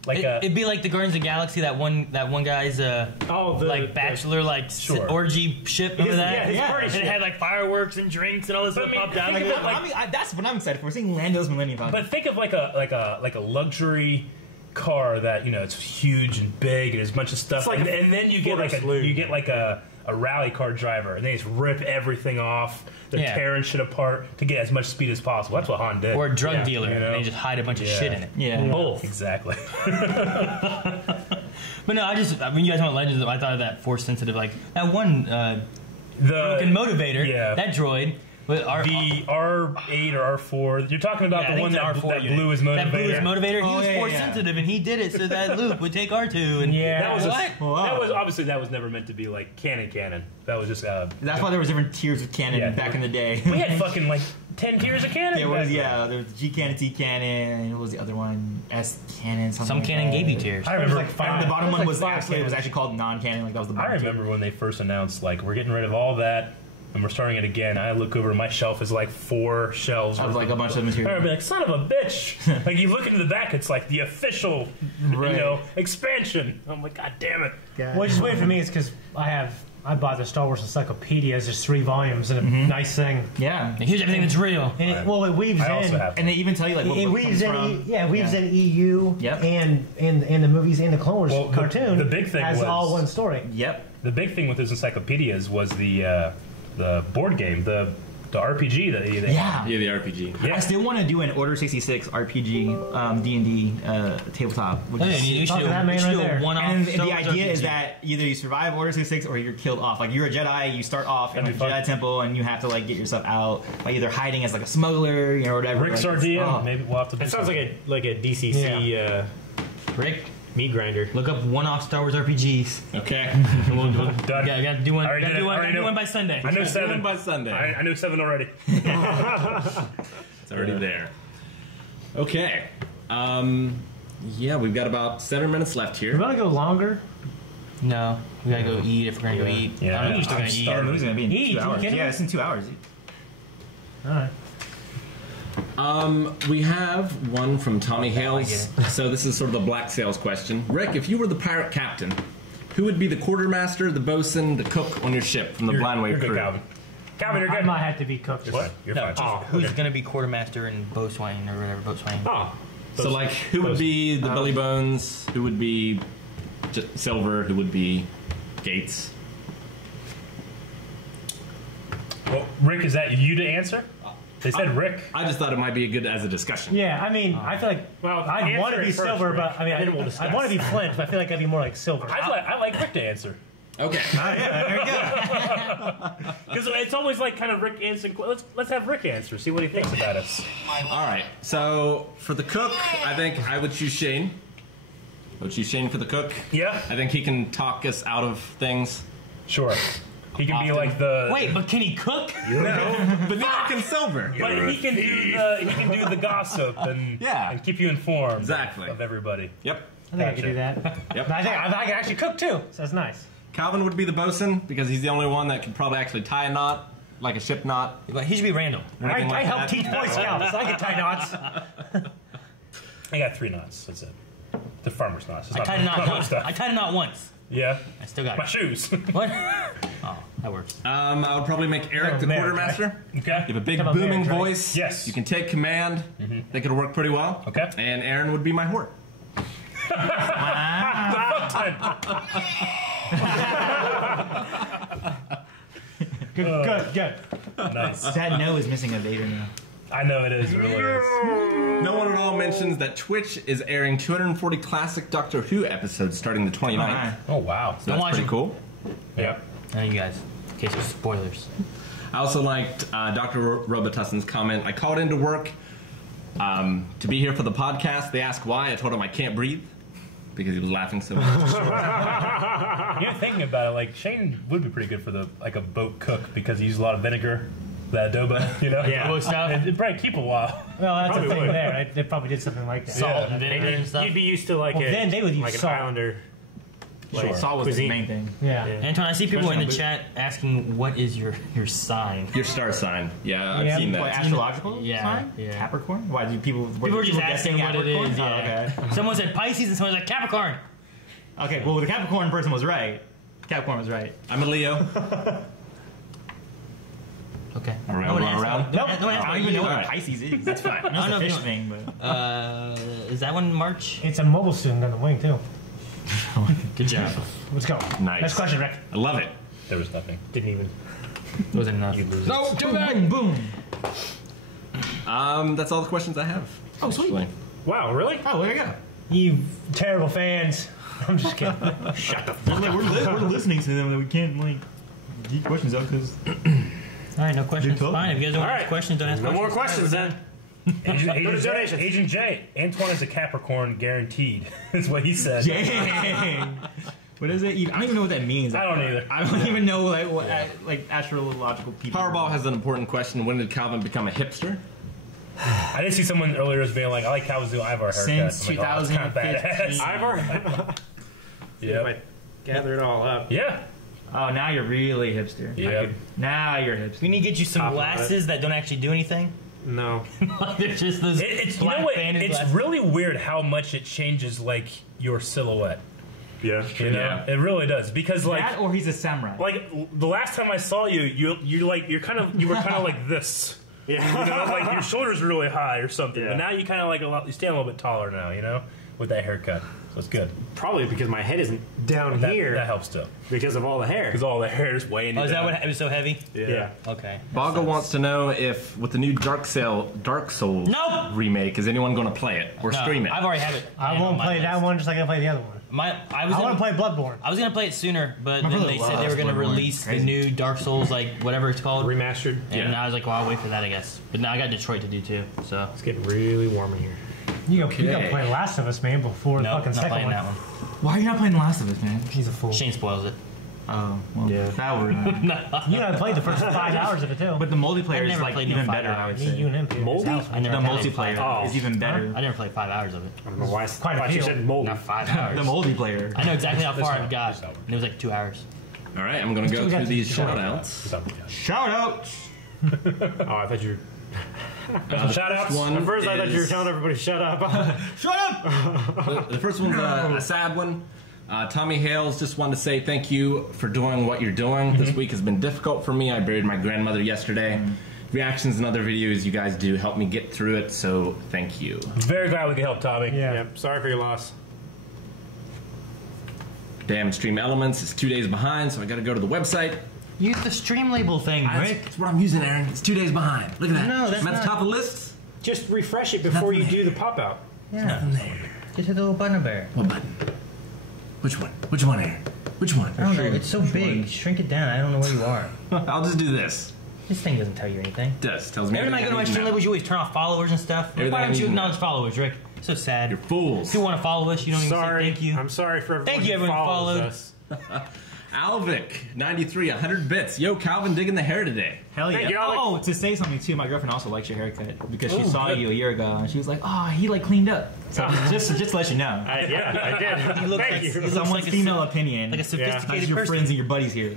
It'd be like the Guardians of the Galaxy, that one guy's like bachelor Sure. orgy ship. Remember that? his Yeah. party And it ship. had like fireworks and drinks and all this But stuff I mean, popped out of think it. about, Like, I mean, that's what I'm excited for. Seeing Lando's Millennium Falcon. But think of like a luxury car that it's huge and big and there's a bunch of stuff, It's like and then you get Fortress like Loon. you get like a a rally car driver, and they just rip everything off. They're Yeah. tearing shit apart to get as much speed as possible. That's what Han did. Or a drug Yeah, dealer, you know? and they just hide a bunch of Yeah. shit in it. Yeah. Both. Exactly. But no, when you guys want Legends, I thought of that Force sensitive, like that one The broken motivator. yeah. That droid. With the R8 or R4. You're talking about yeah, I the think one it's that, the R4 that unit. blew his motivator. That blew his motivator. He Oh, was yeah, Force yeah. sensitive, and he did it so that Luke would take R2. And Yeah. That was what? that was obviously that was never meant to be like canon. That was just That's why there was different tiers of canon Yeah. back in the day. we had fucking like 10 tiers of canon. There was, back then. yeah, there was G canon, T canon, and what was the other one? S canon, something Some like canon that. gave you tiers. I remember. like And five. the bottom It one was was like five actually, it was canons. actually called non-canon, like that was the I bottom tier. remember when they first announced like we're getting rid of all that and we're starting it again. I look over, my shelf is like 4 shelves. That was worth like a bunch of material. I'd be like, son of a bitch! Like you look into the back, it's like the official, Right. expansion. I'm like, god damn it! Which is weird for me is because I bought the Star Wars Encyclopedia as just 3 volumes and a nice thing. Yeah. And here's everything that's real. And it weaves I also in. have. And they even tell you like what It book weaves comes in, from. it weaves in EU Yep. and the movies and the Clone Wars Well, cartoon. the big thing has was- all one story. Yep. The big thing with those encyclopedias was the board game, the RPG that they Yeah. Yeah, the RPG. Yeah. I still want to do an Order 66 RPG D&D tabletop. Which Oh, yeah, is- you should Talk to do that man you should right do a there. one-off and Star the Wars idea is RPG. that either you survive Order 66 or you're killed off. Like you're a Jedi, you start off in That'd like, be a fun. Jedi temple and you have to like get yourself out by either hiding as like a smuggler, or whatever. Rick's like, our DM. oh. Maybe we'll have to. Do That sounds something. like a DCC Rick, meat grinder. look up one-off Star Wars RPGs. Okay. We'll Done. gotta do one. Already Gotta did do it. one, Already gotta do know. one by Sunday. I know Doing 7 by Sunday. I know 7 already. It's already there. Okay. Yeah, we've got about 7 minutes left You here. want to go longer? No, we gotta go eat if we're gonna go eat. Yeah, I don't think we're still I'm gonna eat. Yeah, the starving. movie's gonna be in Eat, 2 hours. you kidding Yeah, me? it's in 2 hours. All right. We have one from Tommy Hales. So this is sort of a black sails question. Rick, if you were the pirate captain, who would be the quartermaster, the bosun, the cook on your ship from the Blind Wave You're good, crew? Calvin. Calvin, you're I good. might have to be cooked. You're fine. You're No, fine. just who's gonna be quartermaster and boatswain or whatever boatswain? Oh. So like, who would be the Billy Bones? Who would be Silver? Who would be Gates? Well, Rick, is that you to answer? They said Rick. I just thought it might be good as a discussion. Yeah, I mean, I feel like Well, I'd want to answer be it first, silver, Rick, but I mean, and then we'll discuss. I want to be Flint, but I feel like I'd be more like silver. I like Rick to answer. Okay. There you go. Because it's always like kind of Rick answering. Let's have Rick answer. See what he thinks about us. All right. So for the cook, I think I would choose Shane. I would choose Shane for the cook. Yeah, I think he can talk us out of things. sure. He can be Often. like the. Wait, but can he cook? No, but neither can Silver. But he can do the gossip and Yeah. and keep you informed. Exactly. Of everybody. Yep. I think I could do that. Yep. But I think I can actually cook too, so that's nice. Calvin would be the bosun because he's the only one that could probably actually tie a knot, like a ship knot. But he should be Randall. or anything I like help that. teach Boy Scouts. I can tie knots. I got 3 knots. That's it. The farmer's knots. It's I not- tied a knot not my once. stuff. I tied a knot once. Yeah. I still got My it. shoes. What? Oh, that works. I would probably make Eric the marriage, quartermaster. Okay. You have a big Come on, booming marriage, right? voice. Yes. You can take command. That could work pretty well. Okay. And Aaron would be my whore. Good. Nice. That no is missing a Vader now. I know it is. It really is. No one at all mentions that Twitch is airing 240 classic Doctor Who episodes starting the 29th. Alright. Oh wow. So that's watch pretty it. cool. Yeah. Now you guys, in case there's spoilers. I also liked Dr. Robitussin's comment. I called into work to be here for the podcast. They asked why. I told him I can't breathe because he was laughing so much. You know, thinking about it, like Shane would be pretty good for a boat cook because he uses a lot of vinegar, that adobo, you know. Yeah. Boat stuff. It'd probably keep a while. Well, that's Probably the thing would. there. Right? They probably did something like that. Salt and vinegar and stuff. You'd be used to like Well, then they would use like an salt. Islander. Sure. Salt was Cuisine. the main thing. Yeah. Yeah. Anton, I see people in the Especially on chat asking what is your sign. Your star sign. Yeah, I've Yeah. seen What, that. astrological Yeah, sign? yeah. Capricorn? Why do people People were just asking guessing what it Capricorn? is. Oh, Yeah. okay. Someone said Pisces and someone said Capricorn. Okay, well, the Capricorn person was right. Capricorn was right. I'm a Leo. Okay. Around, No one around, asked- around? no one asked I about don't even know you. what Alright. a Pisces is. That's fine. I know I don't it's know a if fish you thing, but... Is that one March? It's a mobile student on the wing too. Good job. Let's go. Nice. Next question, Rick. I love it. There was nothing. Didn't even. It wasn't enough. You lose. No, do that. Boom. That's all the questions I have. Oh, sweet. actually. Wow, really? Oh, there you go. You terrible fans. I'm just kidding. Shut the fuck up. We're listening to them. We can't like keep questions out because. All right, no questions. Good call. Fine. If you guys don't All have right. questions, don't ask No questions. more questions then. Agent J. Antoine is a Capricorn, guaranteed. That's what he said. Dang. What is it? I don't even know what that means. I don't either. I don't even know like what like astrological people. Powerball has an important question. When did Calvin become a hipster? I did see someone earlier was being like, I like Calvin's new Ivar haircut. Since I'm like, oh, that's kind of 2015. badass. Ivor? Yep. If I gather it all up. Yeah. Oh, now you're really hipster. Yeah. Now you're hipster. We need to get you some Top of glasses that don't actually do anything. No. They're just those It's you black know what? banded It's glasses. really weird how much it changes like your silhouette. Yeah. You know, Yeah. it really does because like That or he's a samurai. the last time I saw you, you were kind of like this. Yeah. You know, like your shoulders are really high or something. Yeah. But now you kind of like you stand a little bit taller now. You know, with that haircut, so it's good. Probably because my head isn't down That, here that helps too, because of all the hair. because all the hair is weighing. Oh, you is that down. what it was so heavy? Yeah. Okay. Boggle wants to know if, with the new Dark Souls Nope. remake, is anyone going to play it or No, stream it? I've already have it. I won't play that one just like I play the other one. I was I gonna want to play Bloodborne. I was gonna play it sooner, but My then brother they said they were loves gonna Bloodborne. release the Crazy. new Dark Souls, like whatever it's called. Remastered. And Yeah. I was like, well, I'll wait for that, I guess. But now I got Detroit to do too, so It's getting really warm in here. You Okay. gotta play Last of Us, man, before the no, fucking not second playing one. that one. Why are you not playing The Last of Us, man? He's a fool. Shane spoils it. Oh, well, Yeah. that were. You gotta play the first 5 hours of it too. But the multiplayer I've is never like played no even 5 better. I would hours. Me, you, say. and him. Peter. Moldy? His house. I never The played 5 multiplayer hours. is even better. I never played 5 hours of it. I don't know why. Quite a Thought you feel. said moldy. Not 5 hours. The multiplayer. I know exactly how far one. I've got, This one. and it was like 2 hours. All right, I'm going to go We got through these to- shout outs. What's up, guys? Shout out. Oh, I thought you were. Shout outs. At first, I thought you were is- telling everybody to shut up. Shut up. The first one's a sad one. Tommy Hales just wanted to say thank you for doing what you're doing. This week has been difficult for me. I buried my grandmother yesterday. Reactions and other videos you guys do help me get through it, so thank you. Very glad we could help, Tommy. Yeah. Yep. Sorry for your loss. Damn Stream Elements is 2 days behind, so I got to go to the website. Use the stream label thing, Rick. That's what I'm using, Aaron. It's 2 days behind. Look at that. No, that's I'm at not- the top of the list. Just refresh it before you do the pop out. Yeah. Just hit the little button bear. What button? Which one? Which one, Aaron? Which one? I don't know. It's so big. Shrink it down. I don't know where you are. I'll just do this. This thing doesn't tell you anything. It does. Tells me Every time I go to my everything stream I need to know. labels, you always turn off followers and stuff. Everything Why I don't need you to know. acknowledge followers, Rick? So sad. You're fools. If you want to follow us, you don't even Sorry. say thank you. I'm sorry for everyone Thank you, who everyone who follows followed. us. Alvic, 93, 100 bits. Yo, Calvin digging the hair today. Hell yeah. Thank you, Alex. Oh, to say something too, my girlfriend also likes your haircut because she saw you a year ago and she was like, "Oh, he like cleaned up." So just to let you know, I did. He looks Thank like- you. he looks someone's like a female sim- opinion. like a That's sophisticated your person. friends and your buddies here.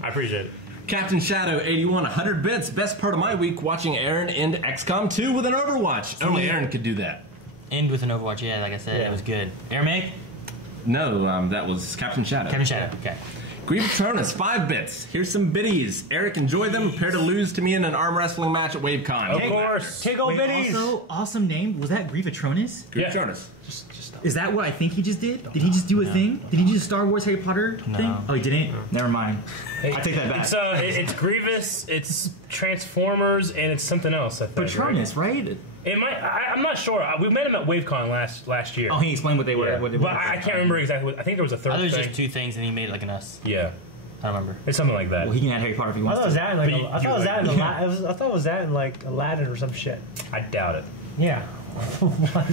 I appreciate it. Captain Shadow, 81, 100 bits. Best part of my week watching Aaron end XCOM 2 with an Overwatch. Only Aaron could do that. End with an Overwatch. Yeah, like I said, it was good. Airmake? No, that was Captain Shadow. Kevin Shadow. Okay. Grievatronus, 5 bits. Here's some biddies. Eric, enjoy them. Prepare to lose to me in an arm wrestling match at WaveCon. Of course. Take old biddies. Also, awesome name. Was that Grievatronus? Grievatronus. Is that what I think he just did? Did he just do a thing? Did he do a Star Wars Harry Potter thing? Oh, he didn't? Never mind. I take that back. It's Grievous, it's Transformers, and it's something else. I think. Patronus, right? It might. I'm not sure. We met him at WaveCon last year. Oh, he explained what they were. Yeah. What they but were. I can't remember exactly. I think there was a I third thought it was thing. just 2 things and he made it like an us. Yeah, I don't remember. it's something like that. Well, he can add Harry Potter if he I wants thought it was to. that in like But you- I thought you it was like- that in I thought it was that in like Aladdin or some shit. I doubt it. Yeah. What?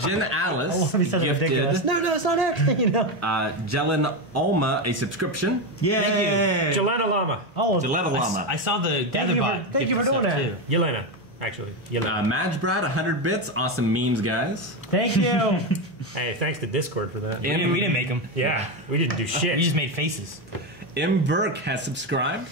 Jen Alice I want to be something ridiculous. gifted No, it's not it. You know. Jelen Alma a subscription. Yeah. Jelena Lama. Oh, Gillette Llama. I saw the Gatherbot. thank you for gifted doing stuff, that. too. Yelena, actually. Yelena. Majbrad, 100 bits. Awesome memes, guys. Thank you. Hey, thanks to Discord for that. We didn't make them. Yeah, we didn't do shit. We just made faces. M. Burke has subscribed.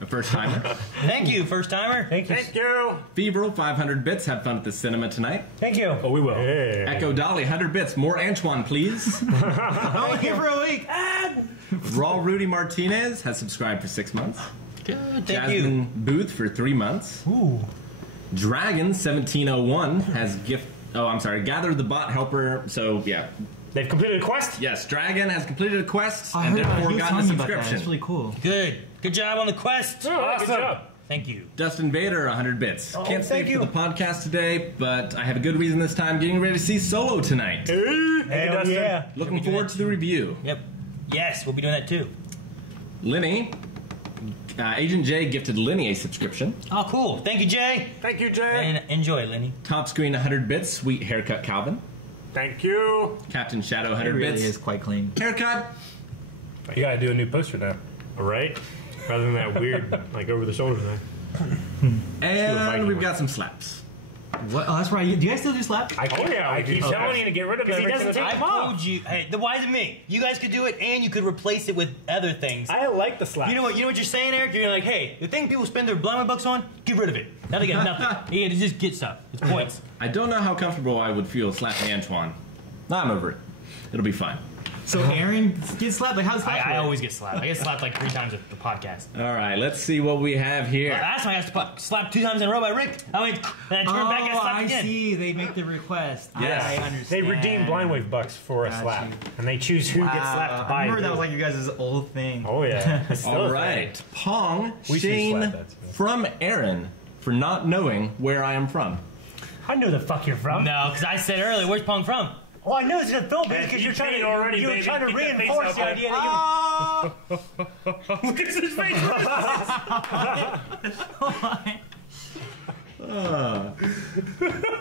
A first timer. Thank you, first timer. Thank you. Thank you. Feeble, 500 bits. Have fun at the cinema tonight. Thank you. Oh, we will. Hey. Echo Dolly, 100 bits. More Antoine, please. Only here for a week. Raw Rudy Martinez has subscribed for 6 months. Good, thank you. Jasmine Booth for 3 months. Ooh. Dragon 1701 has Gather the Bot Helper. So yeah, They've completed a quest? Yes, Dragon has completed a quest I and heard about it. therefore He was gotten a telling me about that. subscription. It's really cool. Good job on the quest. Awesome. Good job. Thank you. Dustin Vader, 100 bits. Can't stay thank for you. the podcast today, but I have a good reason this time. Getting ready to see Solo tonight. Hey, Hell Dustin. yeah. Looking forward to the review. Yep. Yes, we'll be doing that too. Lenny, Agent J gifted Lenny a subscription. Oh, cool. Thank you, Jay. Thank you, Jay. And enjoy, Lenny. Top Screen, 100 bits. Sweet haircut, Calvin. Thank you. Captain Shadow, It 100 really bits. is quite clean. Haircut. You gotta do a new poster now. All right. Rather than that weird, like, over-the-shoulder thing. And we've got some slaps. What? Oh, that's right. Do you guys still do slap? I keep telling you to get rid of it. Because he doesn't I take them off. told you. Hey, then why is it me? You guys could do it, and you could replace it with other things. I like the slap. You know what you're saying, Eric? You're like, hey, the thing people spend their blind bucks on, get rid of it. Now they get nothing. You gotta just get stuff. It's points. I don't know how comfortable I would feel slapping Antoine. I'm over it. It'll be fine. So Aaron gets slapped? Like, how does slap I work? always get slapped. I get slapped like 3 times at the podcast. All right, let's see what we have here. Last time I got slapped 2 times in a row by Rick. I went, and I turned back and got slapped I again. see. They make the request. Yes. I understand. They redeem blind wave bucks for a Got slap. you. And they choose who gets slapped by I remember that who. was like you guys' old thing. Oh, yeah. It's still All a right, Pong We should Shane slap that, too. from Aaron for not knowing where I am from. I know the fuck you're from. No, because I said earlier, where's Pong from? Oh, I know it's in the Philippines because you you're trying paid to already, you were baby. trying to Get that face reinforce out the there. idea that Look at his face.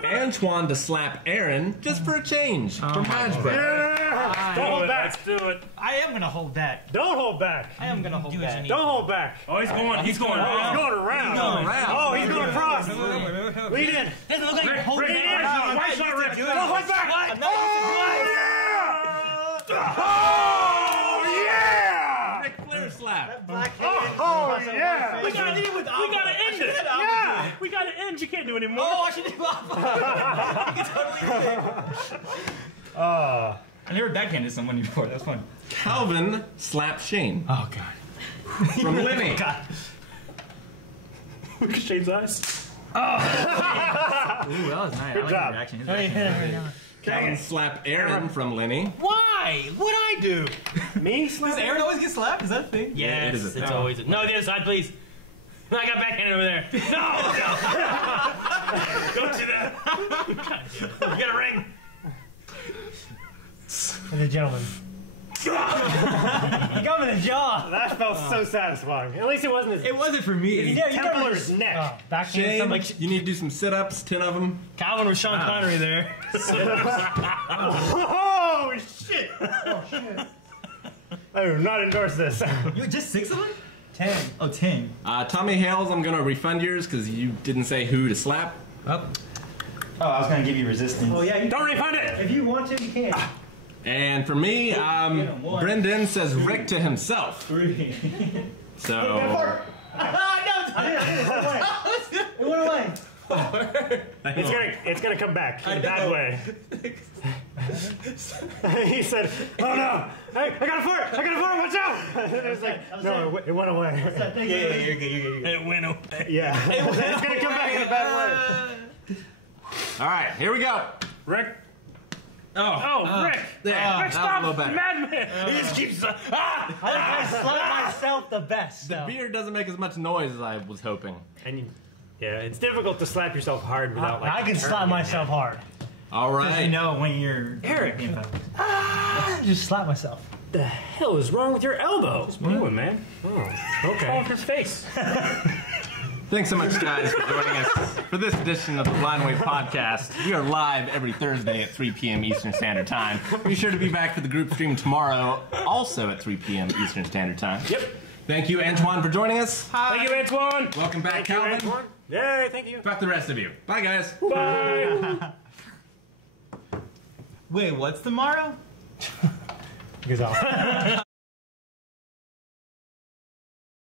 Antoine to slap Aaron just for a change from Hasbro. Don't hold back. Let's do it. I am gonna hold that. Don't hold back. I am gonna hold Do what you that. need. Don't hold back. Oh, he's going around. He's going around. Oh, he's going across. Lead in. Doesn't look like you're holding Rick, it. White shot, Rick. do it. Don't hold back. I'm not Oh, yeah. Ric Flair slap. Oh, yeah. We gotta end with We gotta end it. Yeah. We gotta end. You can't do any more. Oh, I should do I never backhanded someone before. That's fun. Calvin slap Shane Oh, God. from Lenny. Look at Shane's eyes. Ooh, that was nice. Good I like job. the reaction. His reaction was Calvin slap Aaron from Lenny. Why? What'd I do? Me? Does Aaron always get slapped? Is that a thing? Yes, it is a thing. it's always no. The other side, please. I got backhanded over there. No, don't do that. You got a ring. And the gentleman. You got him in the jaw. That felt so satisfying. At least it wasn't his It wasn't for me. Yeah, you got him in Templar's his neck. Backhand Shane, somebody. you need to do some sit-ups, 10 of them. Calvin was Sean Connery there. Oh, shit. I do not endorse this. You just 6 of them? 10. Oh, 10. Tommy Hales, I'm going to refund yours because you didn't say who to slap. Oh, I was gonna give you resistance. Oh yeah, Don't refund it. if you want to, you can. And for me, Brendan says Rick to himself. 3. So, It went away. It's gonna come back in a bad way. He said, "Oh no, I got a fart! Watch out!" It's like, no, it went away. Yeah, you're good. It went away. Yeah, it's gonna come back in a bad way. all right, here we go. Rick, Oh, Rick, there. Rick, That was a stop, little better. madman! He just keeps. I slapped myself the best. The beard doesn't make as much noise as I was hoping. And yeah, it's difficult to slap yourself hard without like. I can slap myself hard. All right. You know when you're Eric. Just slap myself. What the hell is wrong with your elbow? Just moving, man. Oh, okay. Off his face. Thanks so much, guys, for joining us for this edition of the Blind Wave Podcast. We are live every Thursday at 3 p.m. Eastern Standard Time. Be sure to be back for the group stream tomorrow, also at 3 p.m. Eastern Standard Time. Yep. Thank you, Antoine, for joining us. Thank you, Antoine. Welcome back, Thank you, Calvin. Antoine. Yay, thank you. Fuck the rest of you. Bye, guys. Bye. Wait, what's tomorrow? Because